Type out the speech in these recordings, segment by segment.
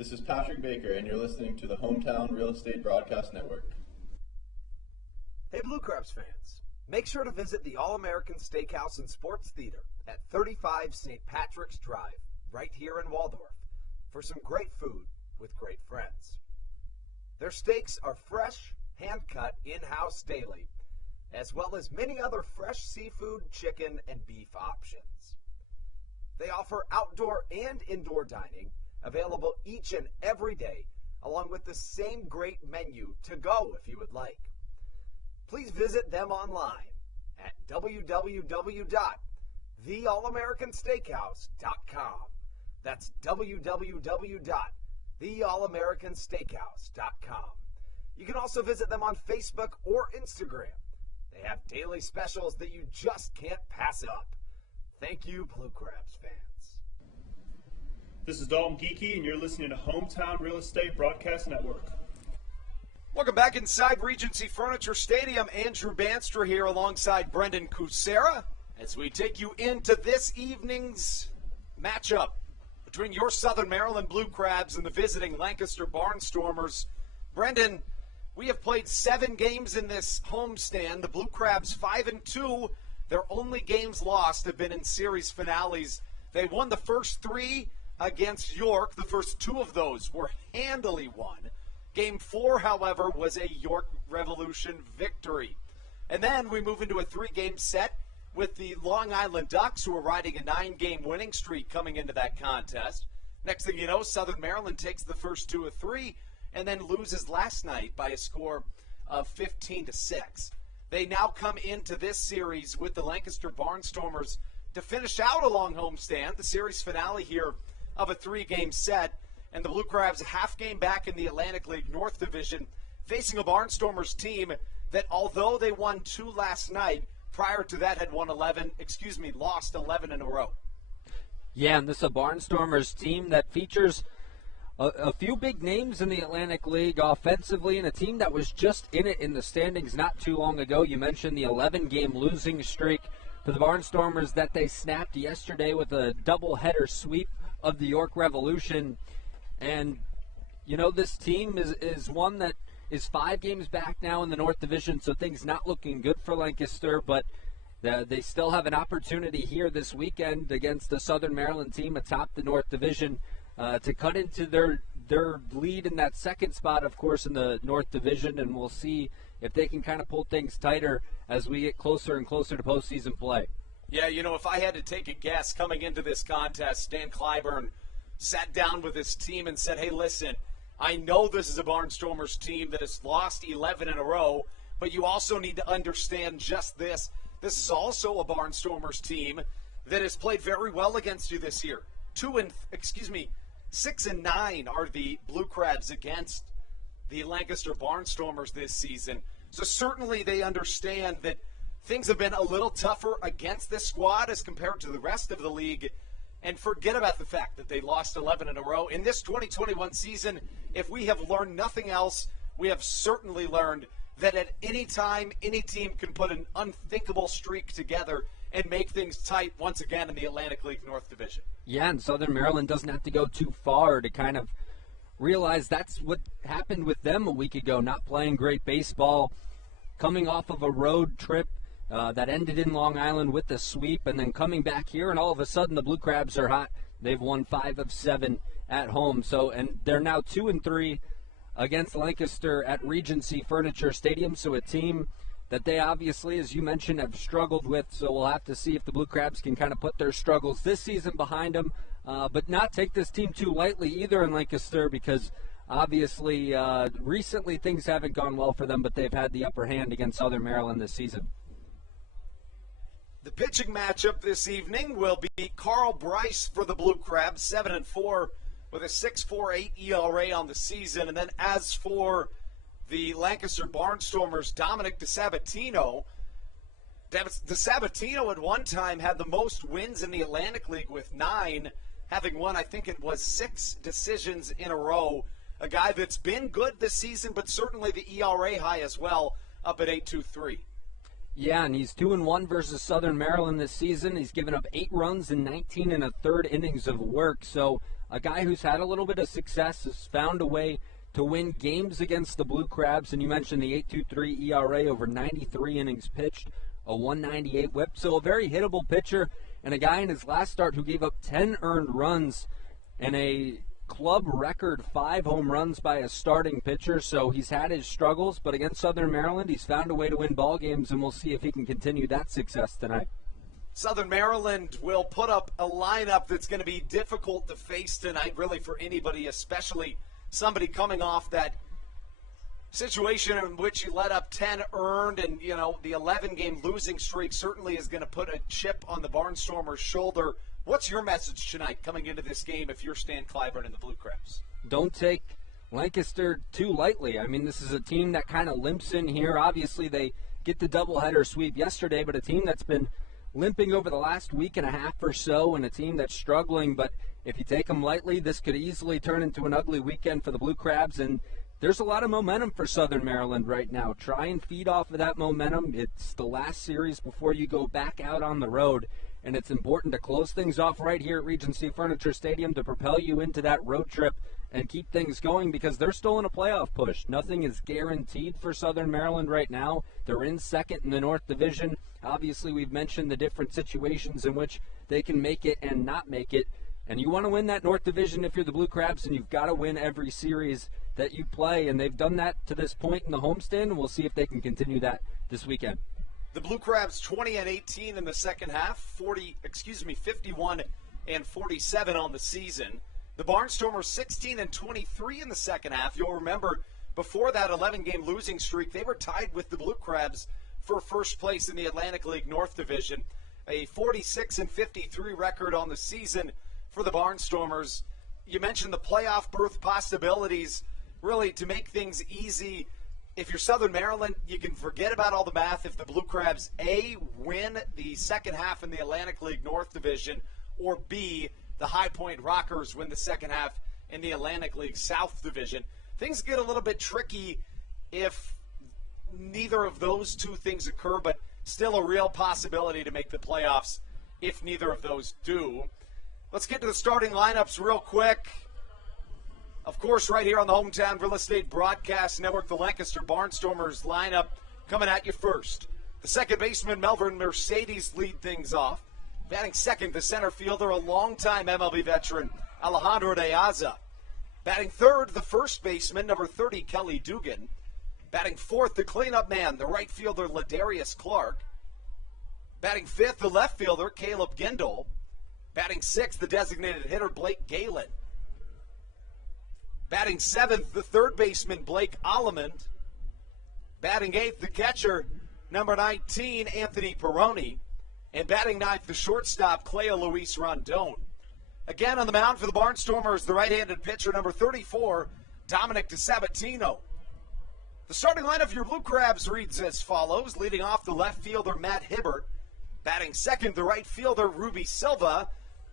This is Patrick Baker, and you're listening to the Hometown Real Estate Broadcast Network. Hey Blue Crabs fans, make sure to visit the All-American Steakhouse and Sports Theater at 35 St. Patrick's Drive, right here in Waldorf, for some great food with great friends. Their steaks are fresh, hand-cut, in-house daily, as well as many other fresh seafood, chicken, and beef options. They offer outdoor and indoor dining, available each and every day, along with the same great menu to go if you would like. Please visit them online at www.theallamericansteakhouse.com. That's www.theallamericansteakhouse.com. You can also visit them on Facebook or Instagram. They have daily specials that you just can't pass up. Thank you, Blue Crabs fans. This is Dalton Geeky, and you're listening to Hometown Real Estate Broadcast Network. Welcome back inside Regency Furniture Stadium. Andrew Banstra here alongside Brendan Kucera as we take you into this evening's matchup between your Southern Maryland Blue Crabs and the visiting Lancaster Barnstormers. Brendan, we have played 7 games in this homestand. The Blue Crabs 5-2. Their only games lost have been in series finales. They won the first 3 against York. The first 2 of those were handily won. Game 4, however, was a York Revolution victory. And then we move into a 3-game set with the Long Island Ducks, who are riding a 9-game winning streak coming into that contest. Next thing you know, Southern Maryland takes the first 2 of 3 and then loses last night by a score of 15-6. They now come into this series with the Lancaster Barnstormers to finish out a long homestand, the series finale here of a 3-game set. And the Blue Crabs a half game back in the Atlantic League North Division, facing a Barnstormers team that, although they won 2 last night, prior to that had lost 11 in a row. Yeah, and this is a Barnstormers team that features a few big names in the Atlantic League offensively, and a team that was just in it in the standings not too long ago. You mentioned the 11-game losing streak for the Barnstormers that they snapped yesterday with a doubleheader sweep of the York Revolution. And, you know, this team is one that is 5 games back now in the North Division, so things not looking good for Lancaster, but they still have an opportunity here this weekend against the Southern Maryland team atop the North Division to cut into their lead in that second spot, of course, in the North Division, and we'll see if they can kind of pull things tighter as we get closer and closer to postseason play. Yeah, you know, if I had to take a guess coming into this contest, Dan Clyburn sat down with his team and said, hey, listen, I know this is a Barnstormers team that has lost 11 in a row, but you also need to understand just this. This is also a Barnstormers team that has played very well against you this year. 6-9 are the Blue Crabs against the Lancaster Barnstormers this season. So certainly they understand that things have been a little tougher against this squad as compared to the rest of the league. And forget about the fact that they lost 11 in a row. In this 2021 season, if we have learned nothing else, we have certainly learned that at any time, any team can put an unthinkable streak together and make things tight once again in the Atlantic League North Division. Yeah, and Southern Maryland doesn't have to go too far to kind of realize that's what happened with them a week ago, not playing great baseball, coming off of a road trip that ended in Long Island with a sweep, and then coming back here, and all of a sudden the Blue Crabs are hot. They've won 5 of 7 at home. So, and they're now 2-3 against Lancaster at Regency Furniture Stadium. So a team that they obviously, as you mentioned, have struggled with. So we'll have to see if the Blue Crabs can kind of put their struggles this season behind them, but not take this team too lightly either in Lancaster, because obviously recently things haven't gone well for them, but they've had the upper hand against Southern Maryland this season. The pitching matchup this evening will be Carl Bryce for the Blue Crabs, 7-4 with a 6.48 ERA on the season. And then as for the Lancaster Barnstormers, Dominic DeSabatino. DeSabatino at one time had the most wins in the Atlantic League with 9, having won, I think it was 6 decisions in a row. A guy that's been good this season, but certainly the ERA high as well, up at 8.23. Yeah, and he's 2-1 versus Southern Maryland this season. He's given up 8 runs in 19 1/3 innings of work. So a guy who's had a little bit of success, has found a way to win games against the Blue Crabs. And you mentioned the 8.23 ERA over 93 innings pitched, a 198 whip. So a very hittable pitcher, and a guy in his last start who gave up 10 earned runs and a club record 5 home runs by a starting pitcher. So he's had his struggles, but against Southern Maryland, he's found a way to win ball games, and we'll see if he can continue that success tonight. Southern Maryland will put up a lineup that's going to be difficult to face tonight, really, for anybody, especially somebody coming off that situation in which he let up 10 earned, and, you know, the 11-game losing streak certainly is going to put a chip on the Barnstormers' shoulder. What's your message tonight coming into this game if you're Stan Clyburn and the Blue Crabs? Don't take Lancaster too lightly. I mean, this is a team that kind of limps in here. Obviously, they get the doubleheader sweep yesterday, but a team that's been limping over the last week and a half or so, and a team that's struggling. But if you take them lightly, this could easily turn into an ugly weekend for the Blue Crabs, and there's a lot of momentum for Southern Maryland right now. Try and feed off of that momentum. It's the last series before you go back out on the road, and it's important to close things off right here at Regency Furniture Stadium to propel you into that road trip and keep things going, because they're still in a playoff push. Nothing is guaranteed for Southern Maryland right now. They're in second in the North Division. Obviously, we've mentioned the different situations in which they can make it and not make it. And you want to win that North Division if you're the Blue Crabs, and you've got to win every series that you play. And they've done that to this point in the homestand, and we'll see if they can continue that this weekend. The Blue Crabs 20-18 in the second half, 51-47 on the season. The Barnstormers 16-23 in the second half. You'll remember before that 11-game losing streak, they were tied with the Blue Crabs for first place in the Atlantic League North Division. A 46-53 record on the season for the Barnstormers. You mentioned the playoff berth possibilities, really to make things easy. If you're Southern Maryland, you can forget about all the math. If the Blue Crabs, A, win the second half in the Atlantic League North Division, or B, the High Point Rockers win the second half in the Atlantic League South Division. Things get a little bit tricky if neither of those two things occur, but still a real possibility to make the playoffs if neither of those do. Let's get to the starting lineups real quick. Of course, right here on the Hometown Real Estate Broadcast Network, the Lancaster Barnstormers lineup coming at you first. The second baseman, Melvin Mercedes, lead things off. Batting second, the center fielder, a longtime MLB veteran, Alejandro De Aza. Batting third, the first baseman, number 30, Kelly Dugan. Batting fourth, the cleanup man, the right fielder, Ladarius Clark. Batting fifth, the left fielder, Caleb Gendel. Batting sixth, the designated hitter, Blake Galen. Batting seventh, the third baseman, Blake Allemond. Batting eighth, the catcher, number 19, Anthony Peroni. And batting ninth, the shortstop, Cleo Luis Rondon. Again on the mound for the Barnstormers, the right-handed pitcher, number 34, Dominic DeSabatino. The starting lineup for your Blue Crabs reads as follows. Leading off, the left fielder, Matt Hibbert. Batting second, the right fielder, Ruby Silva.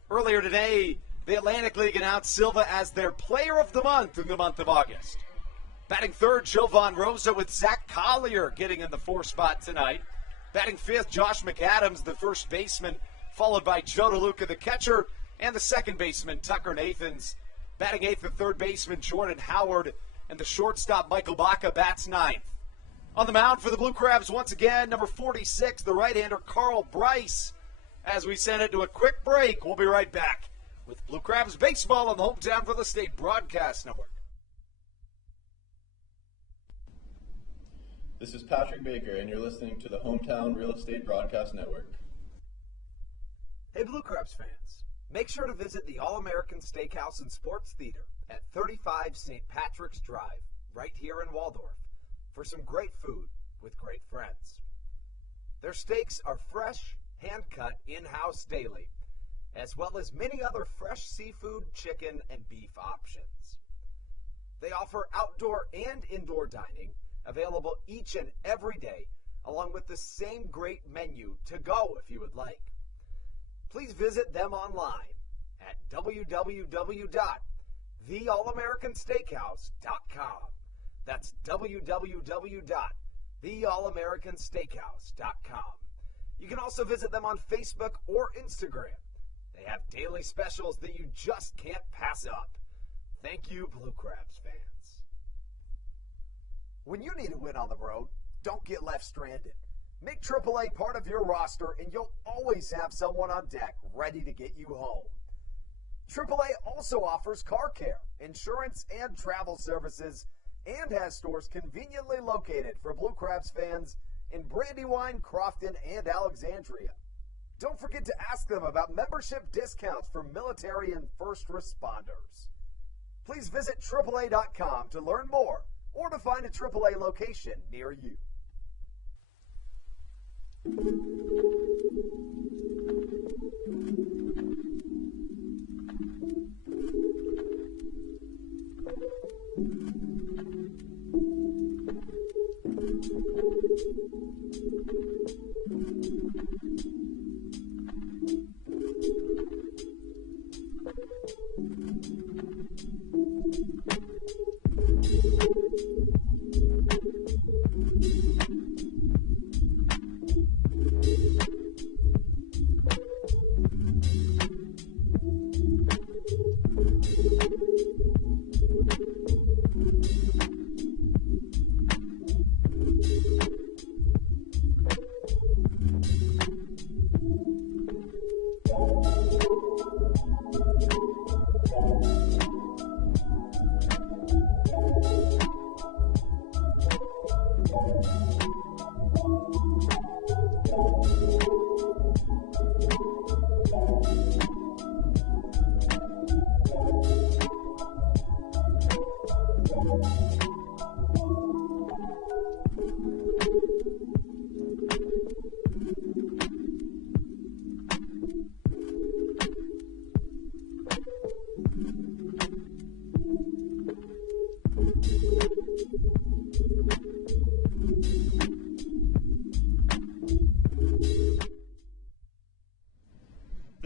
Earlier today, the Atlantic League announced Silva as their player of the month in the month of August. Batting third, Jovan Rosa, with Zach Collier getting in the 4th spot tonight. Batting fifth, Josh McAdams, the first baseman, followed by Joe DeLuca, the catcher, and the second baseman, Tucker Nathans. Batting eighth, the third baseman, Jordan Howard, and the shortstop, Michael Baca, bats ninth. On the mound for the Blue Crabs, once again, number 46, the right-hander, Carl Bryce. As we send it to a quick break, we'll be right back with Blue Crabs baseball on the Hometown Real Estate Broadcast Network. This is Patrick Baker, and you're listening to the Hometown Real Estate Broadcast Network. Hey Blue Crabs fans, make sure to visit the All-American Steakhouse and Sports Theater at 35 St. Patrick's Drive, right here in Waldorf, for some great food with great friends. Their steaks are fresh, hand-cut, in-house daily, as well as many other fresh seafood, chicken, and beef options. They offer outdoor and indoor dining, available each and every day, along with the same great menu to go if you would like. Please visit them online at www.theallamericansteakhouse.com. That's www.theallamericansteakhouse.com. You can also visit them on Facebook or Instagram They have daily specials that you just can't pass up. Thank you, Blue Crabs fans. When you need a win on the road, don't get left stranded. Make AAA part of your roster and you'll always have someone on deck ready to get you home. AAA also offers car care, insurance, and travel services, and has stores conveniently located for Blue Crabs fans in Brandywine, Crofton, and Alexandria. Don't forget to ask them about membership discounts for military and first responders. Please visit AAA.com to learn more or to find a AAA location near you.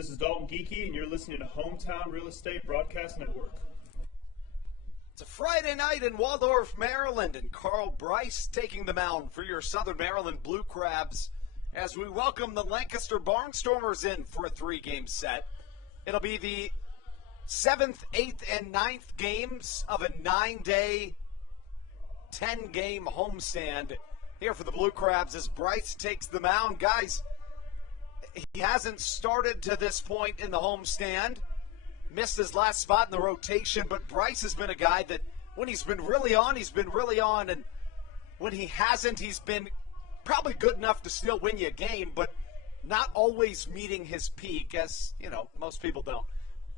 This is Dalton Geeky, and you're listening to Hometown Real Estate Broadcast Network. It's a Friday night in Waldorf, Maryland, and Carl Bryce taking the mound for your Southern Maryland Blue Crabs as we welcome the Lancaster Barnstormers in for a 3-game set. It'll be the 7th, 8th, and 9th games of a 9-day, 10-game homestand here for the Blue Crabs as Bryce takes the mound. Guys, he hasn't started to this point in the homestand. Missed his last spot in the rotation, but Bryce has been a guy that when he's been really on, he's been really on. And when he hasn't, he's been probably good enough to still win you a game, but not always meeting his peak, as, you know, most people don't.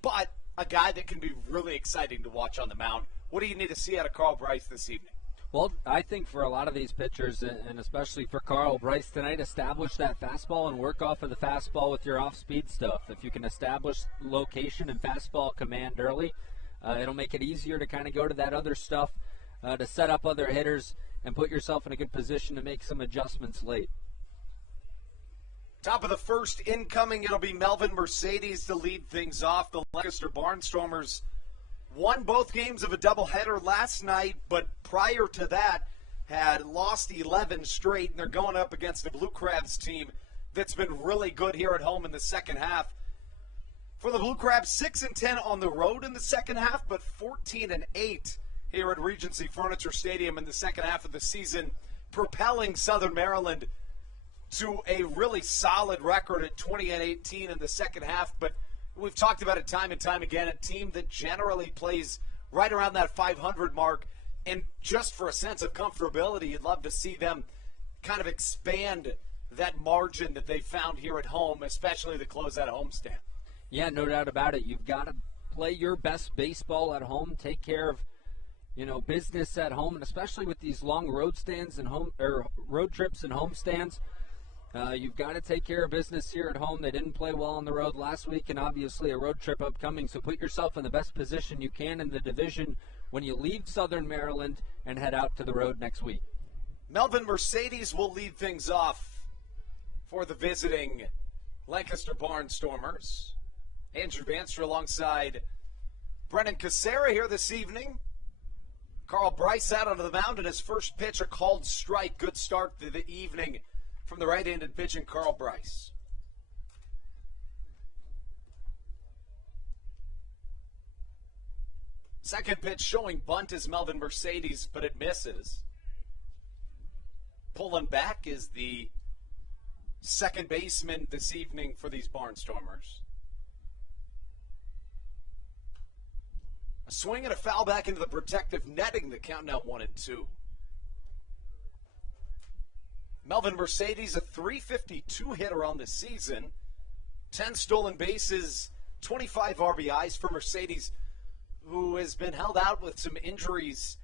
But a guy that can be really exciting to watch on the mound. What do you need to see out of Carl Bryce this evening? Well, I think for a lot of these pitchers, and especially for Carl Bryce tonight, establish that fastball and work off of the fastball with your off-speed stuff. If you can establish location and fastball command early, it'll make it easier to kind of go to that other stuff to set up other hitters and put yourself in a good position to make some adjustments late. Top of the first incoming, it'll be Melvin Mercedes to lead things off. The Lancaster Barnstormers won both games of a doubleheader last night, but prior to that had lost 11 straight, and they're going up against the Blue Crabs team that's been really good here at home in the second half. For the Blue Crabs, 6-10 on the road in the second half, but 14-8 here at Regency Furniture Stadium in the second half of the season, propelling Southern Maryland to a really solid record at 20-18 in the second half. But we've talked about it time and time again, a team that generally plays right around that 500 mark. And just for a sense of comfortability, you'd love to see them kind of expand that margin that they found here at home, especially the closeout homestand. Yeah, no doubt about it. You've got to play your best baseball at home, take care of, business at home, and especially with these long road stands and road trips and home stands. You've got to take care of business here at home. They didn't play well on the road last week, and obviously a road trip upcoming. So put yourself in the best position you can in the division when you leave Southern Maryland and head out to the road next week. Melvin Mercedes will lead things off for the visiting Lancaster Barnstormers. Andrew Banster alongside Brendan Casera here this evening. Carl Bryce out onto the mound, and his first pitch, a called strike. Good start to the evening from the right-handed pitching Carl Bryce. Second pitch showing bunt is Melvin Mercedes, but it misses. Pulling back is the second baseman this evening for these Barnstormers. A swing and a foul back into the protective netting, the count now 1-2. Melvin Mercedes, a .352 hitter on the season. 10 stolen bases, 25 RBIs for Mercedes, who has been held out with some injuries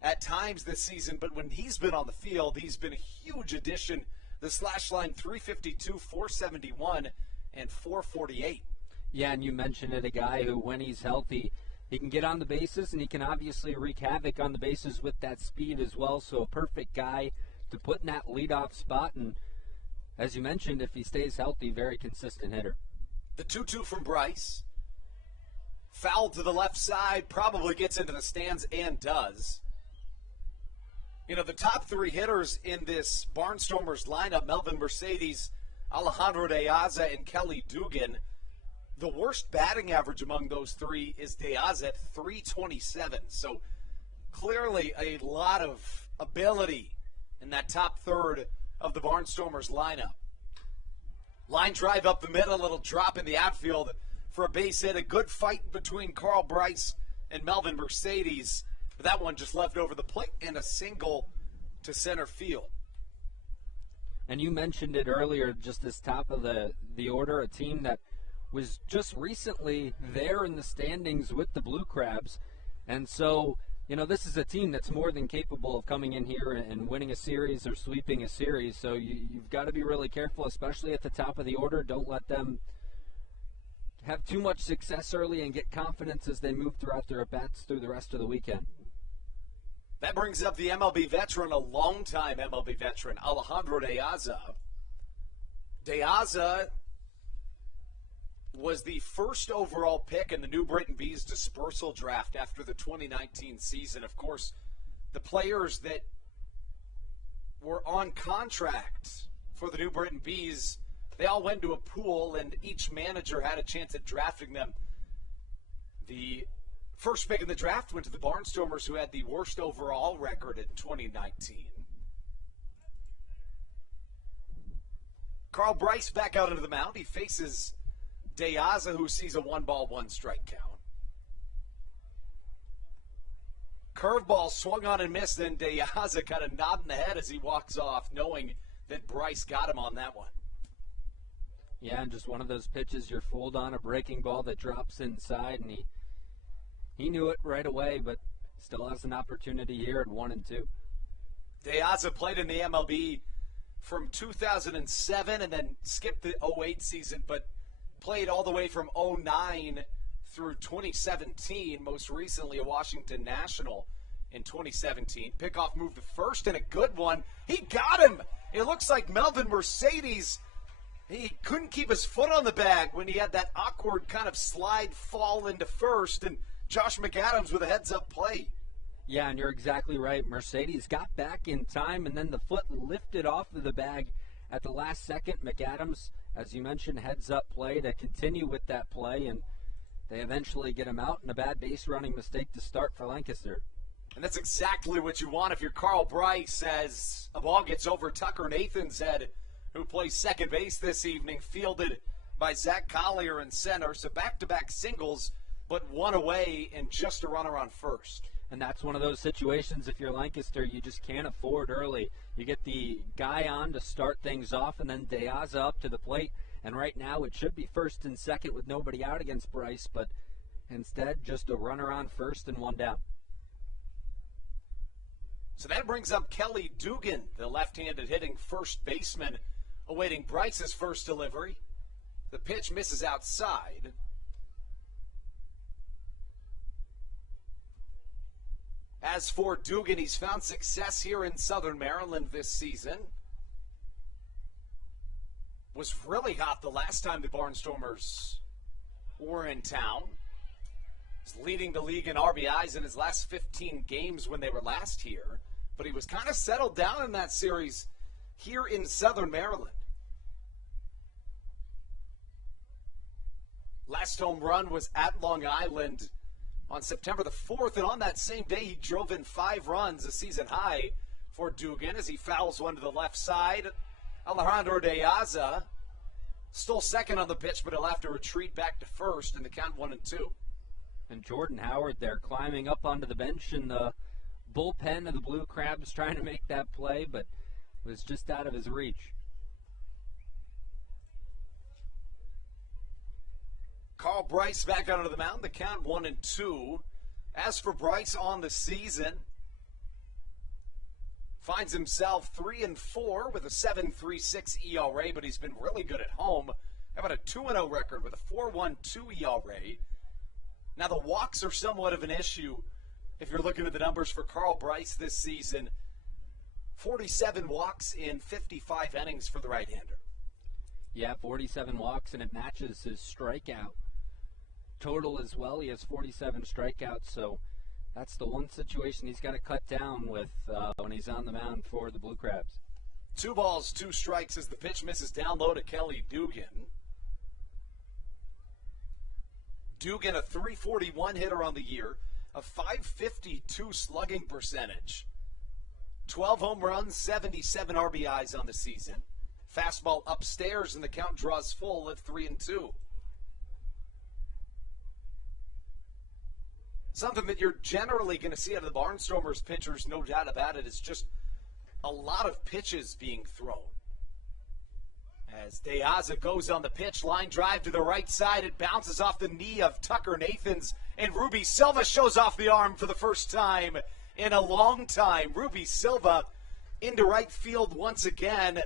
at times this season, but when he's been on the field, he's been a huge addition. The slash line 352, 471, and 448. Yeah, and you mentioned it, a guy who, when he's healthy, he can get on the bases, and he can obviously wreak havoc on the bases with that speed as well, so a perfect guy to put in that leadoff spot, and as you mentioned, if he stays healthy, very consistent hitter. The 2-2 from Bryce. Foul to the left side, probably gets into the stands and does. You know, the top three hitters in this Barnstormers lineup, Melvin Mercedes, Alejandro De Aza, and Kelly Dugan. The worst batting average among those three is De Aza at .327. So clearly a lot of ability in that top third of the Barnstormers lineup. Line drive up the middle, a little drop in the outfield for a base hit. A good fight between Carl Bryce and Melvin Mercedes. But that one just left over the plate and a single to center field. And you mentioned it earlier, just this top of the order, a team that was just recently there in the standings with the Blue Crabs. And so, you know, this is a team that's more than capable of coming in here and winning a series or sweeping a series. So you've got to be really careful, especially at the top of the order. Don't let them have too much success early and get confidence as they move throughout their at-bats through the rest of the weekend. That brings up the MLB veteran, a longtime MLB veteran, Alejandro De Aza. De Aza was the first overall pick in the New Britain Bees dispersal draft after the 2019 season. Of course, the players that were on contract for the New Britain Bees, they all went to a pool, and each manager had a chance at drafting them. The first pick in the draft went to the Barnstormers, who had the worst overall record in 2019. Carl Bryce back out into the mound. He faces De Aza, who sees a 1-ball, 1-strike count. Curveball swung on and missed, and De Aza kind of nodding the head as he walks off, knowing that Bryce got him on that one. Yeah, and just one of those pitches you're fooled on, a breaking ball that drops inside, and he knew it right away, but still has an opportunity here at 1-2. De Aza played in the MLB from 2007 and then skipped the 08 season, but played all the way from 09 through 2017, most recently a Washington National in 2017. Pickoff move to first, and a good one. He got him! It looks like Melvin Mercedes, he couldn't keep his foot on the bag when he had that awkward kind of slide fall into first, and Josh McAdams with a heads-up play. Yeah, and you're exactly right. Mercedes got back in time, and then the foot lifted off of the bag at the last second. McAdams, as you mentioned, heads-up play to continue with that play, and they eventually get him out, and a bad base-running mistake to start for Lancaster. And that's exactly what you want if you're Carl Bryce, as a ball gets over Tucker Nathan's head, who plays second base this evening, fielded by Zach Collier in center. So back-to-back singles, but one away and just a runner on first. And that's one of those situations, if you're Lancaster, you just can't afford early. You get the guy on to start things off, and then De Aza up to the plate. And right now it should be first and second with nobody out against Bryce, but instead just a runner on first and one down. So that brings up Kelly Dugan, the left-handed hitting first baseman, awaiting Bryce's first delivery. The pitch misses outside. As for Dugan, he's found success here in Southern Maryland this season. Was really hot the last time the Barnstormers were in town. He's leading the league in RBIs in his last 15 games when they were last here. But he was kind of settled down in that series here in Southern Maryland. Last home run was at Long Island on September the 4th, and on that same day he drove in 5 runs, a season high for Dugan as he fouls one to the left side. Alejandro De Aza stole second on the pitch, but he'll have to retreat back to first in the count 1-2. And Jordan Howard there climbing up onto the bench in the bullpen of the Blue Crabs, trying to make that play, but was just out of his reach. Carl Bryce back out onto the mound, the count 1-2. As for Bryce on the season, finds himself 3-4 with a 7.36 ERA, but he's been really good at home. How about a 2-0 record with a 4.12 ERA? Now the walks are somewhat of an issue if you're looking at the numbers for Carl Bryce this season. 47 walks in 55 innings for the right-hander. Yeah, 47 walks, and it matches his strikeout total as well. He has 47 strikeouts, so that's the one situation he's got to cut down with when he's on the mound for the Blue Crabs. 2 balls, 2 strikes as the pitch misses down low to Kelly Dugan. Dugan, a .341 hitter on the year, a .552 slugging percentage, 12 home runs, 77 RBIs on the season. Fastball upstairs, and the count draws full at 3-2. Something that you're generally going to see out of the Barnstormers pitchers, no doubt about it, is just a lot of pitches being thrown. As De Aza goes on the pitch, line drive to the right side, it bounces off the knee of Tucker Nathans, and Ruby Silva shows off the arm for the first time in a long time. Ruby Silva into right field once again.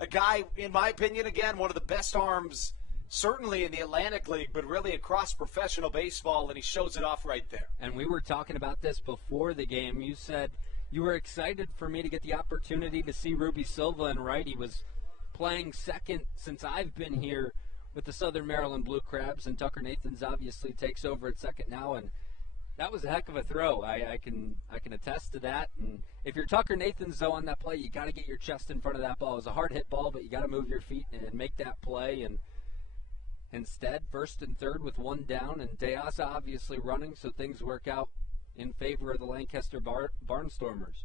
A guy, in my opinion, again, one of the best arms, certainly in the Atlantic League, but really across professional baseball, and he shows it off right there. And we were talking about this before the game. You said you were excited for me to get the opportunity to see Ruby Silva in right. He was playing second since I've been here with the Southern Maryland Blue Crabs, and Tucker Nathans obviously takes over at second now, and that was a heck of a throw. I can attest to that. And if you're Tucker Nathans, though, on that play, you got to get your chest in front of that ball. It was a hard hit ball, but you got to move your feet and make that play. And instead, first and third with 1 down, and De Aza obviously running, so things work out in favor of the Lancaster Barnstormers.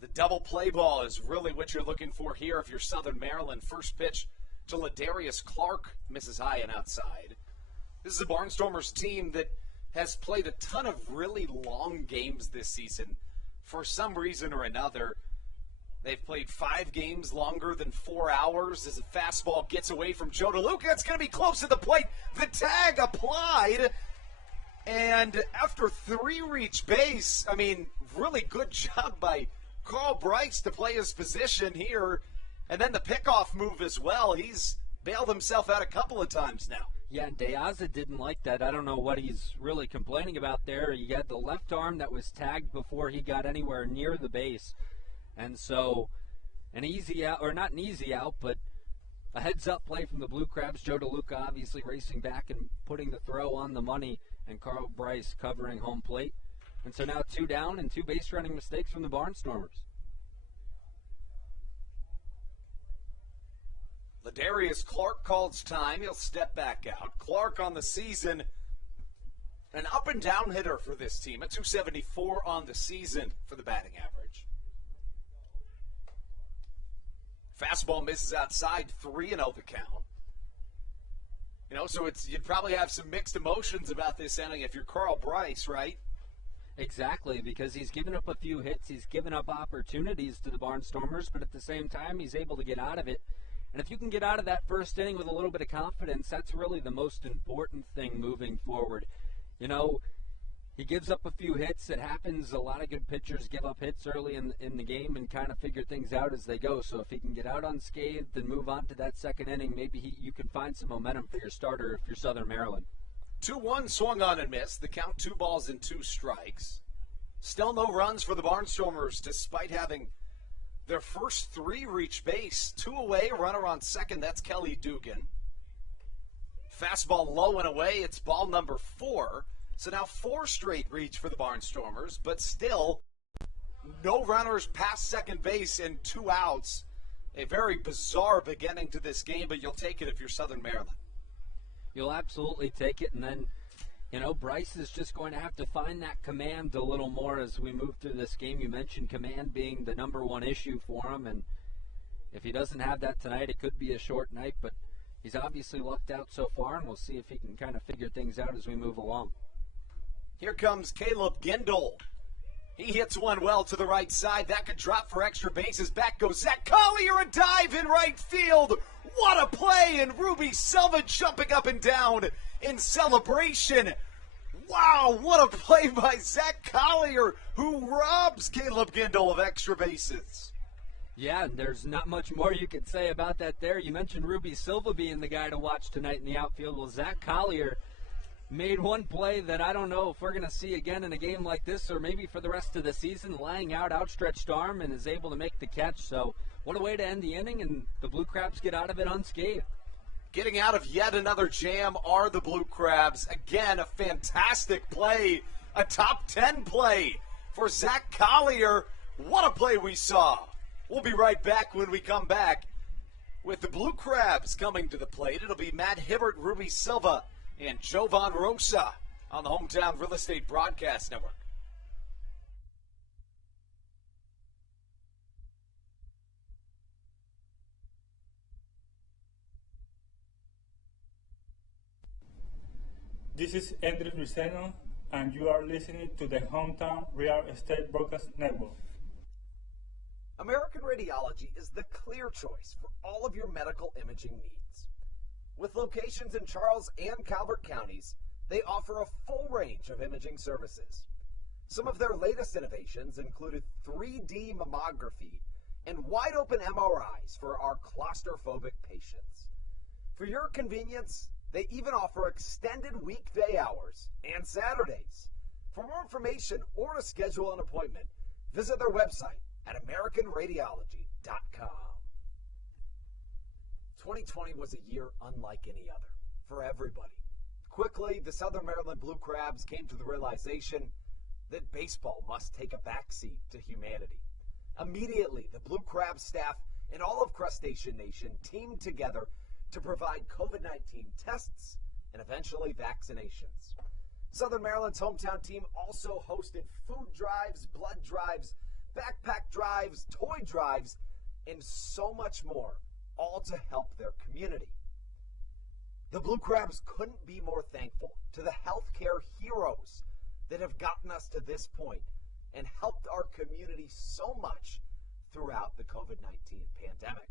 The double play ball is really what you're looking for here if you're Southern Maryland. First pitch to Ladarius Clark, misses high and outside. This is a Barnstormers team that has played a ton of really long games this season. For some reason or another, they've played 5 games longer than 4 hours. As a fastball gets away from Joe DeLuca, it's going to be close to the plate. The tag applied. And after 3 reach base, I mean, really good job by Carl Bryce to play his position here. And then the pickoff move as well. He's bailed himself out a couple of times now. Yeah, De Aza didn't like that. I don't know what he's really complaining about there. He had the left arm that was tagged before he got anywhere near the base. And so an easy out, or not an easy out, but a heads-up play from the Blue Crabs. Joe DeLuca obviously racing back and putting the throw on the money, and Carl Bryce covering home plate. And so now 2 down and 2 base running mistakes from the Barnstormers. Ladarius Clark calls time. He'll step back out. Clark on the season, an up-and-down hitter for this team. A .274 on the season for the batting average. Fastball misses outside, 3-0 the count. You know, so you'd probably have some mixed emotions about this inning if you're Carl Bryce, right? Exactly, because he's given up a few hits. He's given up opportunities to the Barnstormers, but at the same time, he's able to get out of it. And if you can get out of that first inning with a little bit of confidence, that's really the most important thing moving forward. You know, he gives up a few hits. It happens. A lot of good pitchers give up hits early in the game and kind of figure things out as they go. So if he can get out unscathed and move on to that second inning, maybe you can find some momentum for your starter if you're Southern Maryland. 2-1 swung on and missed. The count 2 balls and 2 strikes. Still no runs for the Barnstormers despite having their first 3 reach base. 2 away, runner on second. That's Kelly Dugan. Fastball low and away. It's ball number 4. So now 4 straight reach for the Barnstormers, but still no runners past second base and 2 outs. A very bizarre beginning to this game, but you'll take it if you're Southern Maryland. You'll absolutely take it, and then Bryce is just going to have to find that command a little more as we move through this game. You mentioned command being the number one issue for him, and if he doesn't have that tonight, it could be a short night, but he's obviously lucked out so far, and we'll see if he can kind of figure things out as we move along. Here comes Caleb Gindel. He hits one well to the right side. That could drop for extra bases. Back goes Zach Collier, a dive in right field. What a play, and Ruby Silva jumping up and down in celebration. Wow, what a play by Zach Collier, who robs Caleb Gindel of extra bases. Yeah, there's not much more you could say about that there. You mentioned Ruby Silva being the guy to watch tonight in the outfield. Well, Zach Collier made one play that I don't know if we're going to see again in a game like this or maybe for the rest of the season, laying out outstretched arm and is able to make the catch. So what a way to end the inning, and the Blue Crabs get out of it unscathed. Getting out of yet another jam are the Blue Crabs. Again, a fantastic play, a top 10 play for Zach Collier. What a play we saw. We'll be right back when we come back with the Blue Crabs coming to the plate. It'll be Matt Hibbert, Ruby Silva, and Jovan Rosa on the Hometown Real Estate Broadcast Network. This is Andres Luceno, and you are listening to the Hometown Real Estate Broadcast Network. American Radiology is the clear choice for all of your medical imaging needs. With locations in Charles and Calvert counties, they offer a full range of imaging services. Some of their latest innovations included 3D mammography and wide-open MRIs for our claustrophobic patients. For your convenience, they even offer extended weekday hours and Saturdays. For more information or to schedule an appointment, visit their website at AmericanRadiology.com. 2020 was a year unlike any other for everybody. Quickly, the Southern Maryland Blue Crabs came to the realization that baseball must take a backseat to humanity. Immediately, the Blue Crabs staff and all of Crustacean Nation teamed together to provide COVID-19 tests and eventually vaccinations. Southern Maryland's hometown team also hosted food drives, blood drives, backpack drives, toy drives, and so much more, all to help their community. The Blue Crabs couldn't be more thankful to the healthcare heroes that have gotten us to this point and helped our community so much throughout the COVID-19 pandemic.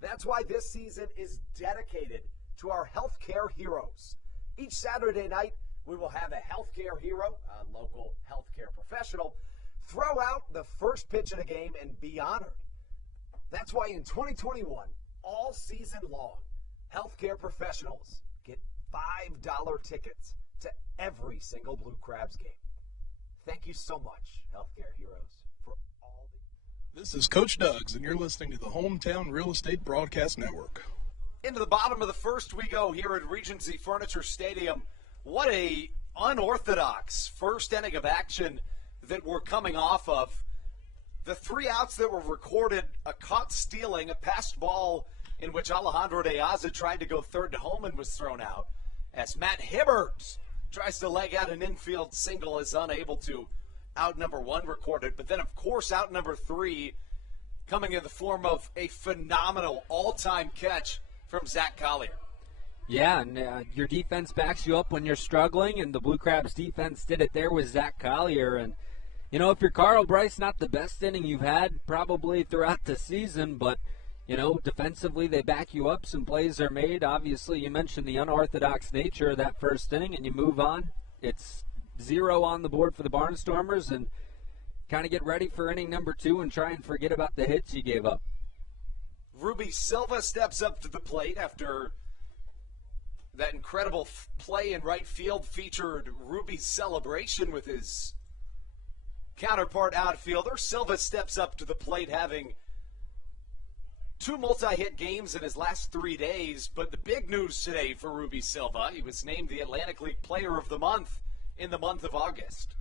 That's why this season is dedicated to our healthcare heroes. Each Saturday night, we will have a healthcare hero, a local healthcare professional, throw out the first pitch of the game and be honored. That's why in 2021, all season long, healthcare professionals get $5 tickets to every single Blue Crabs game. Thank you so much, healthcare heroes, for all the... This is Coach Doug's, and you're listening to the Hometown Real Estate Broadcast Network. Into the bottom of the first we go here at Regency Furniture Stadium. What a unorthodox first inning of action that we're coming off of. The 3 outs that were recorded, a caught stealing, a passed ball in which Alejandro De Aza tried to go third to home and was thrown out, as Matt Hibbert tries to leg out an infield single, is unable to. Out number 1 recorded, but then of course out number 3 coming in the form of a phenomenal all-time catch from Zach Collier. Yeah, and your defense backs you up when you're struggling, and the Blue Crabs defense did it there with Zach Collier. And, you know, if you're Carl Bryce, not the best inning you've had probably throughout the season, but, you know, defensively they back you up. Some plays are made. Obviously, you mentioned the unorthodox nature of that first inning, and you move on. It's 0 on the board for the Barnstormers, and kind of get ready for inning number 2 and try and forget about the hits you gave up. Ruby Silva steps up to the plate after that incredible play in right field featured Ruby's celebration with his counterpart outfielder. Silva steps up to the plate having 2 multi-hit games in his last 3 days, but the big news today for Ruby Silva, he was named the Atlantic League Player of the Month in the month of August.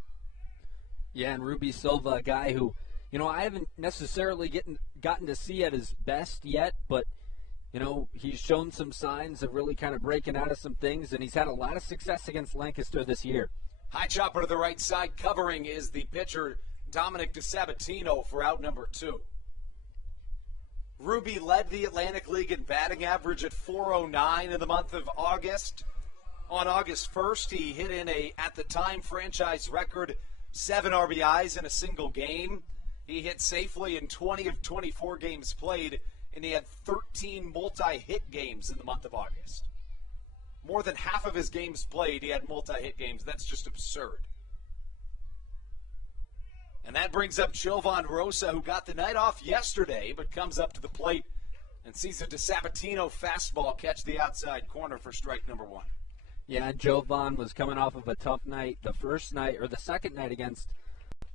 Yeah, and Ruby Silva, a guy who, you know, I haven't necessarily gotten to see at his best yet, but he's shown some signs of really kind of breaking out of some things, and he's had a lot of success against Lancaster this year. High chopper to the right side. Covering is the pitcher, Dominic DeSabatino, for out number 2. Ruby led the Atlantic League in batting average at .409 in the month of August. On August 1st, he hit in at the time, franchise record 7 RBIs in a single game. He hit safely in 20 of 24 games played, and he had 13 multi-hit games in the month of August. More than half of his games played, he had multi-hit games. That's just absurd. And that brings up Jovan Rosa, who got the night off yesterday, but comes up to the plate and sees a DeSabatino fastball catch the outside corner for strike number 1. Yeah, Jovan was coming off of a tough night, the second night against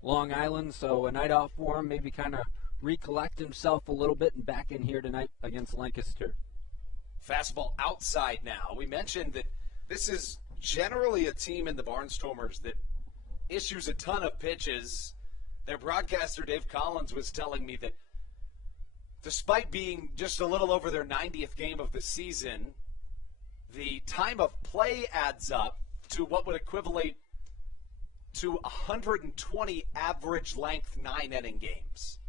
Long Island, so a night off for him, maybe kind of recollect himself a little bit and back in here tonight against Lancaster. Fastball outside now. We mentioned that this is generally a team in the Barnstormers that issues a ton of pitches. Their broadcaster, Dave Collins, was telling me that despite being just a little over their 90th game of the season, the time of play adds up to what would equivalent to 120 average length 9-inning games.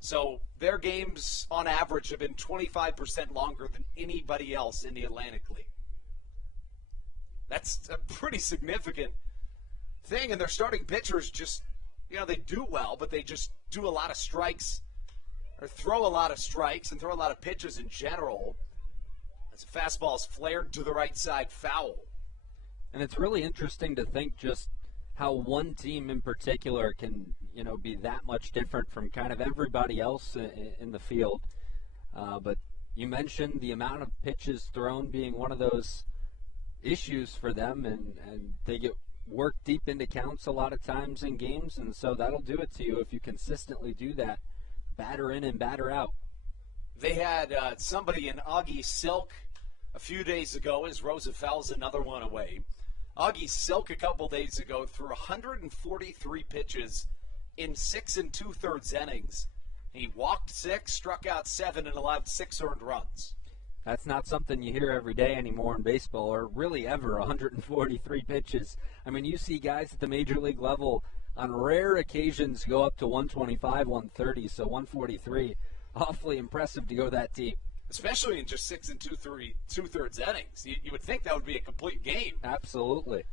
So their games, on average, have been 25% longer than anybody else in the Atlantic League. That's a pretty significant thing, and their starting pitchers just, they do well, but they just do a lot of strikes, or throw a lot of strikes and throw a lot of pitches in general. As the fastball is flared to the right side, foul. And it's really interesting to think just how one team in particular can, be that much different from kind of everybody else in the field. But you mentioned the amount of pitches thrown being one of those issues for them, and they get worked deep into counts a lot of times in games, and so that'll do it to you if you consistently do that, batter in and batter out. They had somebody in Augie Silk a few days ago, as Rosa fouls another one away. Augie Silk a couple days ago threw 143 pitches in 6 2/3 innings. He walked 6, struck out 7, and allowed 6 earned runs. That's not something you hear every day anymore in baseball, or really ever, 143 pitches. I mean, you see guys at the major league level on rare occasions go up to 125, 130, so 143, awfully impressive to go that deep. Especially in just 6 2/3 innings. You would think that would be a complete game. Absolutely.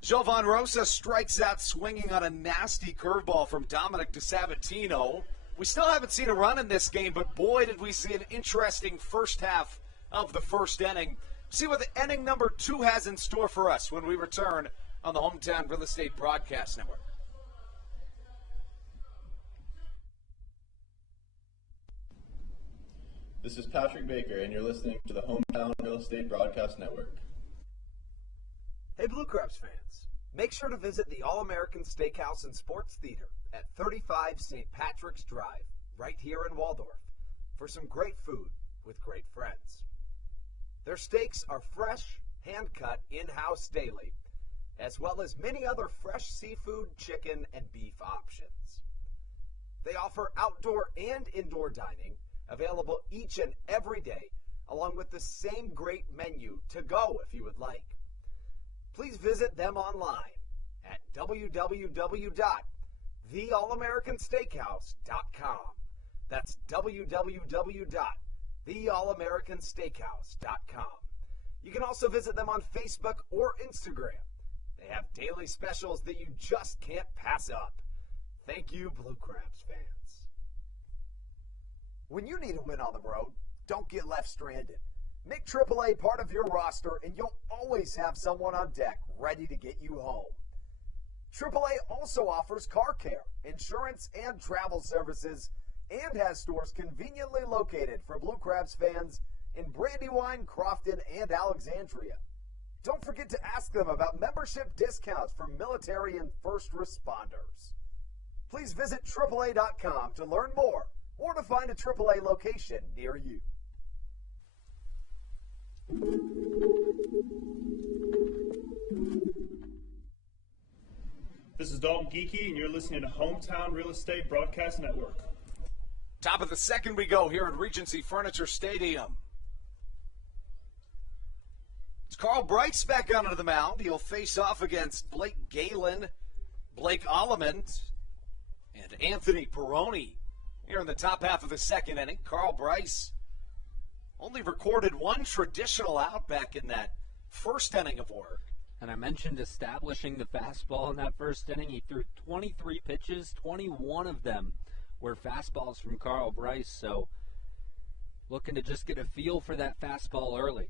Jovan Rosa strikes out swinging on a nasty curveball from Dominic DeSabatino. We still haven't seen a run in this game, but boy, did we see an interesting first half of the first inning. See what the inning number 2 has in store for us when we return on the Hometown Real Estate Broadcast Network. This is Patrick Baker, and you're listening to the Hometown Real Estate Broadcast Network. Hey, Blue Crabs fans, make sure to visit the All-American Steakhouse and Sports Theater at 35 St. Patrick's Drive, right here in Waldorf, for some great food with great friends. Their steaks are fresh, hand-cut, in-house daily, as well as many other fresh seafood, chicken, and beef options. They offer outdoor and indoor dining, available each and every day, along with the same great menu to go if you would like. Please visit them online at www.theallamericansteakhouse.com. That's www.theallamericansteakhouse.com. You can also visit them on Facebook or Instagram. They have daily specials that you just can't pass up. Thank you, Blue Crabs fans. When you need a win on the road, don't get left stranded. Make AAA part of your roster, and you'll always have someone on deck ready to get you home. AAA also offers car care, insurance, and travel services, and has stores conveniently located for Blue Crabs fans in Brandywine, Crofton, and Alexandria. Don't forget to ask them about membership discounts for military and first responders. Please visit AAA.com to learn more or to find a AAA location near you. This is Dalton Geeky, and you're listening to Hometown Real Estate Broadcast Network. Top of the second we go here at Regency Furniture Stadium. It's Carl Bryce back onto the mound. He'll face off against Blake Galen, Blake Allemand, and Anthony Peroni here in the top half of the second inning. Carl Bryce only recorded one traditional out back in that first inning of work. And I mentioned establishing the fastball in that first inning. He threw 23 pitches, 21 of them were fastballs from Carl Bryce. So looking to just get a feel for that fastball early.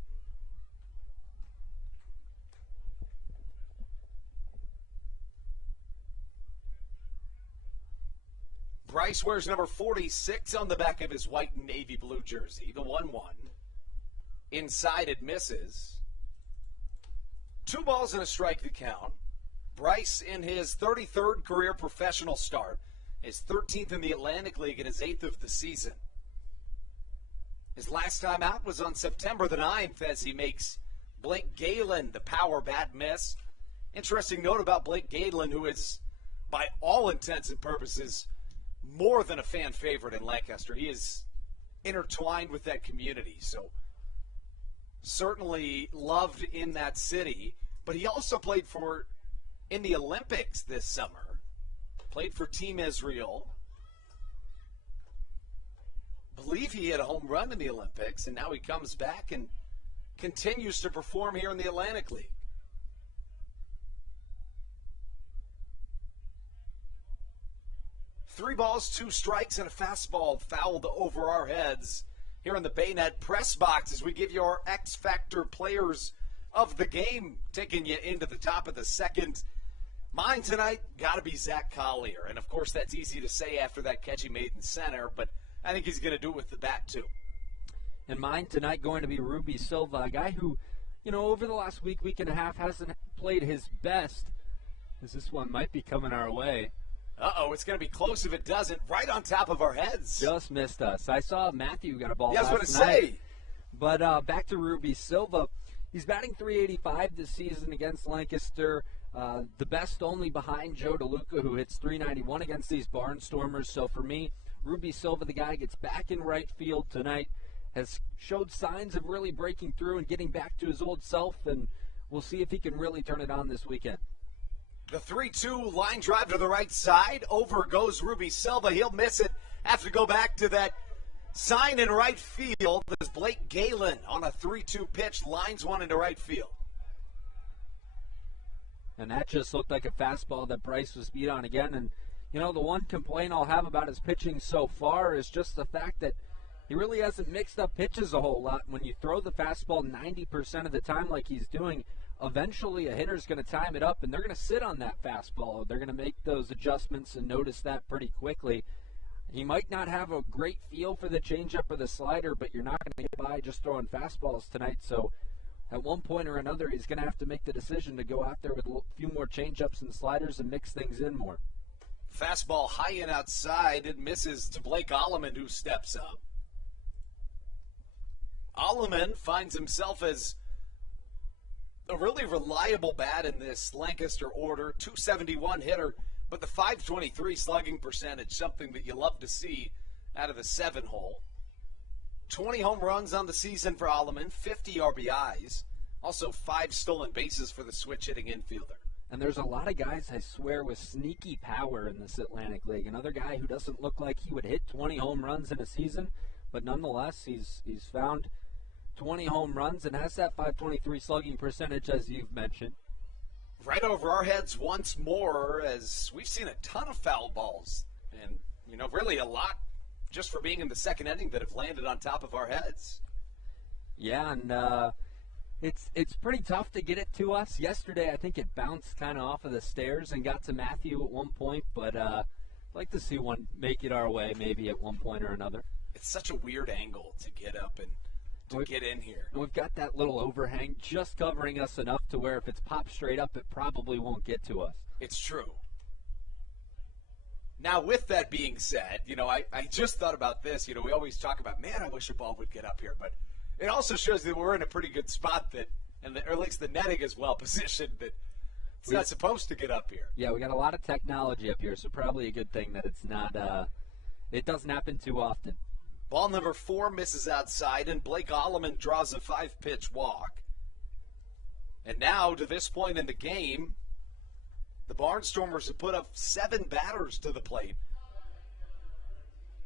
Bryce wears number 46 on the back of his white and navy blue jersey, the 1-1. Inside it misses. 2 balls and a strike to count. Bryce in his 33rd career professional start, his 13th in the Atlantic League and his 8th of the season. His last time out was on September the 9th as he makes Blake Galen the power bat miss. Interesting note about Blake Galen, who is, by all intents and purposes, more than a fan favorite in Lancaster. He is intertwined with that community, so certainly loved in that city. But he also played in the Olympics this summer. Played for Team Israel. Believe he had a home run in the Olympics, and now he comes back and continues to perform here in the Atlantic League. Three balls, 2 strikes, and a fastball fouled over our heads here in the Baynet press box as we give you our X Factor players of the game, taking you into the top of the second. Mine tonight got to be Zach Collier. And, of course, that's easy to say after that catch he made in center, but I think he's going to do it with the bat, too. And mine tonight going to be Ruby Silva, a guy who, over the last week and a half hasn't played his best, as this one might be coming our way. Uh-oh, it's going to be close if it doesn't. Right on top of our heads. Just missed us. I saw Matthew got a ball I was last going to night. say. But back to Ruby Silva. He's batting .385 this season against Lancaster. The best only behind Joe DeLuca, who hits .391 against these Barnstormers. So for me, Ruby Silva, the guy gets back in right field tonight, has showed signs of really breaking through and getting back to his old self, and we'll see if he can really turn it on this weekend. The 3-2 line drive to the right side. Over goes Ruby Silva. He'll miss it. Have to go back to that sign in right field. There's Blake Galen on a 3-2 pitch. Lines one into right field. And that just looked like a fastball that Bryce was beat on again. And, the one complaint I'll have about his pitching so far is just the fact that he really hasn't mixed up pitches a whole lot. When you throw the fastball 90% of the time like he's doing, eventually a hitter's going to time it up, and they're going to sit on that fastball. They're going to make those adjustments and notice that pretty quickly. He might not have a great feel for the changeup or the slider, but you're not going to get by just throwing fastballs tonight. So at one point or another, he's going to have to make the decision to go out there with a few more changeups and sliders and mix things in more. Fastball high and outside. It misses to Blake Allemand, who steps up. Allemand finds himself as a really reliable bat in this Lancaster order, .271 hitter, but the .523 slugging percentage, something that you love to see out of the 7-hole. 20 home runs on the season for Allemand, 50 RBIs, also 5 stolen bases for the switch-hitting infielder. And there's a lot of guys, I swear, with sneaky power in this Atlantic League. Another guy who doesn't look like he would hit 20 home runs in a season, but nonetheless, he's found 20 home runs and has that .523 slugging percentage, as you've mentioned. Right over our heads once more, as we've seen a ton of foul balls. And, really a lot just for being in the second inning that have landed on top of our heads. Yeah, and it's pretty tough to get it to us. Yesterday, I think it bounced kind of off of the stairs and got to Matthew at one point, but I'd like to see one make it our way maybe at one point or another. It's such a weird angle to get up and to get in here. We've got that little overhang just covering us enough to where if it's popped straight up, it probably won't get to us. It's true. Now, with that being said, I just thought about this. We always talk about, man, I wish a ball would get up here. But it also shows that we're in a pretty good spot or at least the netting is well positioned that it's not supposed to get up here. Yeah, we got a lot of technology up here, so probably a good thing that it's not it doesn't happen too often. Ball number 4 misses outside, and Blake Alleman draws a 5-pitch walk. And now, to this point in the game, the Barnstormers have put up 7 batters to the plate.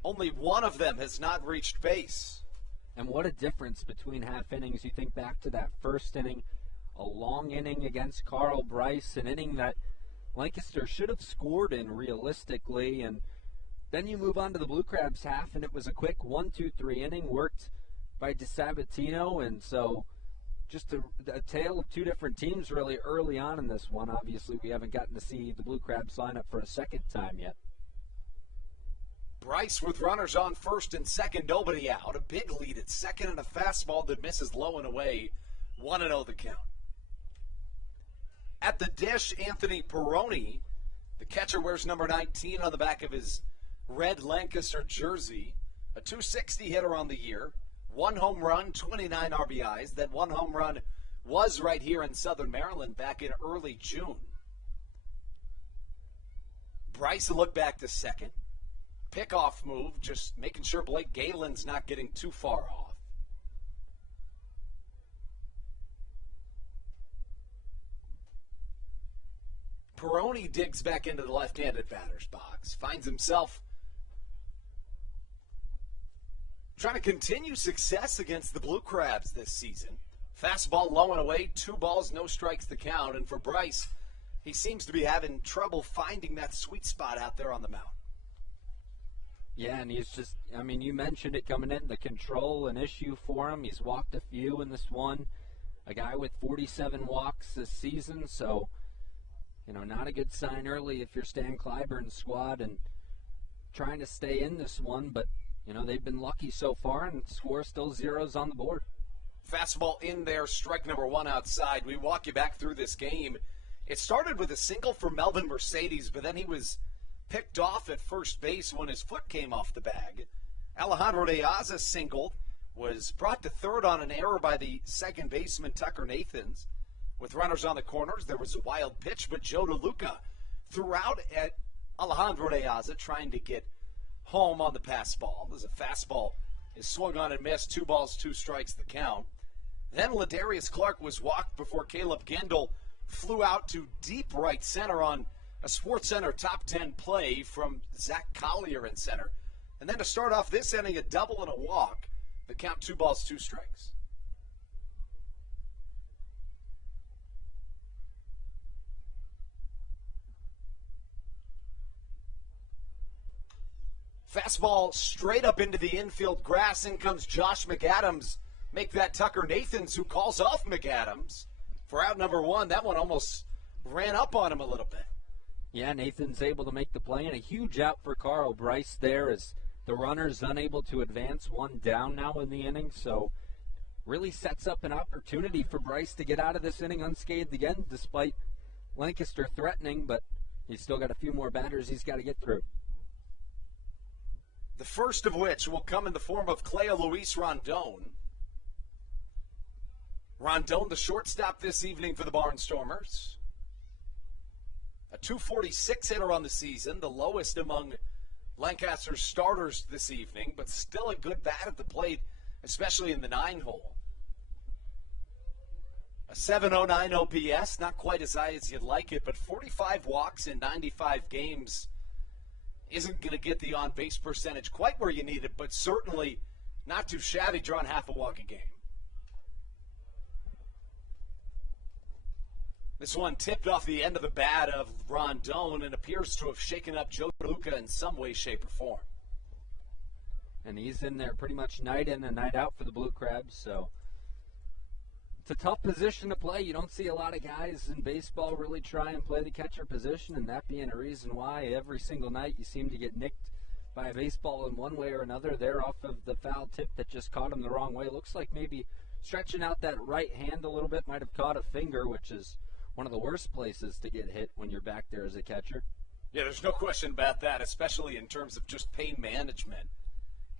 Only one of them has not reached base. And what a difference between half innings. You think back to that first inning, a long inning against Carl Bryce, an inning that Lancaster should have scored in realistically, and then you move on to the Blue Crabs half, and it was a quick 1-2-3 inning worked by DeSabatino, and so just a tale of two different teams really early on in this one. Obviously, we haven't gotten to see the Blue Crabs line up for a second time yet. Bryce with runners on first and second, nobody out. A big lead at second and a fastball that misses low and away. 1-0 the count. At the dish, Anthony Peroni, the catcher, wears number 19 on the back of his red Lancaster jersey. A .260 hitter on the year. 1 home run, 29 RBIs. That 1 home run was right here in Southern Maryland back in early June. Bryce a look back to second. Pickoff move, just making sure Blake Galen's not getting too far off. Peroni digs back into the left-handed batter's box, finds himself trying to continue success against the Blue Crabs this season. Fastball low and away, 2 balls, no strikes to count. And for Bryce, he seems to be having trouble finding that sweet spot out there on the mound. Yeah, and he's just, I mean, you mentioned it coming in, the control, an issue for him. He's walked a few in this one. A guy with 47 walks this season, so, you know, not a good sign early if you're Stan Clyburn's squad and trying to stay in this one, but, you know, they've been lucky so far, and the score still zeros on the board. Fastball in there, strike number 1 outside. We walk you back through this game. It started with a single for Melvin Mercedes, but then he was picked off at first base when his foot came off the bag. Alejandro de Aza singled, was brought to third on an error by the second baseman Tucker Nathans. With runners on the corners, there was a wild pitch, but Joe DeLuca threw out at Alejandro de Aza trying to get home on the pass ball. As a fastball is swung on and missed, 2 balls, 2 strikes the count. Then Ladarius Clark was walked before Caleb Gendel flew out to deep right center on a SportsCenter top 10 play from Zach Collier in center. And then to start off this inning, a double and a walk. The count 2 balls, 2 strikes. Fastball straight up into the infield grass. In comes Josh McAdams. Make that Tucker Nathans, who calls off McAdams for out number 1. That one almost ran up on him a little bit. Yeah, Nathan's able to make the play, and a huge out for Carl Bryce there as the runner's unable to advance, 1 down now in the inning. So really sets up an opportunity for Bryce to get out of this inning unscathed again, despite Lancaster threatening, but he's still got a few more batters he's got to get through. The first of which will come in the form of Cleo Luis Rondon. Rondon, the shortstop this evening for the Barnstormers. A .246 hitter on the season, the lowest among Lancaster's starters this evening, but still a good bat at the plate, especially in the 9-hole. A .709 OPS, not quite as high as you'd like it, but 45 walks in 95 games isn't going to get the on-base percentage quite where you need it, but certainly not too shabby, drawing half a walk a game. This one tipped off the end of the bat of Rondon and appears to have shaken up Joe DeLuca in some way, shape, or form. And he's in there pretty much night in and night out for the Blue Crabs, so it's a tough position to play. You don't see a lot of guys in baseball really try and play the catcher position, and that being a reason why every single night you seem to get nicked by a baseball in one way or another. They're off of the foul tip that just caught him the wrong way. Looks like maybe stretching out that right hand a little bit might have caught a finger, which is one of the worst places to get hit when you're back there as a catcher. Yeah, there's no question about that, especially in terms of just pain management.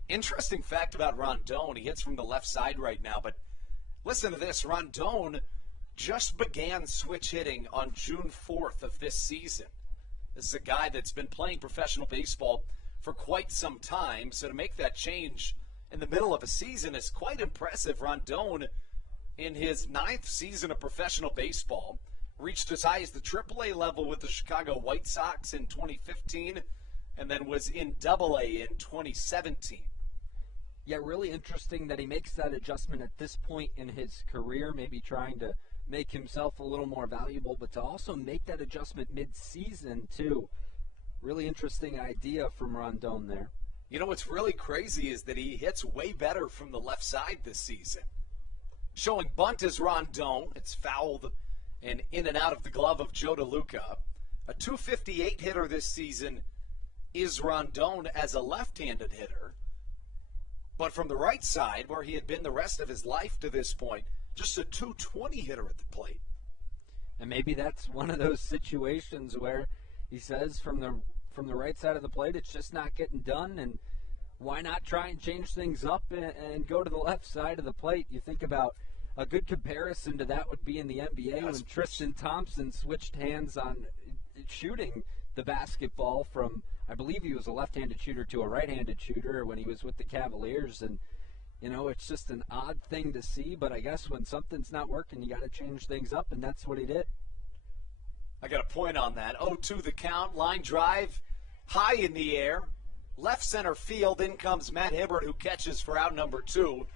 Interesting fact about Rondon, he hits from the left side right now, but listen to this. Rondon just began switch hitting on June 4th of this season. This is a guy that's been playing professional baseball for quite some time. So to make that change in the middle of a season is quite impressive. Rondon, in his 9th season of professional baseball, reached as high as the AAA level with the Chicago White Sox in 2015, and then was in AA in 2017. Yeah, really interesting that he makes that adjustment at this point in his career, maybe trying to make himself a little more valuable, but to also make that adjustment mid-season, too. Really interesting idea from Rondon there. You know what's really crazy is that he hits way better from the left side this season. Showing bunt is Rondon. It's fouled and in and out of the glove of Joe DeLuca. A .258 hitter this season is Rondon as a left-handed hitter. But from the right side, where he had been the rest of his life to this point, just a .220 hitter at the plate. And maybe that's one of those situations where he says from the right side of the plate, it's just not getting done, and why not try and change things up and go to the left side of the plate? You think about a good comparison to that would be in the NBA when Tristan Thompson switched hands on shooting the basketball from, I believe he was a left-handed shooter to a right-handed shooter when he was with the Cavaliers. And, you know, it's just an odd thing to see, but I guess when something's not working, you got to change things up, and that's what he did. I got a point on that. 0-2 the count. Line drive high in the air. Left center field. In comes Matt Hibbert, who catches for out number 2.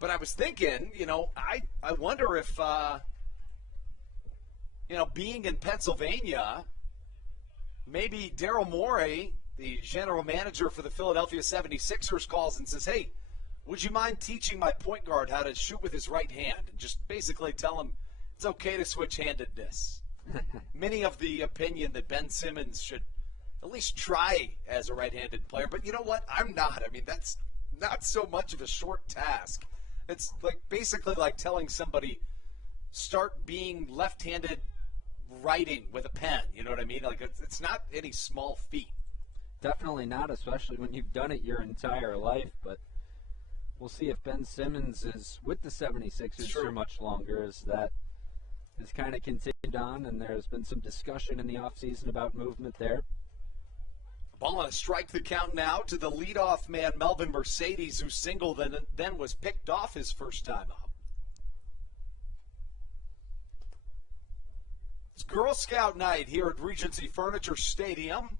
But I was thinking, you know, I wonder if, being in Pennsylvania, maybe Daryl Morey, the general manager for the Philadelphia 76ers, calls and says, hey, would you mind teaching my point guard how to shoot with his right hand? And just basically tell him it's okay to switch-handedness. Many of the opinion that Ben Simmons should at least try as a right-handed player. But you know what? I'm not. I mean, that's not so much of a short task. It's like basically like telling somebody start being left-handed writing with a pen. You know what I mean? Like it's not any small feat. Definitely not, especially when you've done it your entire life. But we'll see if Ben Simmons is with the 76ers for much longer, as that has kind of continued on, and there's been some discussion in the offseason about movement there. Ball on a strike the count now to the leadoff man, Melvin Mercedes, who singled and then was picked off his first time up. It's Girl Scout night here at Regency Furniture Stadium.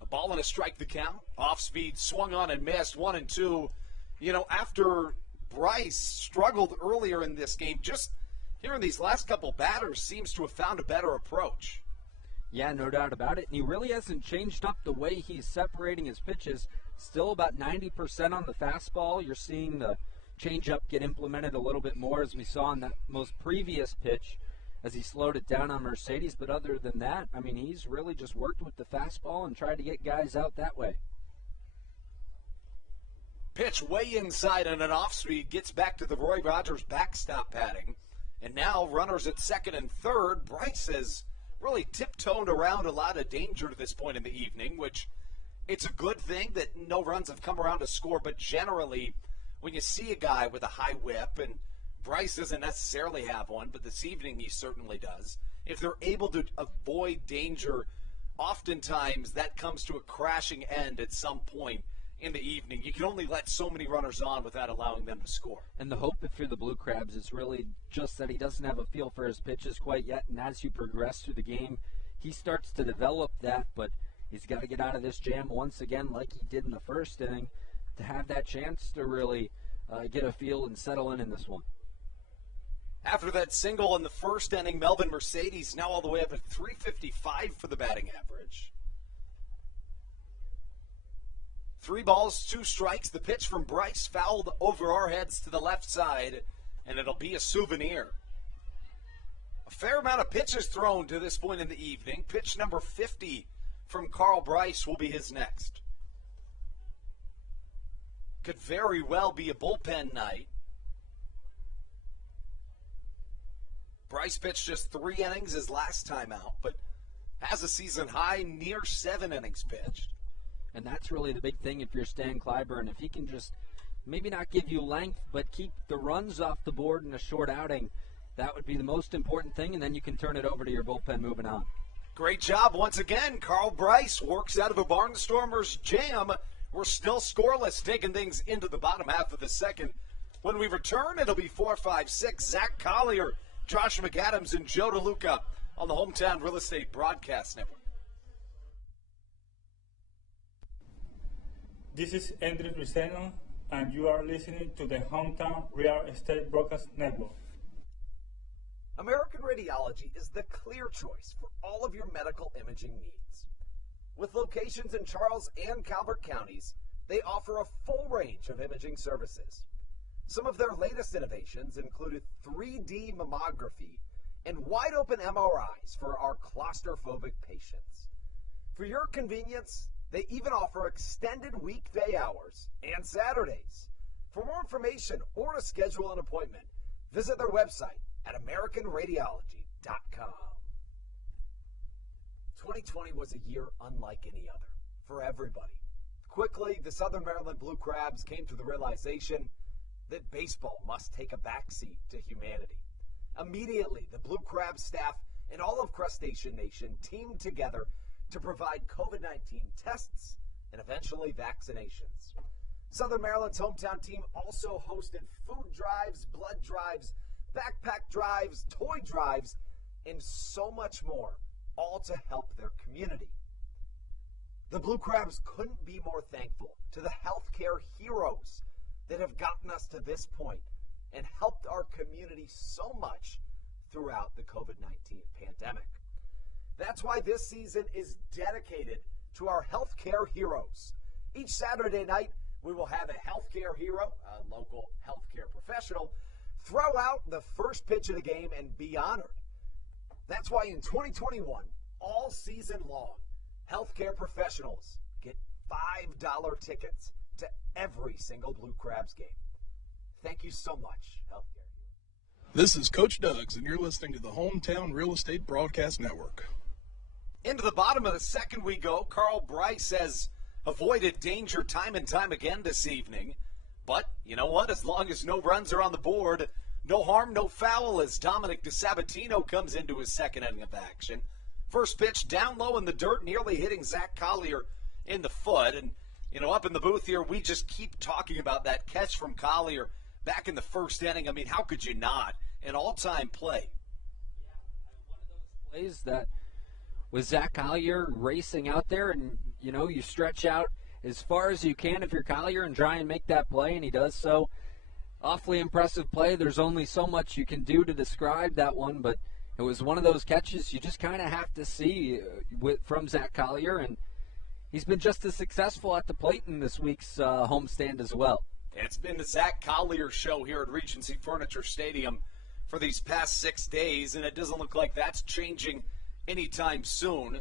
A ball and a strike the count. Off speed, swung on and missed, 1-2. You know, after Bryce struggled earlier in this game, just here in these last couple batters seems to have found a better approach. Yeah, no doubt about it. And he really hasn't changed up the way he's separating his pitches. Still about 90% on the fastball. You're seeing the changeup get implemented a little bit more, as we saw in that most previous pitch as he slowed it down on Mercedes. But other than that, I mean, he's really just worked with the fastball and tried to get guys out that way. Pitch way inside on an off-speed, gets back to the Roy Rogers backstop padding. And now runners at second and third. Bryce has really tiptoed around a lot of danger to this point in the evening, which it's a good thing that no runs have come around to score. But generally, when you see a guy with a high whip, and Bryce doesn't necessarily have one, but this evening he certainly does, if they're able to avoid danger, oftentimes that comes to a crashing end at some point in the evening. You can only let so many runners on without allowing them to score. And the hope if you're the Blue Crabs is really just that he doesn't have a feel for his pitches quite yet, and as you progress through the game, he starts to develop that, but he's got to get out of this jam once again like he did in the first inning to have that chance to really get a feel and settle in this one. After that single in the first inning, Melvin Mercedes now all the way up at .355 for the batting average. 3 balls, 2 strikes. The pitch from Bryce fouled over our heads to the left side, and it'll be a souvenir. A fair amount of pitches thrown to this point in the evening. Pitch number 50 from Carl Bryce will be his next. Could very well be a bullpen night. Bryce pitched just 3 innings his last time out, but has a season high near 7 innings pitched. And that's really the big thing if you're Stan Clyburn. If he can just maybe not give you length, but keep the runs off the board in a short outing, that would be the most important thing, and then you can turn it over to your bullpen moving on. Great job once again. Carl Bryce works out of a Barnstormers jam. We're still scoreless, taking things into the bottom half of the second. When we return, it'll be 4-5-6. Zach Collier, Josh McAdams, and Joe DeLuca on the Hometown Real Estate Broadcast Network. This is Andrew Riceno, and you are listening to the Hometown Real Estate Broadcast Network. American Radiology is the clear choice for all of your medical imaging needs. With locations in Charles and Calvert counties, they offer a full range of imaging services. Some of their latest innovations included 3D mammography and wide-open MRIs for our claustrophobic patients. For your convenience, they even offer extended weekday hours and Saturdays. For more information or to schedule an appointment, visit their website at AmericanRadiology.com. 2020 was a year unlike any other for everybody. Quickly, the Southern Maryland Blue Crabs came to the realization that baseball must take a backseat to humanity. Immediately, the Blue Crabs staff and all of Crustacean Nation teamed together to provide COVID-19 tests and eventually vaccinations. Southern Maryland's hometown team also hosted food drives, blood drives, backpack drives, toy drives, and so much more, all to help their community. The Blue Crabs couldn't be more thankful to the healthcare heroes that have gotten us to this point and helped our community so much throughout the COVID-19 pandemic. That's why this season is dedicated to our healthcare heroes. Each Saturday night, we will have a healthcare hero, a local healthcare professional, throw out the first pitch of the game and be honored. That's why in 2021, all season long, healthcare professionals get $5 tickets to every single Blue Crabs game. Thank you so much, healthcare heroes. This is Coach Doug's, and you're listening to the Hometown Real Estate Broadcast Network. Into the bottom of the second we go. Carl Bryce has avoided danger time and time again this evening. But you know what? As long as no runs are on the board, no harm, no foul as Dominic DeSabatino comes into his second inning of action. First pitch down low in the dirt, nearly hitting Zach Collier in the foot. And, you know, up in the booth here, we just keep talking about that catch from Collier back in the first inning. I mean, how could you not? An all-time play. One of those plays that with Zach Collier racing out there, and, you know, you stretch out as far as you can if you're Collier and try and make that play, and he does so. Awfully impressive play. There's only so much you can do to describe that one, but it was one of those catches you just kind of have to see from Zach Collier, and he's been just as successful at the plate in this week's homestand as well. It's been the Zach Collier show here at Regency Furniture Stadium for these past 6 days, and it doesn't look like that's changing anytime soon.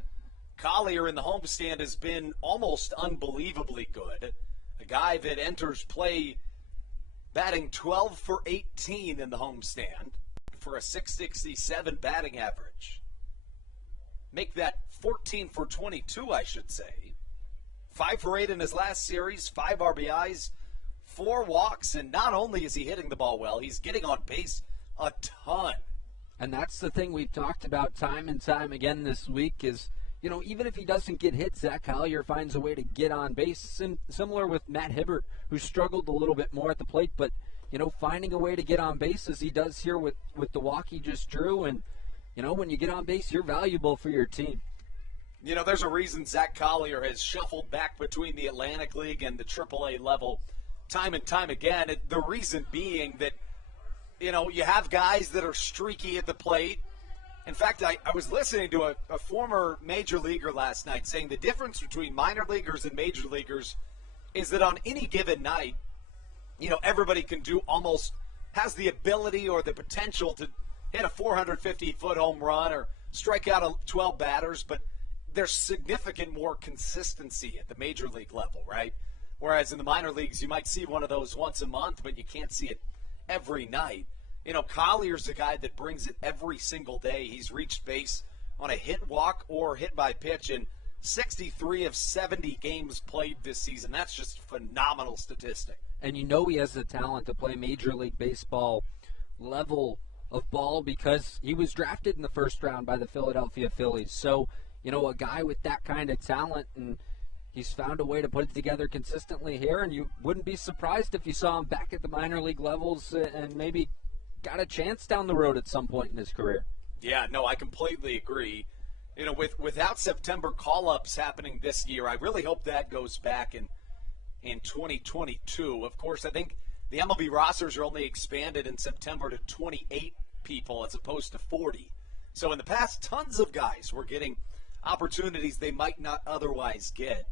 Collier in the homestand has been almost unbelievably good. A guy that enters play batting 12 for 18 in the homestand for a .667 batting average. Make that 14 for 22, I should say. 5 for 8 in his last series, 5 RBIs, 4 walks, and not only is he hitting the ball well, he's getting on base a ton. And that's the thing we've talked about time and time again this week is, you know, even if he doesn't get hit, Zach Collier finds a way to get on base. Similar with Matt Hibbert, who struggled a little bit more at the plate, but, you know, finding a way to get on base as he does here with the walk he just drew. And, you know, when you get on base, you're valuable for your team. You know, there's a reason Zach Collier has shuffled back between the Atlantic League and the AAA level time and time again. The reason being that, you know, you have guys that are streaky at the plate. In fact, I was listening to a former major leaguer last night saying the difference between minor leaguers and major leaguers is that on any given night, you know, everybody can do almost, has the ability or the potential to hit a 450-foot home run or strike out 12 batters, but there's significant more consistency at the major league level, right? Whereas in the minor leagues, you might see one of those once a month, but you can't see it every night. You know, Collier's a guy that brings it every single day. He's reached base on a hit walk or hit by pitch in 63 of 70 games played this season. That's just a phenomenal statistic. And you know he has the talent to play Major League Baseball level of ball because he was drafted in the first round by the Philadelphia Phillies. So, a guy with that kind of talent, and he's found a way to put it together consistently here, and you wouldn't be surprised if you saw him back at the minor league levels and maybe got a chance down the road at some point in his career. Yeah, no, I completely agree. Without September call-ups happening this year, I really hope that goes back in 2022. Of course, I think the MLB rosters are only expanded in September to 28 people as opposed to 40. So in the past, tons of guys were getting opportunities they might not otherwise get.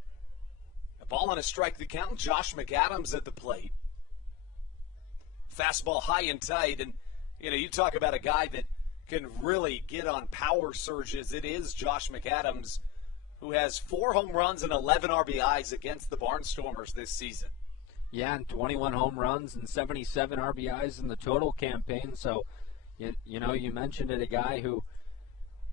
A ball and a strike to count. Josh McAdams at the plate. Fastball high and tight. And, you talk about a guy that can really get on power surges. It is Josh McAdams, who has 4 home runs and 11 RBIs against the Barnstormers this season. Yeah, and 21 home runs and 77 RBIs in the total campaign. So, you mentioned it, a guy who,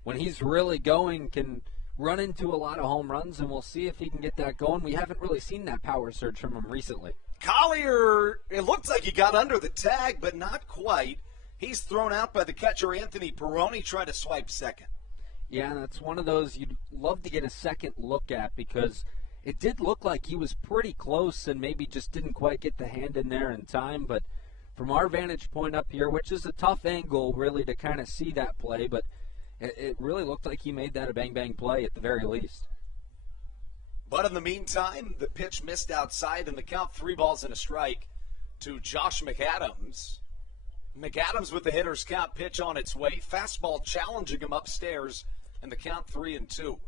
when he's really going, can run into a lot of home runs, and we'll see if he can get that going. We haven't really seen that power surge from him recently. Collier, it looks like he got under the tag, but not quite. He's thrown out by the catcher, Anthony Peroni, trying to swipe second. Yeah, that's one of those you'd love to get a second look at, because it did look like he was pretty close and maybe just didn't quite get the hand in there in time. But from our vantage point up here, which is a tough angle really to kind of see that play, but it really looked like he made that a bang-bang play at the very least. But in the meantime, the pitch missed outside, and the count 3 balls and a strike to Josh McAdams. McAdams with the hitter's count, pitch on its way. Fastball challenging him upstairs, and the count 3-2.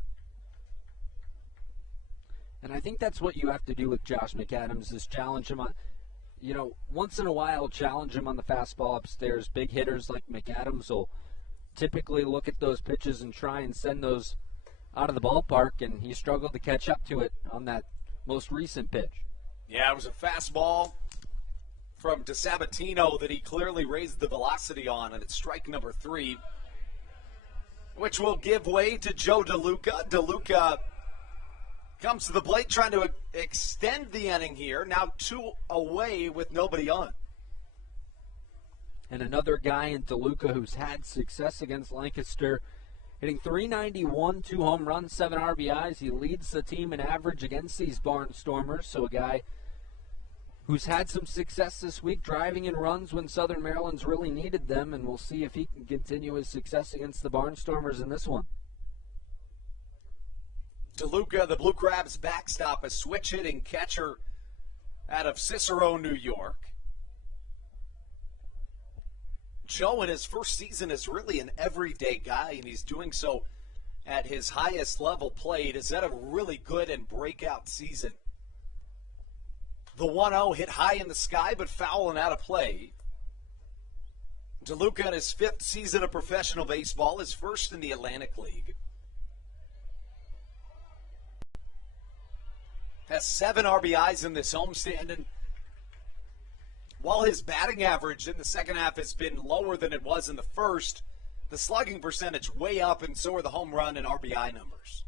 And I think that's what you have to do with Josh McAdams, is challenge him on, once in a while challenge him on the fastball upstairs. Big hitters like McAdams will typically look at those pitches and try and send those out of the ballpark, and he struggled to catch up to it on that most recent pitch. Yeah, it was a fastball from DeSabatino that he clearly raised the velocity on, and it's strike number 3, which will give way to Joe DeLuca. DeLuca comes to the plate trying to extend the inning here. Now 2 away with nobody on. And another guy in DeLuca who's had success against Lancaster, hitting .391, 2 home runs, 7 RBIs. He leads the team in average against these Barnstormers. So a guy who's had some success this week, driving in runs when Southern Maryland's really needed them, and we'll see if he can continue his success against the Barnstormers in this one. DeLuca, the Blue Crabs backstop, a switch-hitting catcher out of Cicero, New York. Joe, in his first season, is really an everyday guy, and he's doing so at his highest level played. He's had a really good and breakout season. The 1-0 hit high in the sky, but foul and out of play. DeLuca, in his 5th season of professional baseball, is first in the Atlantic League. Has 7 RBIs in this homestand, and while his batting average in the second half has been lower than it was in the first, the slugging percentage way up, and so are the home run and RBI numbers.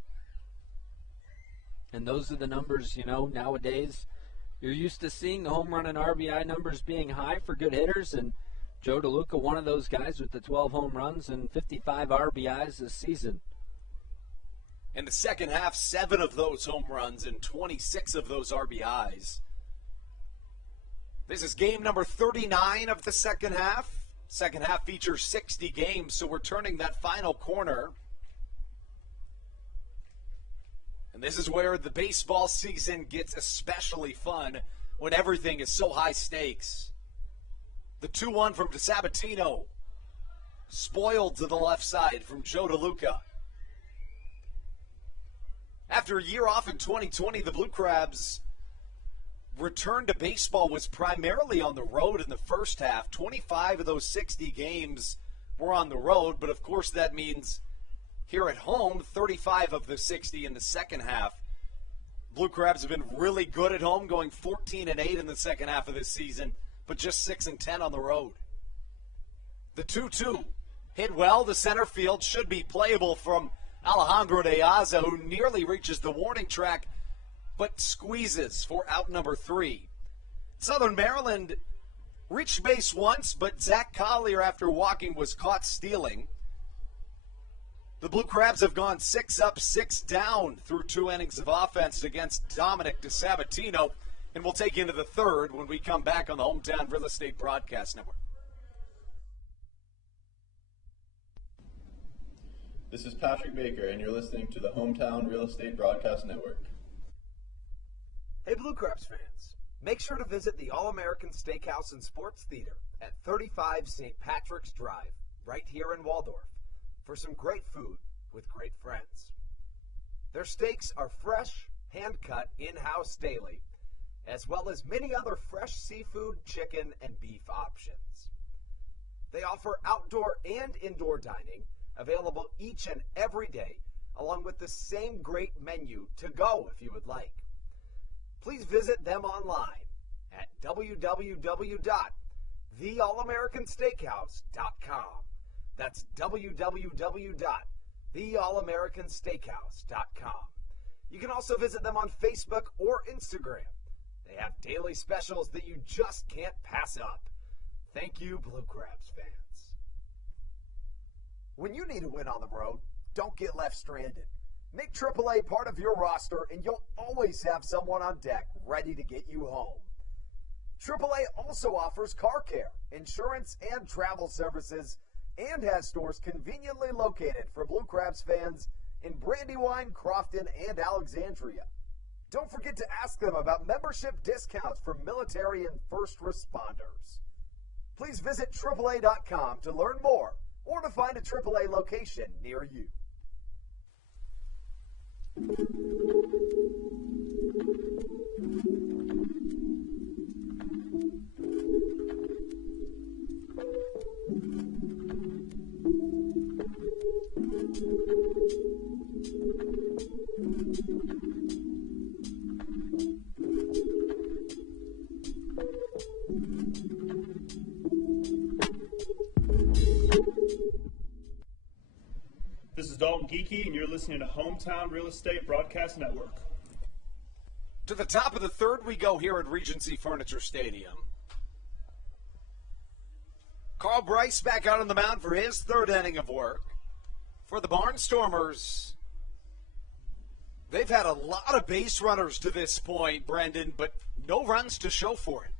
And those are the numbers, nowadays. You're used to seeing the home run and RBI numbers being high for good hitters, and Joe DeLuca, one of those guys with the 12 home runs and 55 RBIs this season. In the second half, 7 of those home runs and 26 of those RBIs. This is game number 39 of the second half. Second half features 60 games, so we're turning that final corner. And this is where the baseball season gets especially fun, when everything is so high stakes. The 2-1 from DeSabatino, spoiled to the left side from Joe DeLuca. After a year off in 2020, the Blue Crabs' return to baseball was primarily on the road in the first half. 25 of those 60 games were on the road, but of course that means here at home, 35 of the 60 in the second half. Blue Crabs have been really good at home, going 14-8 in the second half of this season, but just 6-10 on the road. The 2-2 hit well to center field, should be playable from Alejandro De Aza, who nearly reaches the warning track, but squeezes for out number 3. Southern Maryland reached base once, but Zach Collier, after walking, was caught stealing. The Blue Crabs have gone 6 up, 6 down through 2 innings of offense against Dominic DeSabatino, and we'll take you into the third when we come back on the Hometown Real Estate Broadcast Network. This is Patrick Baker, and you're listening to the Hometown Real Estate Broadcast Network. Hey, Blue Crabs fans, make sure to visit the All-American Steakhouse and Sports Theater at 35 St. Patrick's Drive, right here in Waldorf, for some great food with great friends. Their steaks are fresh, hand-cut, in-house daily, as well as many other fresh seafood, chicken, and beef options. They offer outdoor and indoor dining, available each and every day, along with the same great menu to go if you would like. Please visit them online at www.theallamericansteakhouse.com. That's www.theallamericansteakhouse.com. You can also visit them on Facebook or Instagram. They have daily specials that you just can't pass up. Thank you, Blue Crabs fans. When you need a win on the road, don't get left stranded. Make AAA part of your roster, and you'll always have someone on deck ready to get you home. AAA also offers car care, insurance, and travel services, and has stores conveniently located for Blue Crabs fans in Brandywine, Crofton, and Alexandria. Don't forget to ask them about membership discounts for military and first responders. Please visit AAA.com to learn more or to find a AAA location near you. This is Dalton Geeky, and you're listening to Hometown Real Estate Broadcast Network. To the top of the third we go here at Regency Furniture Stadium. Carl Bryce back out on the mound for his third inning of work. For the Barnstormers, they've had a lot of base runners to this point, Brendan, but no runs to show for it.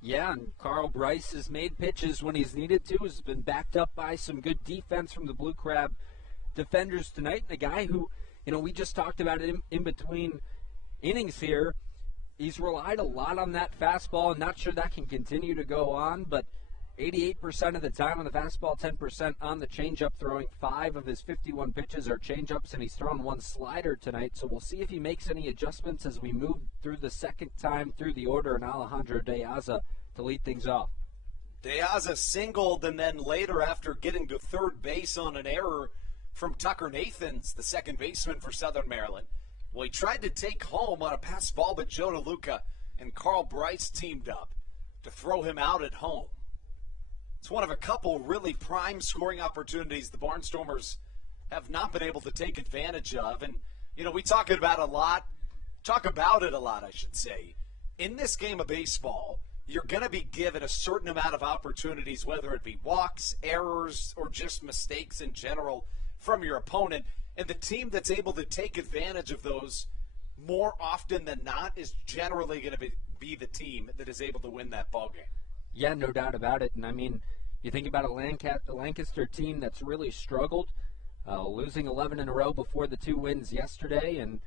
Yeah, and Carl Bryce has made pitches when he's needed to, has been backed up by some good defense from the Blue Crab defenders tonight, and a guy who, we just talked about it in between innings here. He's relied a lot on that fastball, and not sure that can continue to go on, but 88% of the time on the fastball, 10% on the changeup, throwing 5 of his 51 pitches are changeups, and he's thrown 1 slider tonight, so we'll see if he makes any adjustments as we move through the second time through the order, and Alejandro De Aza to lead things off. De Aza singled, and then later, after getting to third base on an error from Tucker Nathans, the second baseman for Southern Maryland. Well, he tried to take home on a pass ball, but Joe DeLuca and Carl Bryce teamed up to throw him out at home. It's one of a couple really prime scoring opportunities the Barnstormers have not been able to take advantage of. And, we talk about it a lot, I should say. In this game of baseball, you're going to be given a certain amount of opportunities, whether it be walks, errors, or just mistakes in general from your opponent, and the team that's able to take advantage of those more often than not is generally going to be the team that is able to win that ballgame. Yeah, no doubt about it. And, you think about a Lancaster team that's really struggled, losing 11 in a row before the 2 wins yesterday. And,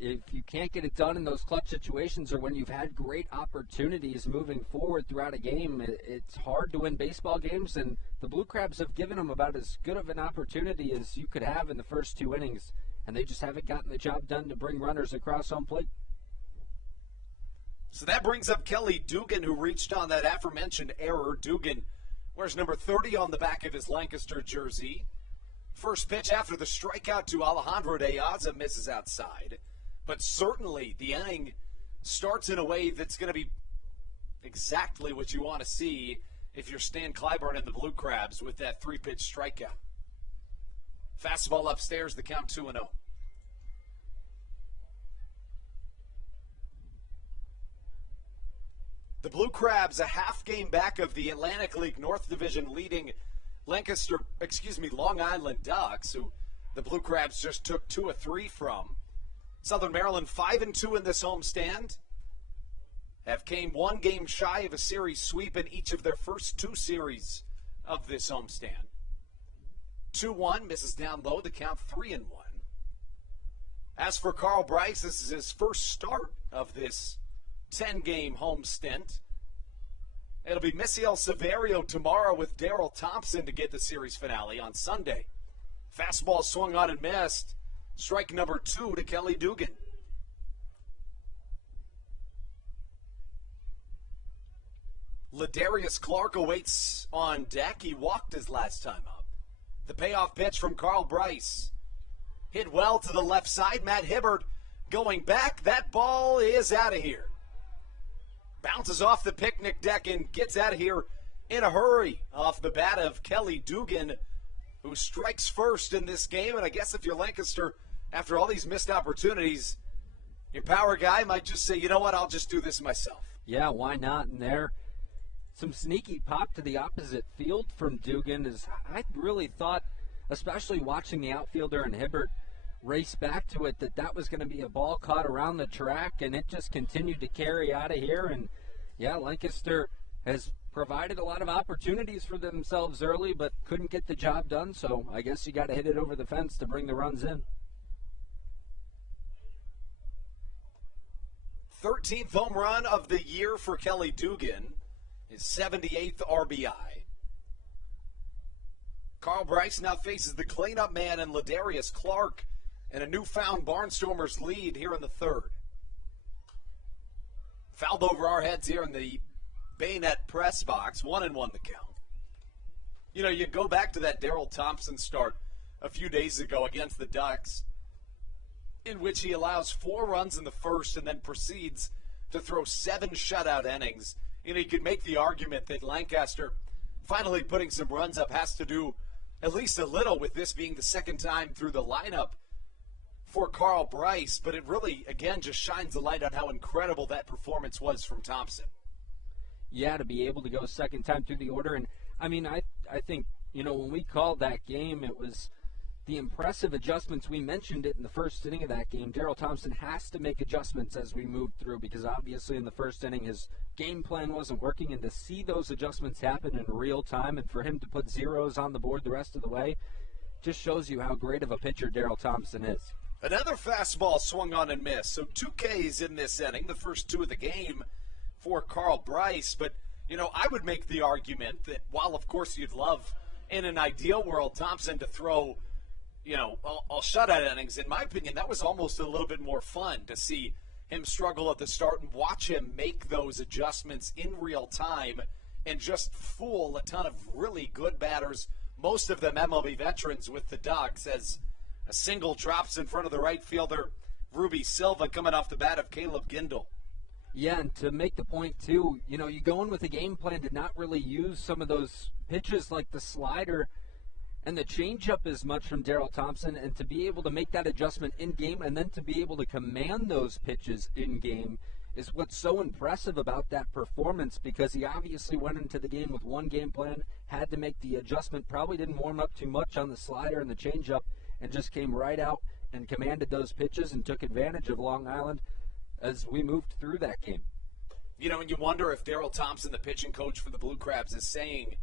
if you can't get it done in those clutch situations or when you've had great opportunities moving forward throughout a game, it's hard to win baseball games. And the Blue Crabs have given them about as good of an opportunity as you could have in the first 2 innings. And they just haven't gotten the job done to bring runners across home plate. So that brings up Kelly Dugan, who reached on that aforementioned error. Dugan wears number 30 on the back of his Lancaster jersey. First pitch after the strikeout to Alejandro De Aza misses outside. But certainly the inning starts in a way that's going to be exactly what you want to see if you're Stan Clyburn and the Blue Crabs with that 3-pitch strikeout. Fastball upstairs, the count 2-0. The Blue Crabs, a half game back of the Atlantic League North Division leading Long Island Ducks, who the Blue Crabs just took 2 of 3 from. Southern Maryland 5-2 in this homestand. Have came one game shy of a series sweep in each of their first 2 series of this homestand. 2-1, misses down low, the count 3-1. As for Carl Bryce, this is his first start of this 10-game home stint. It'll be Misiel Severio tomorrow with Daryl Thompson to get the series finale on Sunday. Fastball swung on and missed. Strike number 2 to Kelly Dugan. Ladarius Clark awaits on deck. He walked his last time up. The payoff pitch from Carl Bryce. Hit well to the left side. Matt Hibbert going back. That ball is out of here. Bounces off the picnic deck and gets out of here in a hurry off the bat of Kelly Dugan, who strikes first in this game. And I guess if you're Lancaster, after all these missed opportunities, your power guy might just say, you know what, I'll just do this myself. Yeah, why not? And there, some sneaky pop to the opposite field from Dugan. Is I really thought, especially watching the outfielder and Hibbert race back to it, that was going to be a ball caught around the track, and it just continued to carry out of here. And yeah, Lancaster has provided a lot of opportunities for themselves early, but couldn't get the job done. So I guess you got to hit it over the fence to bring the runs in. 13th home run of the year for Kelly Dugan, his 78th RBI. Carl Bryce now faces the cleanup man and Ladarius Clark in a newfound Barnstormers lead here in the 3rd. Fouled over our heads here in the Bayonet press box. 1-1 the count. You know, you go back to that Daryl Thompson start a few days ago against the Ducks, in which he allows 4 runs in the first and then proceeds to throw 7 shutout innings. You know, you could make the argument that Lancaster finally putting some runs up has to do at least a little with this being the second time through the lineup for Carl Bryce, but it really, again, just shines the light on how incredible that performance was from Thompson. Yeah, to be able to go second time through the order. And, I mean, I think, you know, when we called that game, it was the impressive adjustments. We mentioned it in the first inning of that game. Daryl Thompson has to make adjustments as we move through, because obviously in the first inning his game plan wasn't working, and to see those adjustments happen in real time and for him to put zeros on the board the rest of the way just shows you how great of a pitcher Daryl Thompson is. Another fastball swung on and missed. So 2 Ks in this inning, the first 2 of the game for Carl Bryce. But, you know, I would make the argument that while, of course, you'd love in an ideal world Thompson to throw, you know, all shutout innings, in my opinion, that was almost a little bit more fun to see him struggle at the start and watch him make those adjustments in real time and just fool a ton of really good batters, most of them MLB veterans with the Ducks, as a single drops in front of the right fielder, Ruby Silva, coming off the bat of Caleb Gindel. Yeah, and to make the point, too, you know, you go in with a game plan to not really use some of those pitches like the slider and the changeup as much from Daryl Thompson, and to be able to make that adjustment in-game and then to be able to command those pitches in-game is what's so impressive about that performance, because he obviously went into the game with one game plan, had to make the adjustment, probably didn't warm up too much on the slider and the changeup, and just came right out and commanded those pitches and took advantage of Long Island as we moved through that game. You know, and you wonder if Daryl Thompson, the pitching coach for the Blue Crabs, is saying,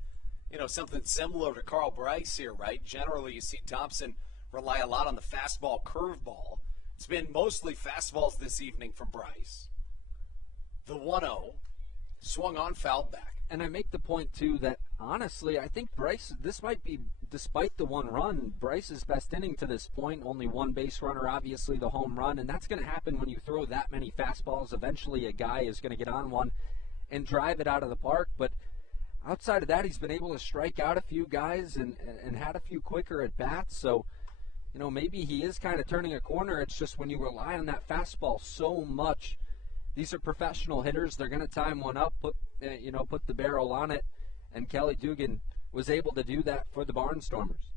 you know, something similar to Carl Bryce here, right? Generally, you see Thompson rely a lot on the fastball curveball. It's been mostly fastballs this evening from Bryce. The 1-0 swung on, fouled back. And I make the point, too, that honestly, I think Bryce, this might be, despite the 1 run, Bryce's best inning to this point. Only 1 base runner, obviously the home run, and that's going to happen when you throw that many fastballs. Eventually a guy is going to get on one and drive it out of the park. But outside of that, he's been able to strike out a few guys and had a few quicker at-bats. So, you know, maybe he is kind of turning a corner. It's just when you rely on that fastball so much, these are professional hitters. They're going to time one up, put the barrel on it, and Kelly Dugan was able to do that for the Barnstormers.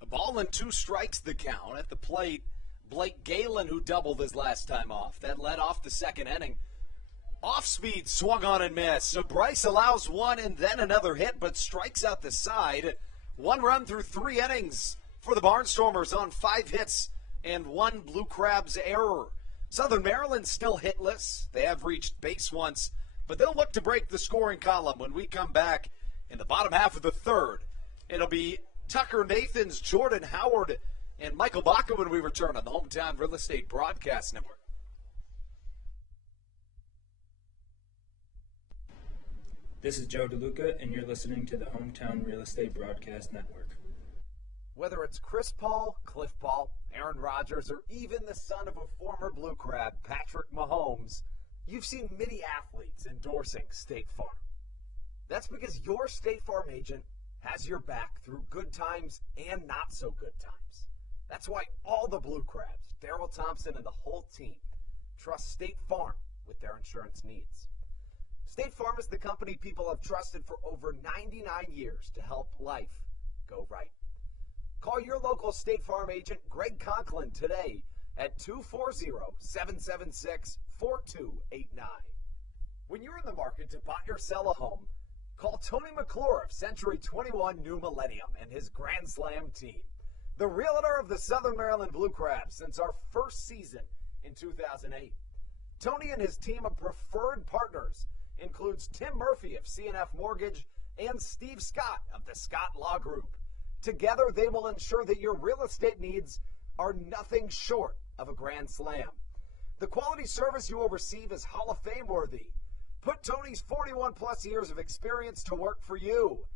A ball and 2 strikes the count. At the plate, Blake Galen, who doubled his last time off. That led off the second inning. Off speed, swung on and missed. So Bryce allows one and then another hit, but strikes out the side. 1 run through 3 innings for the Barnstormers on 5 hits and 1 Blue Crabs error. Southern Maryland still hitless. They have reached base once, but they'll look to break the scoring column when we come back in the bottom half of the third. It'll be Tucker Nathans, Jordan Howard, and Michael Baca when we return on the Hometown Real Estate Broadcast Network. This is Joe DeLuca, and you're listening to the Hometown Real Estate Broadcast Network. Whether it's Chris Paul, Cliff Paul, Aaron Rodgers, or even the son of a former Blue Crab, Patrick Mahomes, you've seen many athletes endorsing State Farm. That's because your State Farm agent has your back through good times and not so good times. That's why all the Blue Crabs, Darryl Thompson, and the whole team trust State Farm with their insurance needs. State Farm is the company people have trusted for over 99 years to help life go right. Call your local State Farm agent, Greg Conklin, today at 240-776-4289. When you're in the market to buy or sell a home, call Tony McClure of Century 21 New Millennium and his Grand Slam team, the realtor of the Southern Maryland Blue Crabs since our first season in 2008. Tony and his team of preferred partners includes Tim Murphy of CNF Mortgage and Steve Scott of the Scott Law Group. Together, they will ensure that your real estate needs are nothing short of a grand slam. The quality service you will receive is Hall of Fame worthy. Put Tony's 41-plus years of experience to work for you.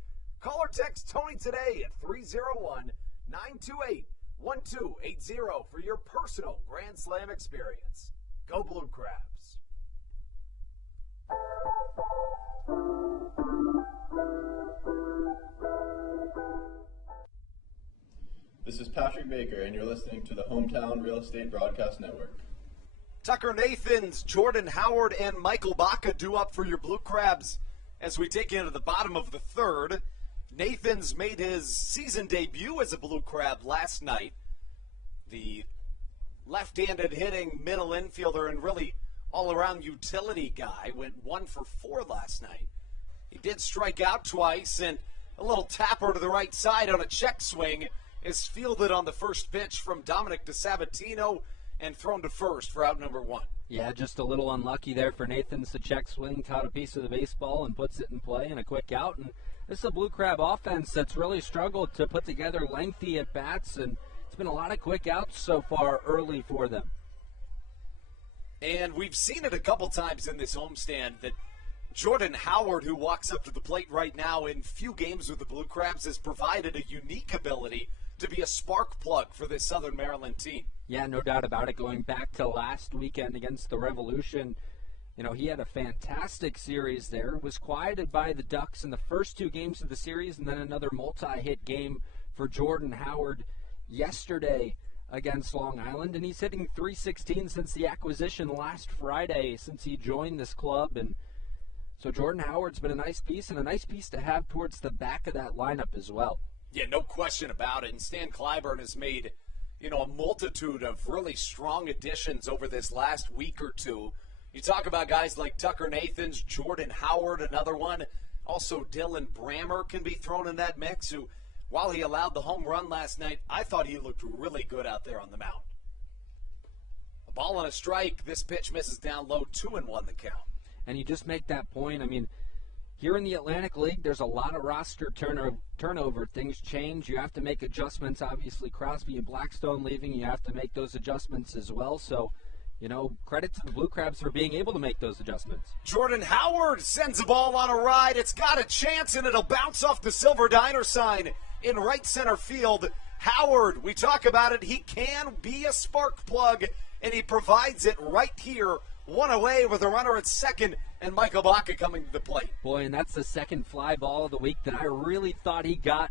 Call or text Tony today at 301-928-1280 for your personal grand slam experience. Go Blue Crabs. This is Patrick Baker, and you're listening to the Hometown Real Estate Broadcast Network. Tucker Nathans, Jordan Howard, and Michael Baca due up for your Blue Crabs as we take you into the bottom of the third. Nathans made his season debut as a Blue Crab last night. The left-handed hitting middle infielder and really all-around utility guy went 1 for 4 last night. He did strike out twice, and a little tapper to the right side on a check swing is fielded on the first pitch from Dominic DeSabatino and thrown to first for out number 1. Yeah, just a little unlucky there for Nathans. The check swing caught a piece of the baseball and puts it in play and a quick out. And this is a Blue Crab offense that's really struggled to put together lengthy at-bats, and it's been a lot of quick outs so far early for them. And we've seen it a couple times in this homestand that Jordan Howard, who walks up to the plate right now in few games with the Blue Crabs, has provided a unique ability to be a spark plug for this Southern Maryland team. Yeah, no doubt about it. Going back to last weekend against the Revolution, he had a fantastic series there. Was quieted by the Ducks in the first 2 games of the series, and then another multi-hit game for Jordan Howard yesterday against Long Island. And he's hitting .316 since the acquisition last Friday, since he joined this club. And so Jordan Howard's been a nice piece, and a nice piece to have towards the back of that lineup as well. Yeah, no question about it. And Stan Clyburn has made, a multitude of really strong additions over this last week or two. You talk about guys like Tucker Nathans, Jordan Howard, another one. Also, Dylan Brammer can be thrown in that mix, who, while he allowed the home run last night, I thought he looked really good out there on the mound. A ball and a strike. This pitch misses down low, 2-1 the count. And you just make that point. Here in the Atlantic League, there's a lot of roster turnover. Things change. You have to make adjustments. Obviously, Crosby and Blackstone leaving, you have to make those adjustments as well. So, credit to the Blue Crabs for being able to make those adjustments. Jordan Howard sends the ball on a ride. It's got a chance, and it'll bounce off the Silver Diner sign in right center field. Howard, we talk about it. He can be a spark plug, and he provides it right here. 1 away with a runner at second, and Michael Baca coming to the plate. Boy, and that's the second fly ball of the week that I really thought he got,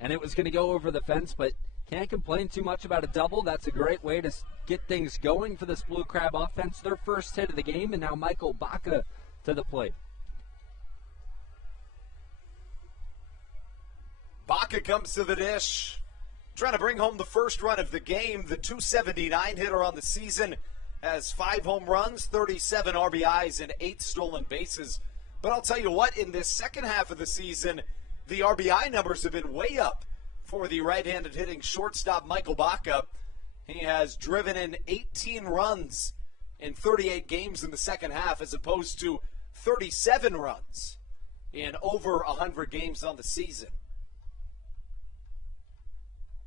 and it was going to go over the fence, but can't complain too much about a double. That's a great way to get things going for this Blue Crab offense. Their first hit of the game, and now Michael Baca to the plate. Baca comes to the dish, trying to bring home the first run of the game, the .279 hitter on the season. has 5 home runs, 37 RBIs, and 8 stolen bases. But I'll tell you what, in this second half of the season, the RBI numbers have been way up for the right-handed hitting shortstop Michael Baca. He has driven in 18 runs in 38 games in the second half as opposed to 37 runs in over 100 games on the season.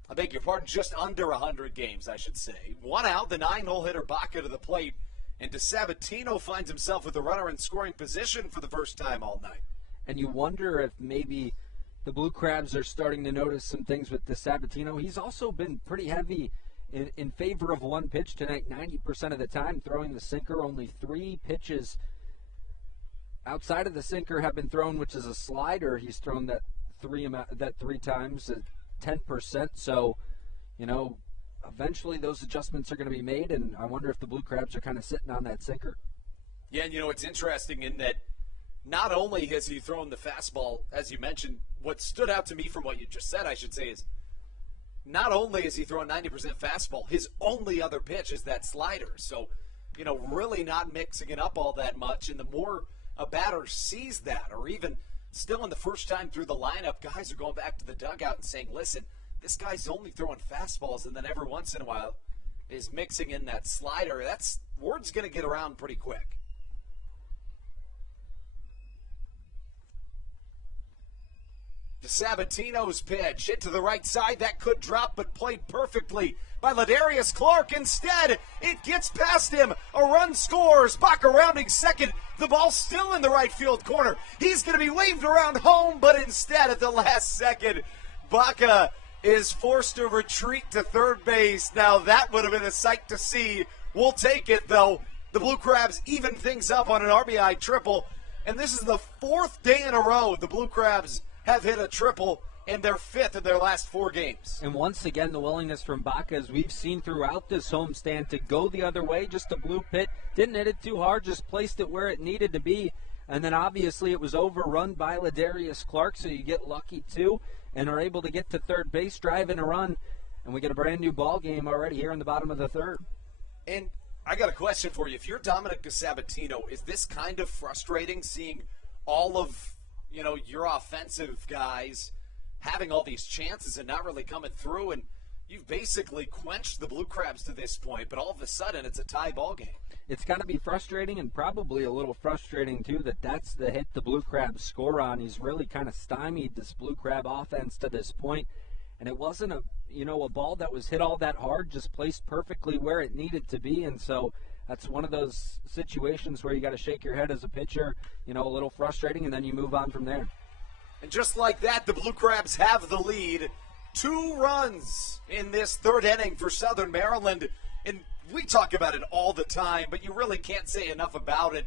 I beg your pardon, just under 100 games, I should say. 1 out, the 9-hole hitter Baca to the plate, and DeSabatino finds himself with a runner in scoring position for the first time all night. And you wonder if maybe the Blue Crabs are starting to notice some things with DeSabatino. He's also been pretty heavy in favor of one pitch tonight, 90% of the time, throwing the sinker. Only 3 pitches outside of the sinker have been thrown, which is a slider. He's thrown that 3 times, 10%. So, eventually those adjustments are going to be made, and I wonder if the Blue Crabs are kind of sitting on that sinker. Yeah, and it's interesting in that not only has he thrown the fastball, as you mentioned, what stood out to me from what you just said, I should say, is not only has he thrown 90% fastball, his only other pitch is that slider. So, really not mixing it up all that much. And the more a batter sees that, or even still in the first time through the lineup, guys are going back to the dugout and saying, listen, this guy's only throwing fastballs, and then every once in a while is mixing in that slider. Word's going to get around pretty quick. DeSabatino's pitch hit to the right side. That could drop, but played perfectly by Ladarius Clark. Instead, it gets past him. A run scores. Baca rounding second. The ball's still in the right field corner. He's going to be waved around home, but instead at the last second, Baca is forced to retreat to third base. Now, that would have been a sight to see. We'll take it, though. The Blue Crabs even things up on an RBI triple, and this is the 4th day in a row the Blue Crabs have hit a triple, and they're 5th in their last 4 games. And once again, the willingness from Baca, as we've seen throughout this homestand, to go the other way, just a blue pit. Didn't hit it too hard, just placed it where it needed to be. And then obviously it was overrun by Ladarius Clark, so you get lucky too, and are able to get to third base, drive in a run, and we get a brand new ball game already here in the bottom of the third. And I got a question for you. If you're Dominic DeSabatino, is this kind of frustrating, seeing all of your offensive guys having all these chances and not really coming through, and you've basically quenched the Blue Crabs to this point, but all of a sudden it's a tie ball game? It's got to be frustrating, and probably a little frustrating too that's the hit the Blue Crabs score on. He's really kind of stymied this Blue Crab offense to this point, and it wasn't a ball that was hit all that hard, just placed perfectly where it needed to be. And so that's one of those situations where you got to shake your head as a pitcher, a little frustrating, and then you move on from there. And just like that, the Blue Crabs have the lead. 2 runs in this 3rd inning for Southern Maryland. And we talk about it all the time, but you really can't say enough about it.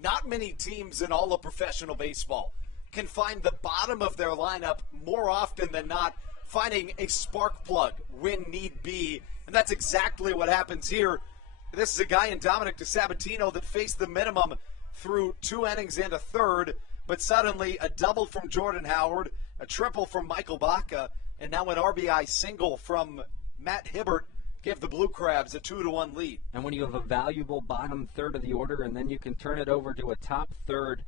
Not many teams in all of professional baseball can find the bottom of their lineup more often than not, finding a spark plug when need be. And that's exactly what happens here. This is a guy in Dominic DeSabatino that faced the minimum through 2 innings and a third, but suddenly a double from Jordan Howard, a triple from Michael Baca, and now an RBI single from Matt Hibbert give the Blue Crabs a 2-1 lead. And when you have a valuable bottom third of the order, and then you can turn it over to a top third,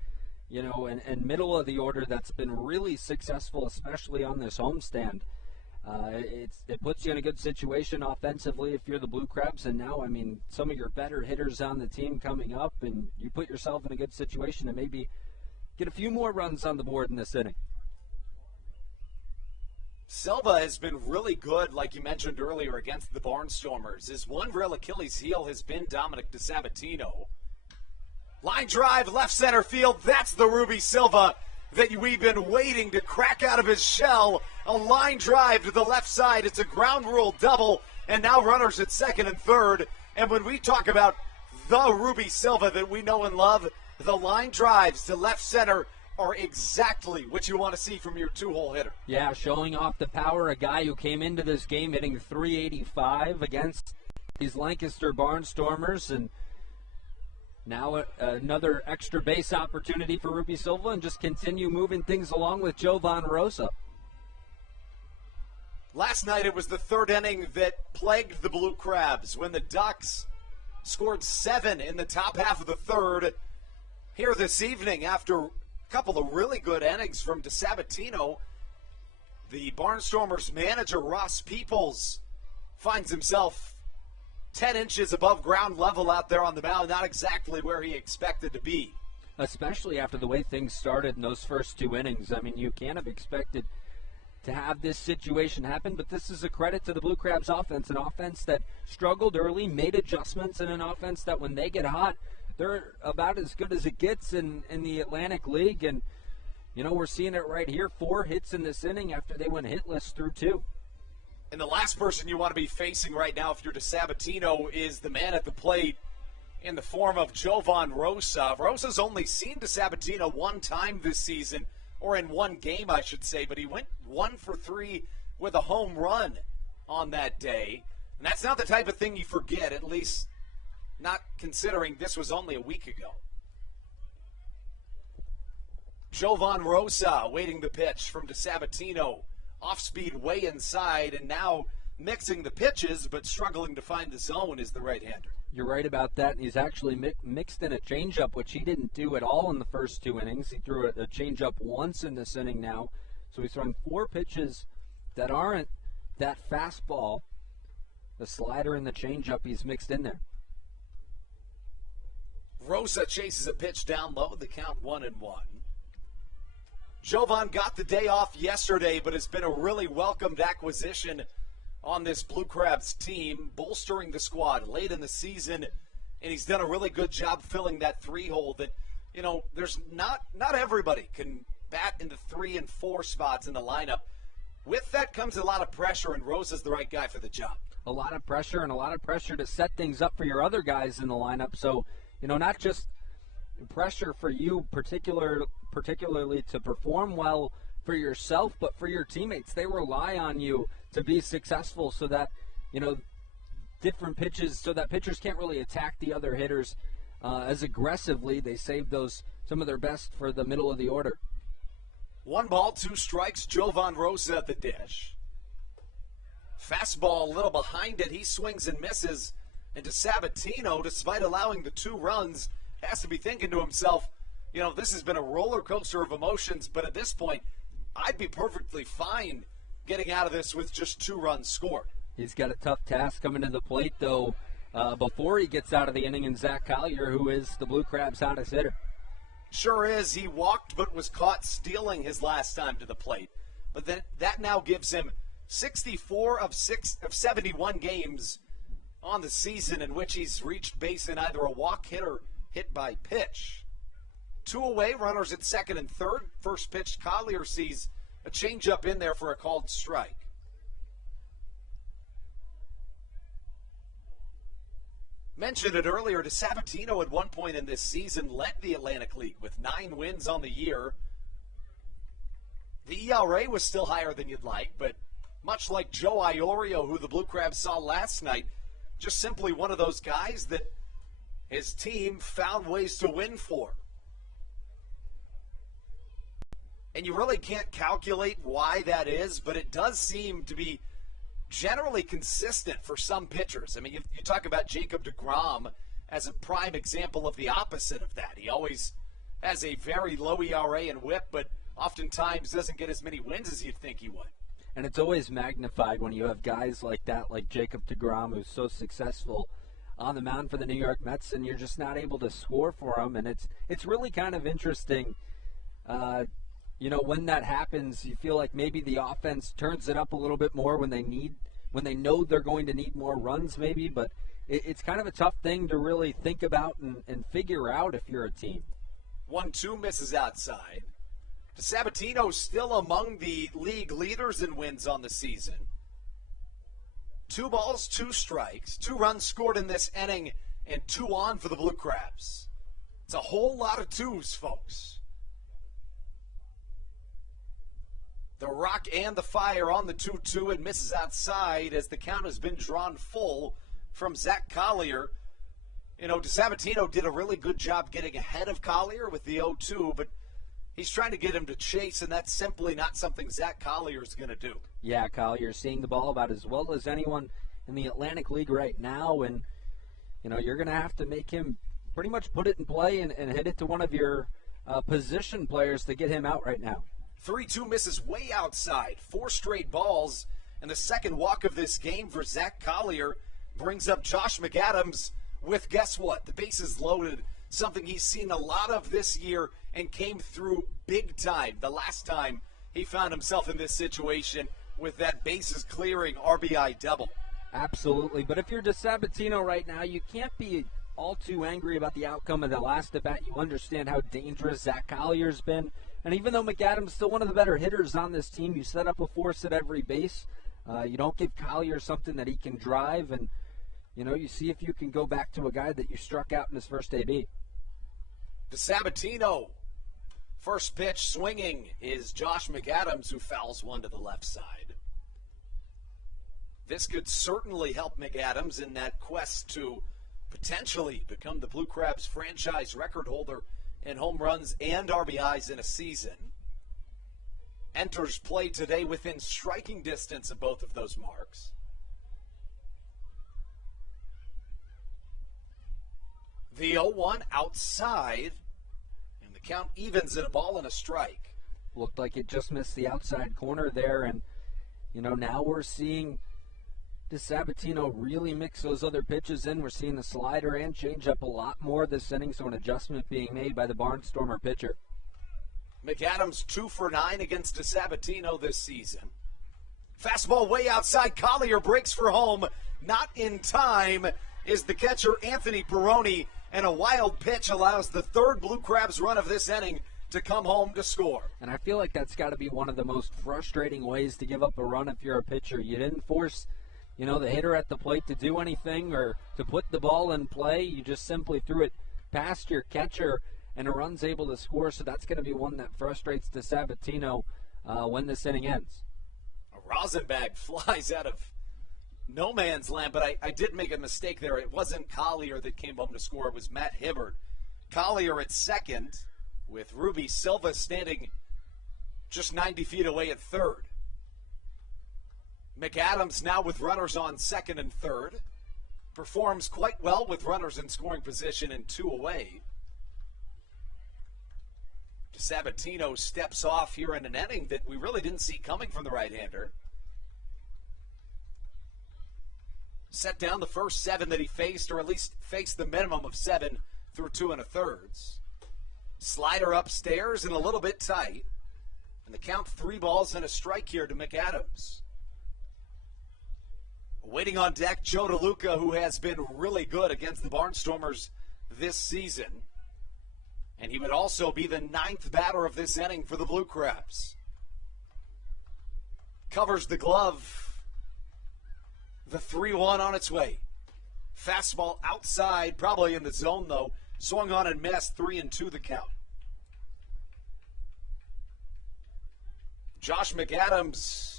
and middle of the order that's been really successful, especially on this homestand, it puts you in a good situation offensively if you're the Blue Crabs. And now, some of your better hitters on the team coming up, and you put yourself in a good situation to maybe get a few more runs on the board in this inning. Silva has been really good, like you mentioned earlier, against the Barnstormers. His one real Achilles heel has been Dominic DeSabatino. Line drive, left center field. That's the Ruby Silva that we've been waiting to crack out of his shell. A line drive to the left side. It's a ground rule double, and now runners at second and third. And when we talk about the Ruby Silva that we know and love, the line drives to left center are exactly what you want to see from your 2-hole hitter. Yeah, showing off the power. A guy who came into this game hitting .385 against these Lancaster Barnstormers, and now another extra base opportunity for Ruby Silva, and just continue moving things along with Jovan Rosa. Last night it was the 3rd inning that plagued the Blue Crabs when the Ducks scored 7 in the top half of the third here this evening after a couple of really good innings from DeSabatino. The Barnstormers manager, Ross Peoples, finds himself 10 inches above ground level out there on the mound, not exactly where he expected to be. Especially after the way things started in those first 2 innings. I mean, you can't have expected to have this situation happen, but this is a credit to the Blue Crabs offense, an offense that struggled early, made adjustments, and an offense that when they get hot, they're about as good as it gets in the Atlantic League. And, you know, we're seeing it right here, 4 hits in this inning after they went hitless through 2. And the last person you want to be facing right now if you're DeSabatino is the man at the plate in the form of Jovan Rosa. Rosa's only seen DeSabatino 1 time this season, or in 1 game, I should say, but he went 1 for 3 with a home run on that day. And that's not the type of thing you forget, at least not considering this was only a week ago. Jovan Rosa waiting the pitch from DeSabatino. Off speed way inside, and now mixing the pitches but struggling to find the zone is the right-hander. You're right about that. He's actually mixed in a changeup, which he didn't do at all in the first 2 innings. He threw a changeup once in this inning now. So he's throwing 4 pitches that aren't that fastball. The slider and the changeup he's mixed in there. Rosa chases a pitch down low, the count 1-1. Jovan got the day off yesterday, but has been a really welcomed acquisition on this Blue Crabs team, bolstering the squad late in the season, and he's done a really good job filling that 3 hole that, you know, there's not everybody can bat in the 3 and 4 spots in the lineup. With that comes a lot of pressure, and Rosa's the right guy for the job. A lot of pressure, and a lot of pressure to set things up for your other guys in the lineup. So, you know, not just pressure for you particularly to perform well for yourself, but for your teammates. They rely on you to be successful so that, you know, different pitches, so that pitchers can't really attack the other hitters as aggressively. They save some of their best for the middle of the order. 1 ball, 2 strikes, Jovan Rosa at the dish. Fastball a little behind it. He swings and misses. And DeSabatino, despite allowing the 2 runs, has to be thinking to himself, you know, this has been a roller coaster of emotions, but at this point, I'd be perfectly fine getting out of this with just 2 runs scored. He's got a tough task coming to the plate, though, before he gets out of the inning, and Zach Collier, who is the Blue Crabs' hottest hitter. Sure is. He walked but was caught stealing his last time to the plate. But that now gives him 64 of 71 games on the season in which he's reached base in either a walk hit or hit by pitch. 2 away, runners at second and third. First pitch, Collier sees a changeup in there for a called strike. Mentioned it earlier, DeSabatino at one point in this season led the Atlantic League with 9 wins on the year. The ERA was still higher than you'd like, but much like Joe Iorio, who the Blue Crabs saw last night, just simply one of those guys that his team found ways to win for. And you really can't calculate why that is, but it does seem to be generally consistent for some pitchers. I mean, you talk about Jacob deGrom as a prime example of the opposite of that. He always has a very low ERA and whip, but oftentimes doesn't get as many wins as you'd think he would. And it's always magnified when you have guys like that, like Jacob deGrom, who's so successful on the mound for the New York Mets, and you're just not able to score for him. And it's really kind of interesting. You know, when that happens, you feel like maybe the offense turns it up a little bit more when they know they're going to need more runs, maybe. But it's kind of a tough thing to really think about and figure out if you're a team. 1-2 misses outside. DeSabatino still among the league leaders in wins on the season. 2 balls, 2 strikes, 2 runs scored in this inning, and 2 on for the Blue Crabs. It's a whole lot of 2s, folks. The rock and the fire on the 2-2 and misses outside as the count has been drawn full from Zach Collier. You know, DeSabatino did a really good job getting ahead of Collier with the 0-2, but he's trying to get him to chase, and that's simply not something Zach Collier is going to do. Yeah, Collier's seeing the ball about as well as anyone in the Atlantic League right now, and you're going to have to make him pretty much put it in play and hit it to one of your position players to get him out right now. 3-2 misses way outside. 4 straight balls. And the second walk of this game for Zach Collier brings up Josh McAdams with, guess what? The bases loaded, something he's seen a lot of this year and came through big time the last time he found himself in this situation with that bases clearing RBI double. Absolutely. But if you're DeSabatino right now, you can't be all too angry about the outcome of the last at bat. You understand how dangerous Zach Collier's been. And even though McAdams is still one of the better hitters on this team, you set up a force at every base. You don't give Collier something that he can drive, and you see if you can go back to a guy that you struck out in his first AB. DeSabatino, first pitch swinging is Josh McAdams, who fouls one to the left side. This could certainly help McAdams in that quest to potentially become the Blue Crabs franchise record holder in home runs and RBIs in a season. Enters play today within striking distance of both of those marks. The 0-1 outside, and the count evens at a ball and a strike. Looked like it just missed the outside corner there, and now we're seeing DeSabatino really mix those other pitches in. We're seeing the slider and changeup a lot more this inning, so an adjustment being made by the Barnstormer pitcher. McAdams 2 for 9 against DeSabatino this season. Fastball way outside. Collier breaks for home. Not in time is the catcher Anthony Peroni, and a wild pitch allows the third Blue Crabs run of this inning to come home to score. And I feel like that's got to be one of the most frustrating ways to give up a run if you're a pitcher. You didn't force the hitter at the plate to do anything or to put the ball in play. You just simply threw it past your catcher, and a run's able to score. So that's going to be one that frustrates DeSabatino when this inning ends. A rosin bag flies out of no man's land, but I did make a mistake there. It wasn't Collier that came home to score. It was Matt Hibbert. Collier at second, with Ruby Silva standing just 90 feet away at third. McAdams now with runners on second and third. Performs quite well with runners in scoring position and 2 away. DeSabatino steps off here in an inning that we really didn't see coming from the right-hander. Set down the first 7 that he faced, or at least faced the minimum of 7 through 2 1/3. Slider upstairs and a little bit tight. And the count 3 balls and a strike here to McAdams. Waiting on deck, Joe DeLuca, who has been really good against the Barnstormers this season. And he would also be the 9th batter of this inning for the Blue Crabs. Covers the glove. The 3-1 on its way. Fastball outside, probably in the zone though. Swung on and missed, 3-2 the count. Josh McAdams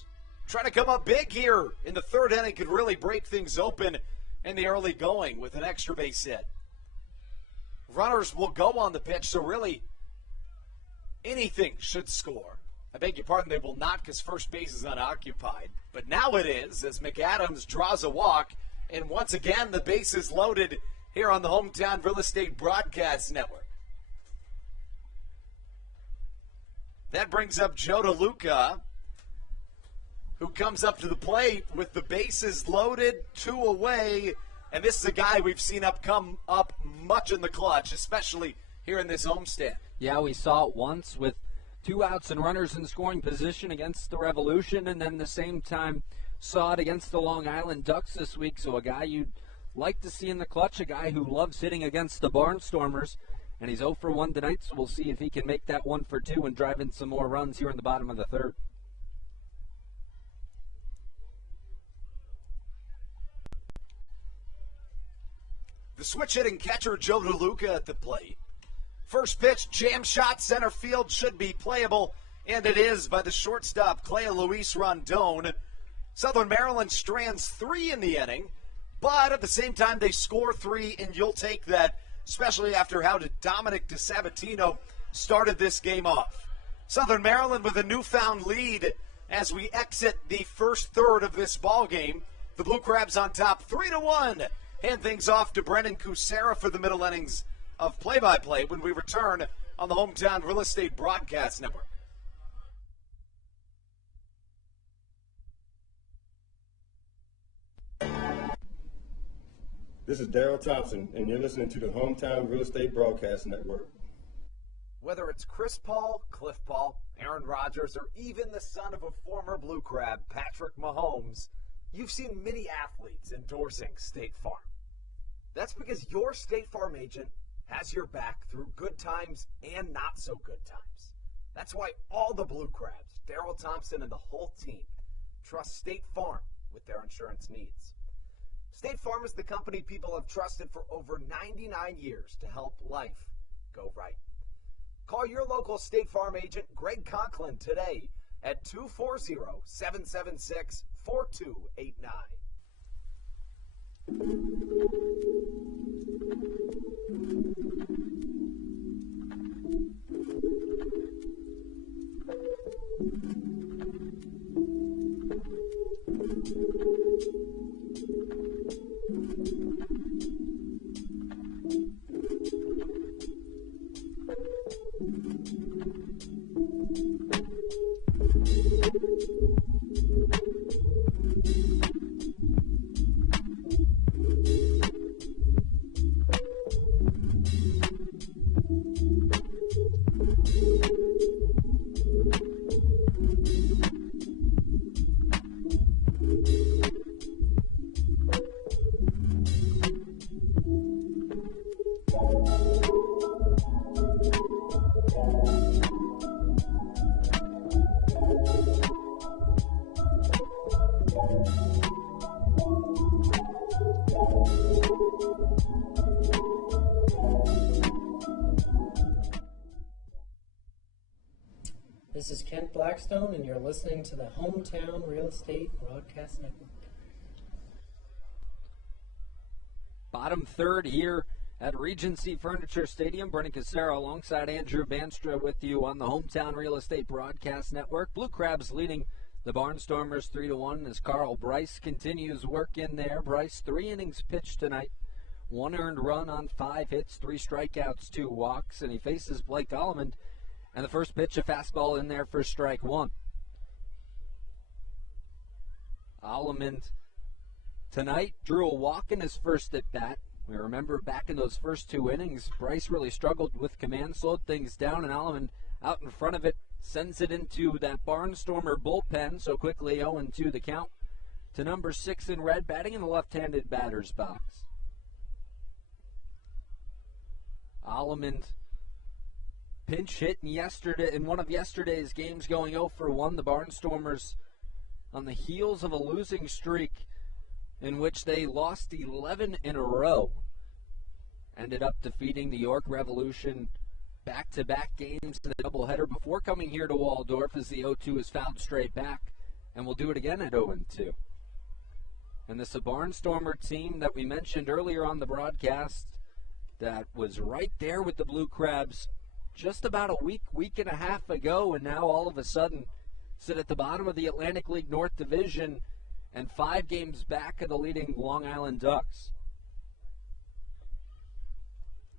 trying to come up big here in the third inning, could really break things open in the early going with an extra base hit. Runners will go on the pitch, so really anything should score. I beg your pardon, they will not because first base is unoccupied. But now it is as McAdams draws a walk, and once again the base is loaded here on the Hometown Real Estate Broadcast Network. That brings up Joe DeLuca, who comes up to the plate with the bases loaded, 2 away. And this is a guy we've seen come up much in the clutch, especially here in this homestand. Yeah, we saw it once with 2 outs and runners in scoring position against the Revolution, and then the same time saw it against the Long Island Ducks this week. So a guy you'd like to see in the clutch, a guy who loves hitting against the Barnstormers. And he's 0 for 1 tonight, so we'll see if he can make that 1 for 2 and drive in some more runs here in the bottom of the third. The switch-hitting catcher, Joe DeLuca, at the plate. First pitch, jam shot, center field, should be playable, and it is by the shortstop, Clea Luis Rondon. Southern Maryland strands 3 in the inning, but at the same time they score 3, and you'll take that, especially after how Dominic DeSabatino started this game off. Southern Maryland with a newfound lead as we exit the first third of this ball game. The Blue Crabs on top 3-1 hand things off to Brendan Kucera for the middle innings of play-by-play when we return on the Hometown Real Estate Broadcast Network. This is Daryl Thompson, and you're listening to the Hometown Real Estate Broadcast Network. Whether it's Chris Paul, Cliff Paul, Aaron Rodgers, or even the son of a former Blue Crab, Patrick Mahomes, you've seen many athletes endorsing State Farm. That's because your State Farm agent has your back through good times and not so good times. That's why all the Blue Crabs, Daryl Thompson and the whole team, trust State Farm with their insurance needs. State Farm is the company people have trusted for over 99 years to help life go right. Call your local State Farm agent, Greg Conklin, today at 240-776-4289. This is Kent Blackstone, and you're listening to the Hometown Real Estate Broadcast Network. Bottom third here at Regency Furniture Stadium. Brendan Kucera alongside Andrew Banstra with you on the Hometown Real Estate Broadcast Network. Blue Crabs leading the Barnstormers 3-1 as Carl Bryce continues work in there. Bryce, 3 innings pitched tonight. 1 earned run on 5 hits, 3 strikeouts, 2 walks, and he faces Blake Allemond. And the first pitch, a fastball in there for strike 1. Allemond tonight drew a walk in his first at bat. We remember back in those first 2 innings, Bryce really struggled with command, slowed things down, and Allemond out in front of it sends it into that Barnstormer bullpen. So quickly 0-2 the count to number 6 in red, batting in the left-handed batter's box. Allemond pinch hit in one of yesterday's games, going 0-1. The Barnstormers on the heels of a losing streak in which they lost 11 in a row, ended up defeating the York Revolution back-to-back games in the doubleheader before coming here to Waldorf as the 0-2 is fouled straight back, and will do it again at 0-2. And this is a Barnstormer team that we mentioned earlier on the broadcast that was right there with the Blue Crabs just about a week and a half ago, and now all of a sudden sit at the bottom of the Atlantic League North Division and 5 games back of the leading Long Island Ducks.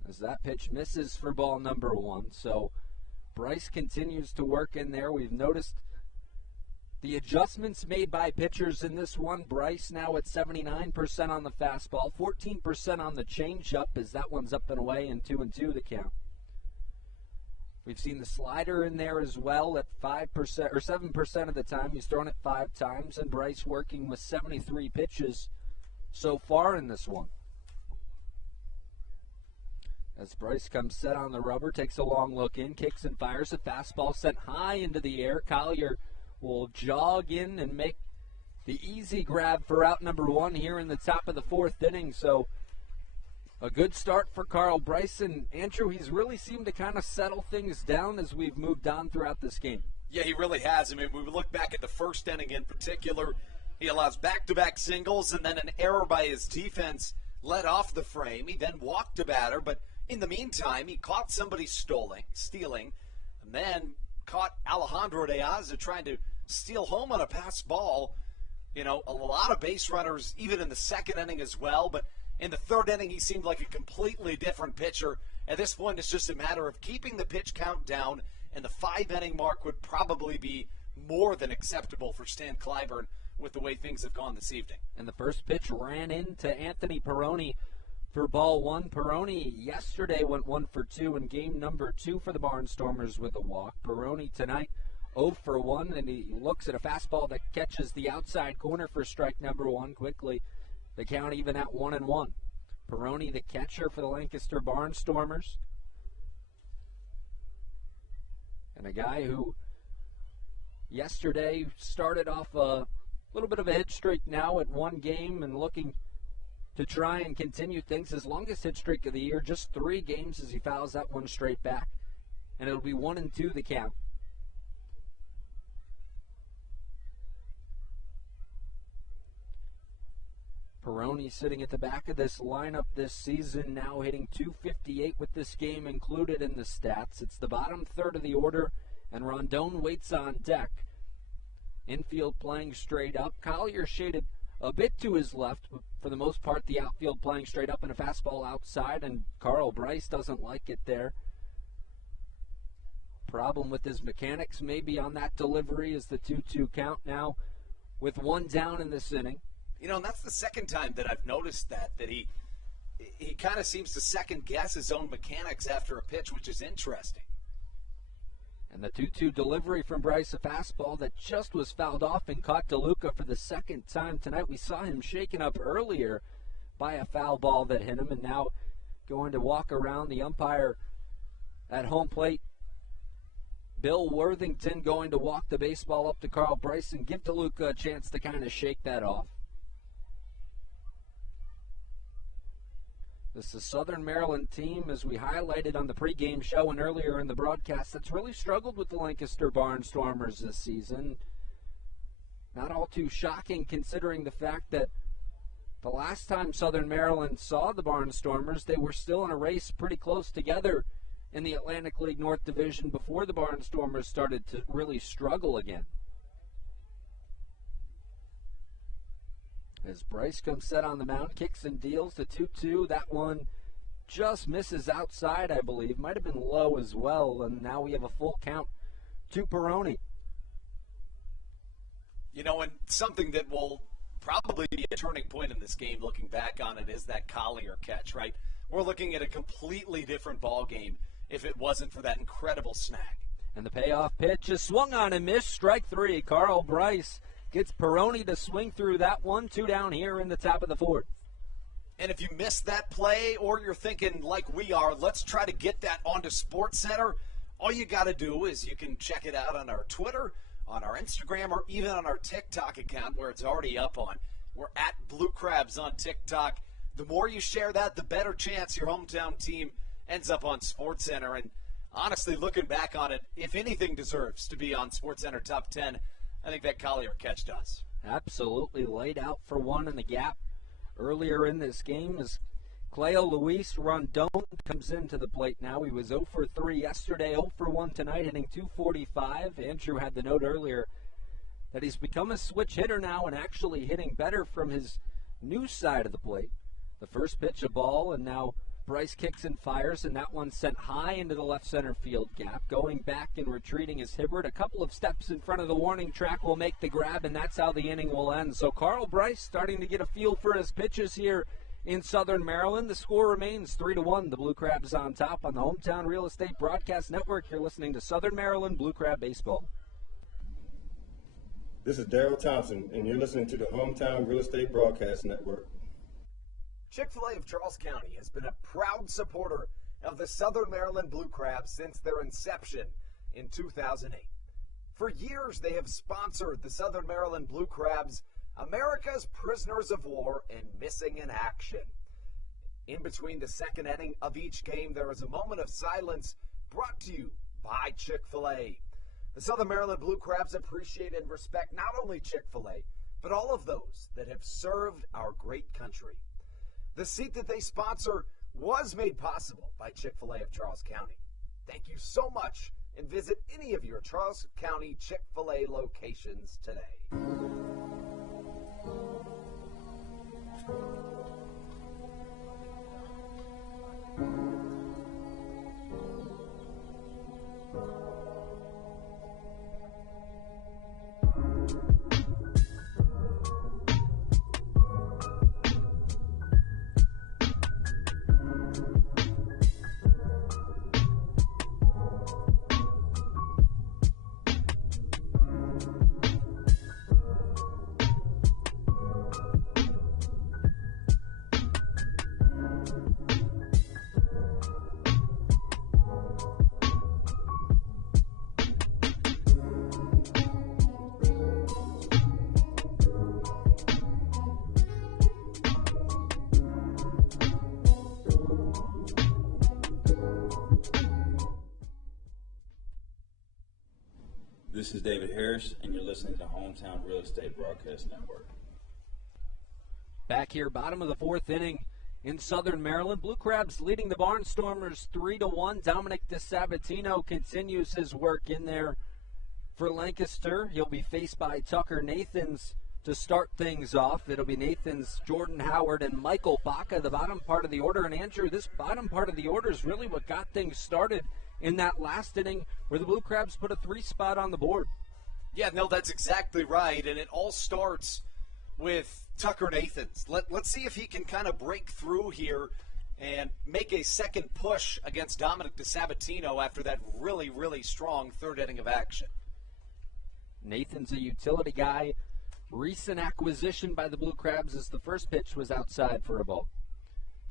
As that pitch misses for ball number 1. So Bryce continues to work in there. We've noticed the adjustments made by pitchers in this one. Bryce now at 79% on the fastball, 14% on the changeup as that one's up and away, and 2-2 the count. We've seen the slider in there as well at 5% or 7% of the time. He's thrown it 5 times, and Bryce working with 73 pitches so far in this one. As Bryce comes set on the rubber, takes a long look in, kicks and fires a fastball sent high into the air. Collier will jog in and make the easy grab for out number 1 here in the top of the 4th inning. So a good start for Carl Bryce, and Andrew, he's really seemed to kind of settle things down as we've moved on throughout this game. Yeah, he really has. I mean, when we look back at the first inning in particular, he allows back-to-back singles and then an error by his defense led off the frame. He then walked a batter, but in the meantime, he caught somebody stealing, and then caught Alejandro De Aza trying to steal home on a pass ball. You know, a lot of base runners, even in the second inning as well, but In the third inning, he seemed like a completely different pitcher. At this point, it's just a matter of keeping the pitch count down, and the 5-inning mark would probably be more than acceptable for Stan Clyburn with the way things have gone this evening. And the first pitch ran into Anthony Peroni for ball one. Peroni yesterday went 1 for 2 in game number 2 for the Barnstormers with a walk. Peroni tonight 0 for 1, and he looks at a fastball that catches the outside corner for strike number 1 quickly. The count even at 1-1. Peroni, the catcher for the Lancaster Barnstormers. And a guy who yesterday started off a little bit of a hit streak now at 1 game and looking to try and continue things. His longest hit streak of the year, just 3 games as he fouls that one straight back. And it'll be 1-2 the count. Peroni sitting at the back of this lineup this season, now hitting .258 with this game included in the stats. It's the bottom third of the order, and Rondon waits on deck. Infield playing straight up. Collier shaded a bit to his left, but for the most part the outfield playing straight up and a fastball outside, and Carl Bryce doesn't like it there. Problem with his mechanics maybe on that delivery is the 2-2 count now with 1 down in this inning. You know, and that's the second time that I've noticed that he kind of seems to second guess his own mechanics after a pitch, which is interesting. And the 2-2 delivery from Bryce, a fastball that just was fouled off and caught DeLuca for the second time tonight. We saw him shaken up earlier by a foul ball that hit him, and now going to walk around the umpire at home plate. Bill Worthington going to walk the baseball up to Carl Bryce and give DeLuca a chance to kind of shake that off. This is Southern Maryland team, as we highlighted on the pregame show and earlier in the broadcast, that's really struggled with the Lancaster Barnstormers this season. Not all too shocking considering the fact that the last time Southern Maryland saw the Barnstormers, they were still in a race pretty close together in the Atlantic League North Division before the Barnstormers started to really struggle again. As Bryce comes set on the mound, kicks and deals the 2-2. That one just misses outside, I believe. Might have been low as well, and now we have a full count to Peroni. You know, and something that will probably be a turning point in this game, looking back on it, is that Collier catch, right? We're looking at a completely different ball game if it wasn't for that incredible snag. And the payoff pitch is swung on and missed. Strike 3. Carl Bryce gets Peroni to swing through that one. 2 down here in the top of the 4th. And if you missed that play, or you're thinking like we are, let's try to get that onto SportsCenter, all you got to do is you can check it out on our Twitter, on our Instagram, or even on our TikTok account where it's already up on. We're at Blue Crabs on TikTok. The more you share that, the better chance your hometown team ends up on SportsCenter. And honestly, looking back on it, if anything deserves to be on SportsCenter Top 10, I think that Collier catch does. Absolutely laid out for 1 in the gap earlier in this game as Cleo Luis Rondon comes into the plate now. He was 0 for 3 yesterday, 0 for 1 tonight, hitting .245. Andrew had the note earlier that he's become a switch hitter now and actually hitting better from his new side of the plate. The first pitch a ball, and now Bryce kicks and fires, and that one sent high into the left center field gap. Going back and retreating is Hibbert. A couple of steps in front of the warning track will make the grab, and that's how the inning will end. So Carl Bryce starting to get a feel for his pitches here in Southern Maryland. The score remains 3-1. The Blue Crabs on top on the Hometown Real Estate Broadcast Network. You're listening to Southern Maryland Blue Crab Baseball. This is Daryl Thompson, and you're listening to the Hometown Real Estate Broadcast Network. Chick-fil-A of Charles County has been a proud supporter of the Southern Maryland Blue Crabs since their inception in 2008. For years, they have sponsored the Southern Maryland Blue Crabs, America's prisoners of war and missing in action. In between the second inning of each game, there is a moment of silence brought to you by Chick-fil-A. The Southern Maryland Blue Crabs appreciate and respect not only Chick-fil-A, but all of those that have served our great country. The seat that they sponsor was made possible by Chick-fil-A of Charles County. Thank you so much, and visit any of your Charles County Chick-fil-A locations today. This is David Harris, and you're listening to Hometown Real Estate Broadcast Network. Back here, bottom of the fourth inning in Southern Maryland. Blue Crabs leading the Barnstormers 3-1. Dominic DeSabatino continues his work in there for Lancaster. He'll be faced by Tucker Nathans to start things off. It'll be Nathans, Jordan Howard, and Michael Baca, the bottom part of the order. And Andrew, this bottom part of the order is really what got things started in that last inning where the Blue Crabs put a 3 spot on the board. Yeah, no, that's exactly right. And it all starts with Tucker Nathans. Let's see if he can kind of break through here and make a second push against Dominic DeSabatino after that really, really strong third inning of action. Nathan's a utility guy. Recent acquisition by the Blue Crabs as the first pitch was outside for a ball.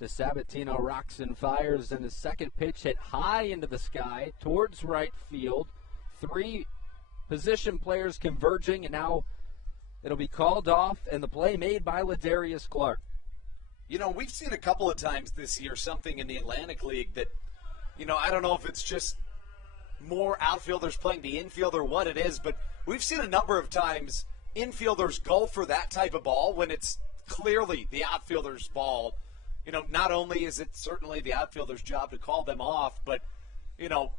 DeSabatino rocks and fires, and his second pitch hit high into the sky towards right field. 3 position players converging, and now it'll be called off, and the play made by Ladarius Clark. You know, we've seen a couple of times this year something in the Atlantic League that, you know, I don't know if it's just more outfielders playing the infield or what it is, but we've seen a number of times infielders go for that type of ball when it's clearly the outfielder's ball. You know, not only is it certainly the outfielder's job to call them off, but, you know,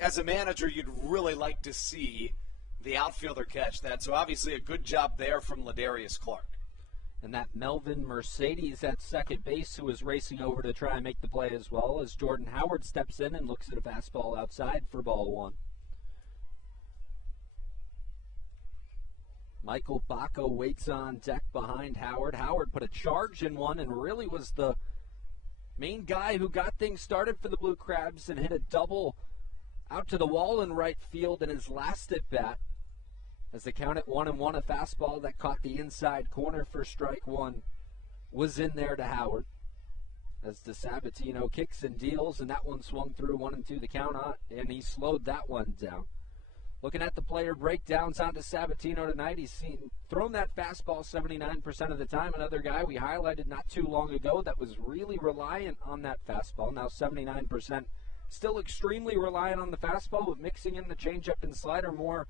as a manager, you'd really like to see the outfielder catch that. So obviously a good job there from Ladarius Clark. And that Melvin Mercedes at second base, who is racing over to try and make the play as well, as Jordan Howard steps in and looks at a fastball outside for ball 1. Michael Baca waits on deck behind Howard. Howard put a charge in one and really was the main guy who got things started for the Blue Crabs and hit a double out to the wall in right field in his last at bat. As they count at 1-1, a fastball that caught the inside corner for strike 1 was in there to Howard. As DeSabatino kicks and deals, and that one swung through 1-2 the count on, and he slowed that one down. Looking at the player breakdowns on DeSabatino tonight, he's thrown that fastball 79% of the time. Another guy we highlighted not too long ago that was really reliant on that fastball, now 79%. Still extremely reliant on the fastball, but mixing in the changeup and slider more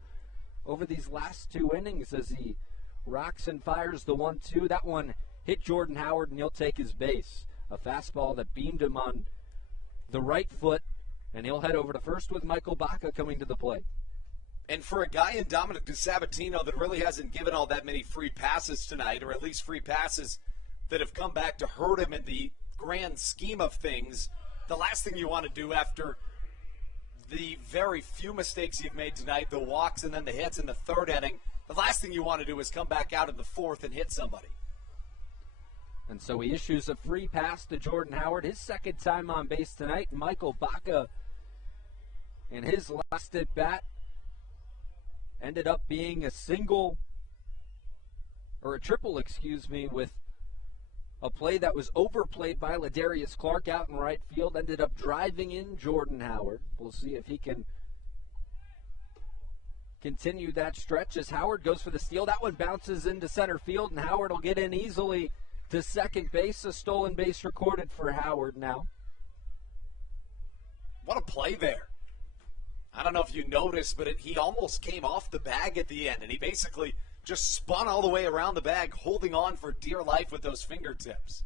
over these last 2 innings as he rocks and fires the 1-2. That one hit Jordan Howard, and he'll take his base. A fastball that beamed him on the right foot, and he'll head over to first with Michael Baca coming to the plate. And for a guy in Dominic DeSabatino that really hasn't given all that many free passes tonight, or at least free passes that have come back to hurt him in the grand scheme of things, the last thing you want to do after the very few mistakes you've made tonight, the walks and then the hits in the third inning, the last thing you want to do is come back out in the fourth and hit somebody. And so he issues a free pass to Jordan Howard, his second time on base tonight. Michael Baca, in his last at bat, ended up being a triple, with a play that was overplayed by Ladarius Clark out in right field, ended up driving in Jordan Howard. We'll see if he can continue that stretch as Howard goes for the steal. That one bounces into center field, and Howard will get in easily to second base. A stolen base recorded for Howard now. What a play there. I don't know if you noticed, but he almost came off the bag at the end, and he basically just spun all the way around the bag, holding on for dear life with those fingertips.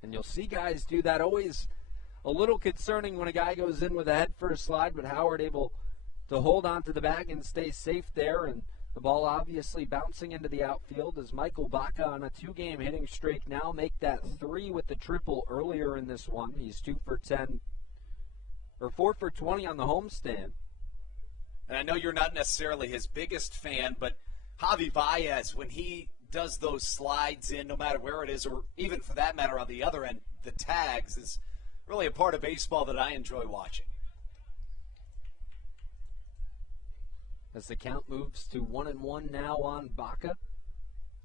And you'll see guys do that. Always a little concerning when a guy goes in with a head-first slide, but Howard able to hold on to the bag and stay safe there, and the ball obviously bouncing into the outfield as Michael Baca on a 2-game hitting streak now make that 3 with the triple earlier in this one. He's 4 for 20 on the homestand. And I know you're not necessarily his biggest fan, but Javi Baez, when he does those slides in, no matter where it is, or even for that matter on the other end, the tags, is really a part of baseball that I enjoy watching. As the count moves to 1-1 now on Baca.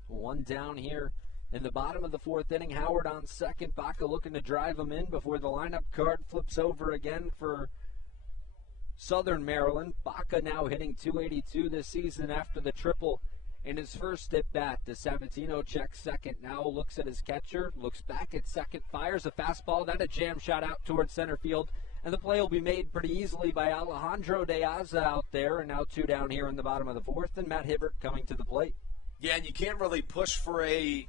1 down here in the bottom of the fourth inning. Howard on second. Baca looking to drive him in before the lineup card flips over again for Southern Maryland. Baca now hitting .282 this season after the triple in his first at bat. DeSabatino checks second, now looks at his catcher, looks back at second, fires a fastball, then a jam shot out towards center field And the play will be made pretty easily by Alejandro De Aza out there, and now 2 down here in the bottom of the 4th, and Matt Hibbert coming to the plate. Yeah, and you can't really push for a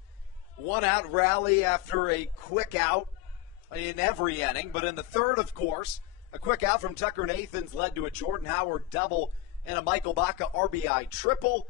one-out rally after a quick out in every inning. But in the 3rd, of course, a quick out from Tucker Nathans led to a Jordan Howard double and a Michael Baca RBI triple.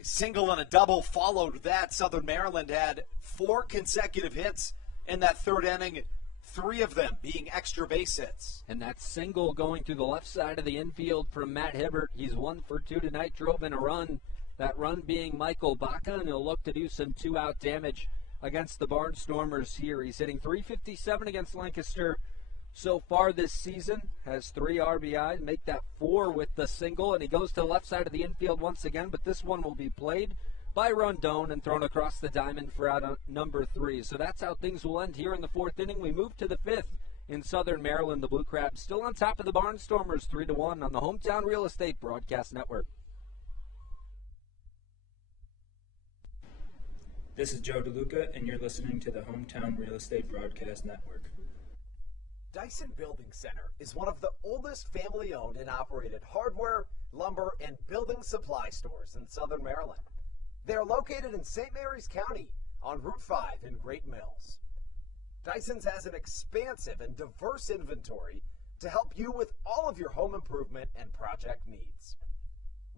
A single and a double followed that. Southern Maryland had 4 consecutive hits in that 3rd inning, 3 of them being extra base hits. And that single going through the left side of the infield from Matt Hibbert. He's 1 for 2 tonight, drove in a run. That run being Michael Baca, and he'll look to do some 2-out damage against the Barnstormers here. He's hitting .357 against Lancaster so far this season. Has 3 RBIs, make that 4 with the single, and he goes to the left side of the infield once again, but this one will be played by Rondon and thrown across the diamond for out number 3. So that's how things will end here in the 4th inning. We move to the 5th in Southern Maryland. The Blue Crabs still on top of the Barnstormers 3-1 on the Hometown Real Estate Broadcast Network. This is Joe DeLuca, and you're listening to the Hometown Real Estate Broadcast Network. Dyson Building Center is one of the oldest family-owned and operated hardware, lumber, and building supply stores in Southern Maryland. They are located in St. Mary's County on Route 5 in Great Mills. Dyson's has an expansive and diverse inventory to help you with all of your home improvement and project needs.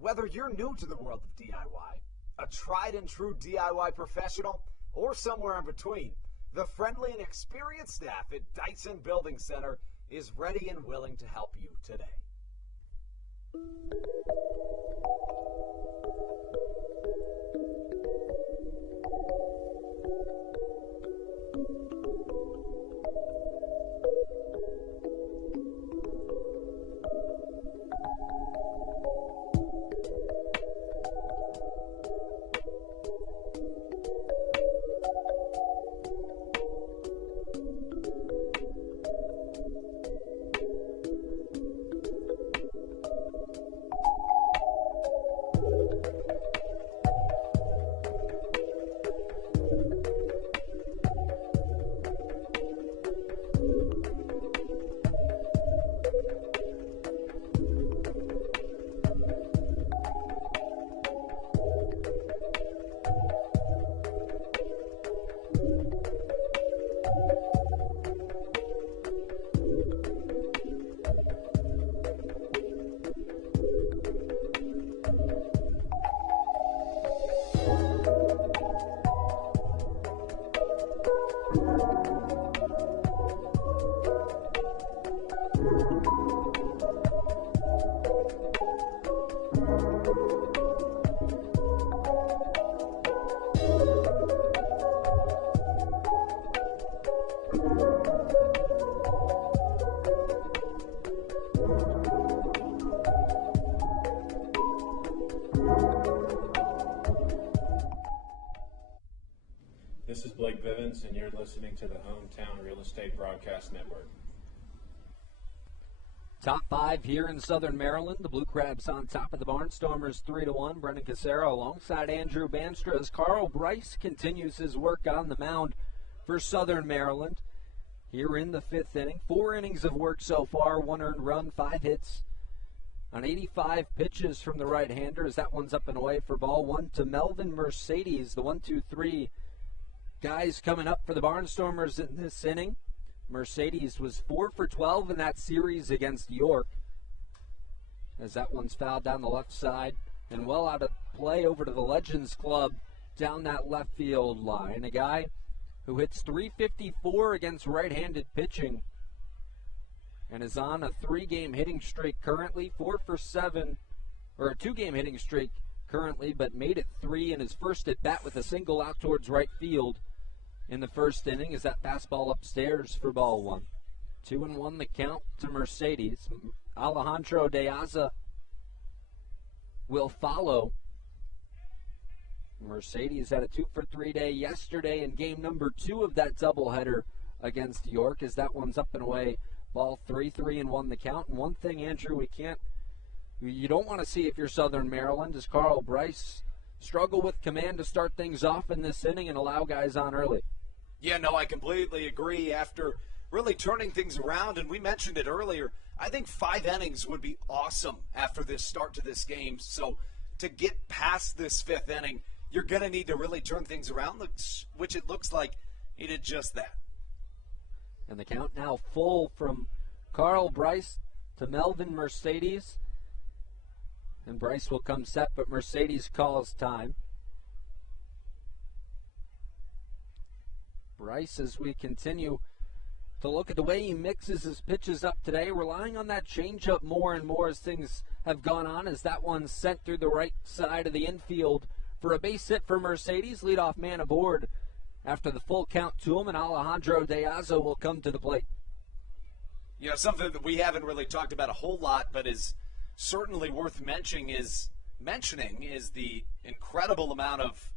Whether you're new to the world of DIY, a tried and true DIY professional, or somewhere in between, the friendly and experienced staff at Dyson Building Center is ready and willing to help you today. This is Blake Vivens, and you're listening to the Hometown Real Estate Broadcast Network. Top 5 here in Southern Maryland. The Blue Crabs on top of the Barnstormers 3-1. Brendan Casero alongside Andrew Banstra as Carl Bryce continues his work on the mound for Southern Maryland. Here in the 5th inning, 4 innings of work so far, 1 earned run, 5 hits on 85 pitches from the right-hander as that one's up and away for ball 1 to Melvin Mercedes, the 1-2-3 guys coming up for the Barnstormers in this inning. Mercedes was 4 for 12 in that series against York as that one's fouled down the left side and well out of play over to the Legends Club down that left field line. A guy who hits .354 against right-handed pitching and is on a 3-game hitting streak currently, 4 for 7, or a 2-game hitting streak currently, but made it 3 in his first at-bat with a single out towards right field in the 1st inning as that fastball upstairs for ball 1. 2-1 the count to Mercedes. Alejandro De Aza will follow. Mercedes had a 2-for-3 day yesterday in game number 2 of that doubleheader against York as that one's up and away. Ball 3-1 the count. And one thing, Andrew, you don't want to see if you're Southern Maryland is Carl Bryce struggle with command to start things off in this inning and allow guys on early. Yeah, no, I completely agree. After really turning things around. And we mentioned it earlier. I think 5 innings would be awesome after this start to this game. So to get past this 5th inning, you're going to need to really turn things around, which it looks like he did just that. And the count now full from Carl Bryce to Melvin Mercedes. And Bryce will come set, but Mercedes calls time. Bryce, as we continue to look at the way he mixes his pitches up today, relying on that changeup more and more as things have gone on, as that one sent through the right side of the infield for a base hit for Mercedes. Leadoff man aboard after the full count to him, and Alejandro De Aza will come to the plate. You know, something that we haven't really talked about a whole lot, but is certainly worth mentioning is the incredible amount of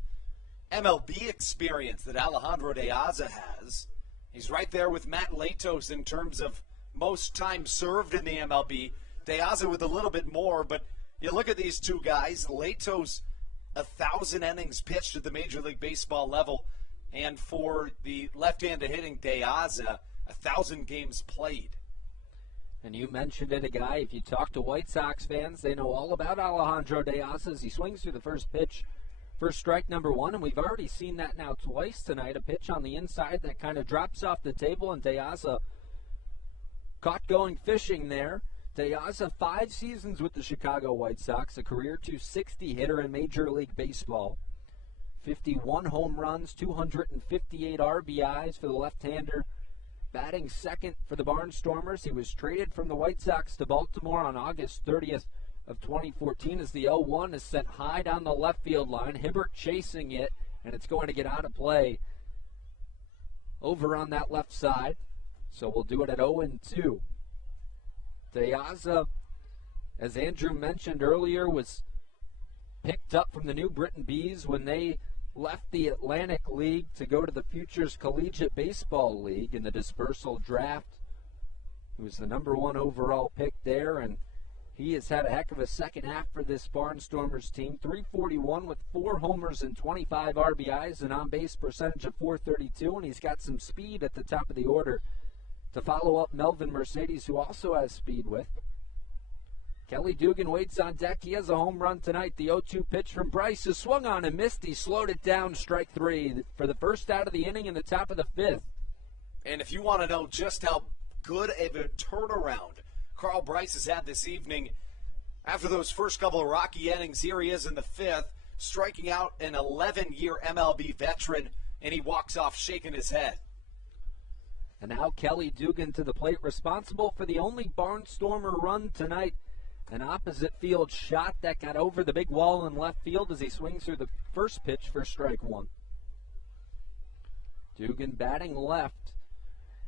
MLB experience that Alejandro De Aza has. He's right there with Matt Latos in terms of most time served in the MLB. De Aza with a little bit more, but you look at these two guys. Latos, 1,000 innings pitched at the Major League Baseball level, and for the left-handed hitting De Aza, 1,000 games played. And you mentioned it, a guy, if you talk to White Sox fans, they know all about Alejandro De Aza as he swings through the first pitch for strike number 1, and we've already seen that now twice tonight. A pitch on the inside that kind of drops off the table, and De Aza caught going fishing there. De Aza, 5 seasons with the Chicago White Sox, a career .260 hitter in Major League Baseball. 51 home runs, 258 RBIs for the left-hander. Batting second for the Barnstormers. He was traded from the White Sox to Baltimore on August 30th of 2014 as the 0-1 is sent high down the left field line. Hibbert chasing it, and it's going to get out of play over on that left side. So we'll do it at 0-2. De Aza, as Andrew mentioned earlier, was picked up from the New Britain Bees when they left the Atlantic League to go to the Futures Collegiate Baseball League in the dispersal draft. He was the number 1 overall pick there, and he has had a heck of a second half for this Barnstormers team. .341 with 4 homers and 25 RBIs, an on-base percentage of .432, and he's got some speed at the top of the order to follow up Melvin Mercedes, who also has speed with. Kelly Dugan waits on deck. He has a home run tonight. The 0-2 pitch from Bryce is swung on and missed. He slowed it down, strike 3 for the first out of the inning in the top of the 5th. And if you want to know just how good of a turnaround Carl Bryce has had this evening, after those first couple of rocky innings, here he is in the 5th, striking out an 11-year MLB veteran, and he walks off shaking his head. And now Kelly Dugan to the plate, responsible for the only Barnstormer run tonight. An opposite field shot that got over the big wall in left field as he swings through the first pitch for strike 1. Dugan batting left,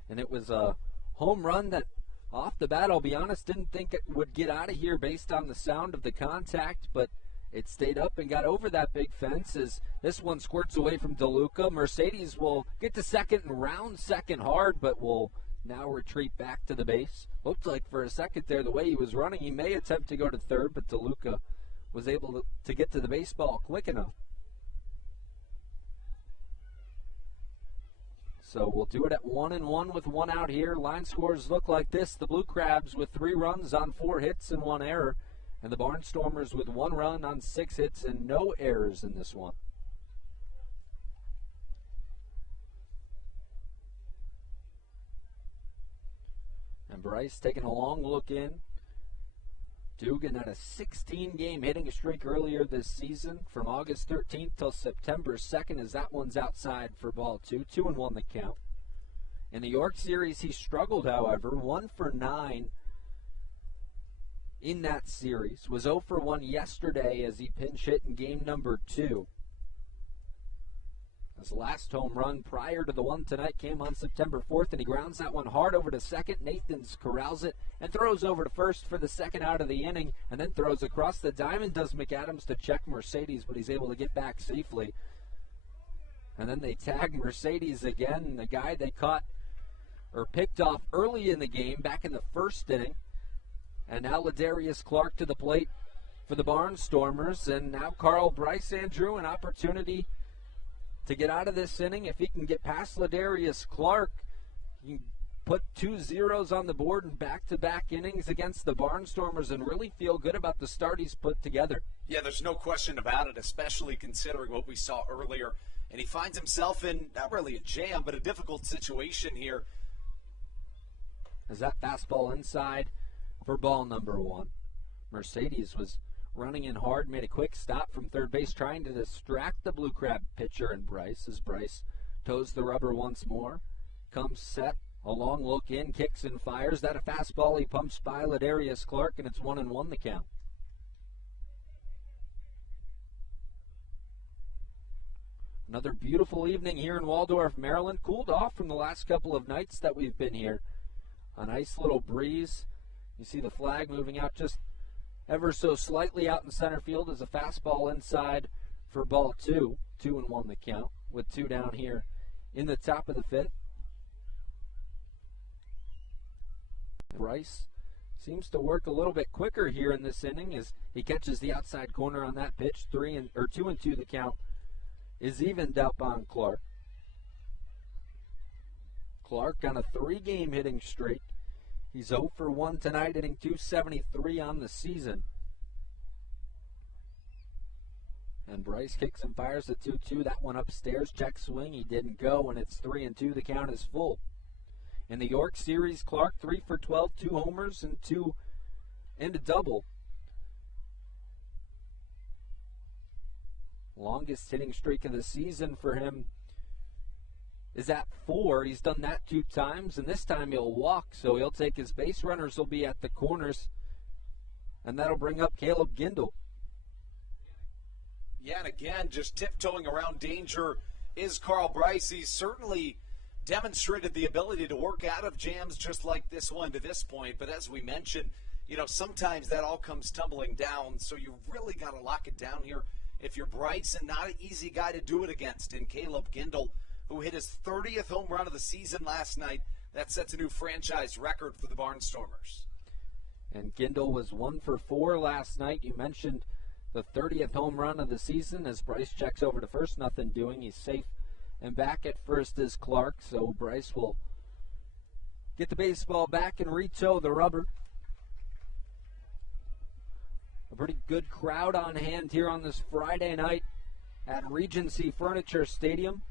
and it was a home run that off the bat, I'll be honest, didn't think it would get out of here based on the sound of the contact, but it stayed up and got over that big fence as this one squirts away from DeLuca. Mercedes will get to second and round second hard, but will now retreat back to the base. Looked like for a second there, the way he was running, he may attempt to go to third, but DeLuca was able to get to the baseball quick enough. So we'll do it at 1-1 with 1 out here. Line scores look like this. The Blue Crabs with 3 runs on 4 hits and 1 error, and the Barnstormers with 1 run on 6 hits and no errors in this one. And Bryce taking a long look in. Dugan had a 16-game hitting streak earlier this season from August 13th till September 2nd, as that one's outside for ball 2. 2-1 the count. In the York series, he struggled, however. 1 for 9 in that series. Was 0 for 1 yesterday as he pinch hit in game number 2. His last home run prior to the one tonight came on September 4th, and he grounds that one hard over to second. Nathans corrals it and throws over to first for the second out of the inning, and then throws across the diamond, does McAdams to check Mercedes, but he's able to get back safely. And then they tag Mercedes again, the guy they caught or picked off early in the game, back in the first inning. And now Ladarius Clark to the plate for the Barnstormers, and now Carl Bryce, Andrew, an opportunity to get out of this inning. If he can get past Ladarius Clark, he can put 2 zeros on the board in back-to-back innings against the Barnstormers and really feel good about the start he's put together. Yeah, there's no question about it, especially considering what we saw earlier. And he finds himself in not really a jam, but a difficult situation here. As that fastball inside for ball number 1. Mercedes was running in hard, made a quick stop from third base, trying to distract the Blue Crab pitcher and Bryce, as Bryce toes the rubber once more. Comes set, a long look in, kicks and fires. That a fastball, he pumps by Ladarius Clark, and it's 1-1 the count. Another beautiful evening here in Waldorf, Maryland. Cooled off from the last couple of nights that we've been here. A nice little breeze. You see the flag moving out just ever so slightly out in center field as a fastball inside for ball 2. 2-1 the count, with 2 down here in the top of the 5th. Bryce seems to work a little bit quicker here in this inning as he catches the outside corner on that pitch. 2-2 the count is evened up on Clark. Clark on a 3-game hitting streak. He's 0 for 1 tonight, hitting .273 on the season. And Bryce kicks and fires at 2-2. That one upstairs, check swing. He didn't go, and it's 3-2. The count is full. In the York Series, Clark 3 for 12, 2 homers and a double. Longest hitting streak of the season for him is at 4. He's done that 2 times, and this time he'll walk, so he'll take his base runners will be at the corners, and that'll bring up Caleb Gindel. Yeah, and again, just tiptoeing around danger is Carl Bryce. He's certainly demonstrated the ability to work out of jams just like this one to this point, but as we mentioned, sometimes that all comes tumbling down, so you really got to lock it down here if you're Bryce, and not an easy guy to do it against in Caleb Gindel, who hit his 30th home run of the season last night. That sets a new franchise record for the Barnstormers. And Gindel was 1 for 4 last night. You mentioned the 30th home run of the season as Bryce checks over to first, nothing doing. He's safe, and back at first is Clark, so Bryce will get the baseball back and retoe the rubber. A pretty good crowd on hand here on this Friday night at Regency Furniture Stadium.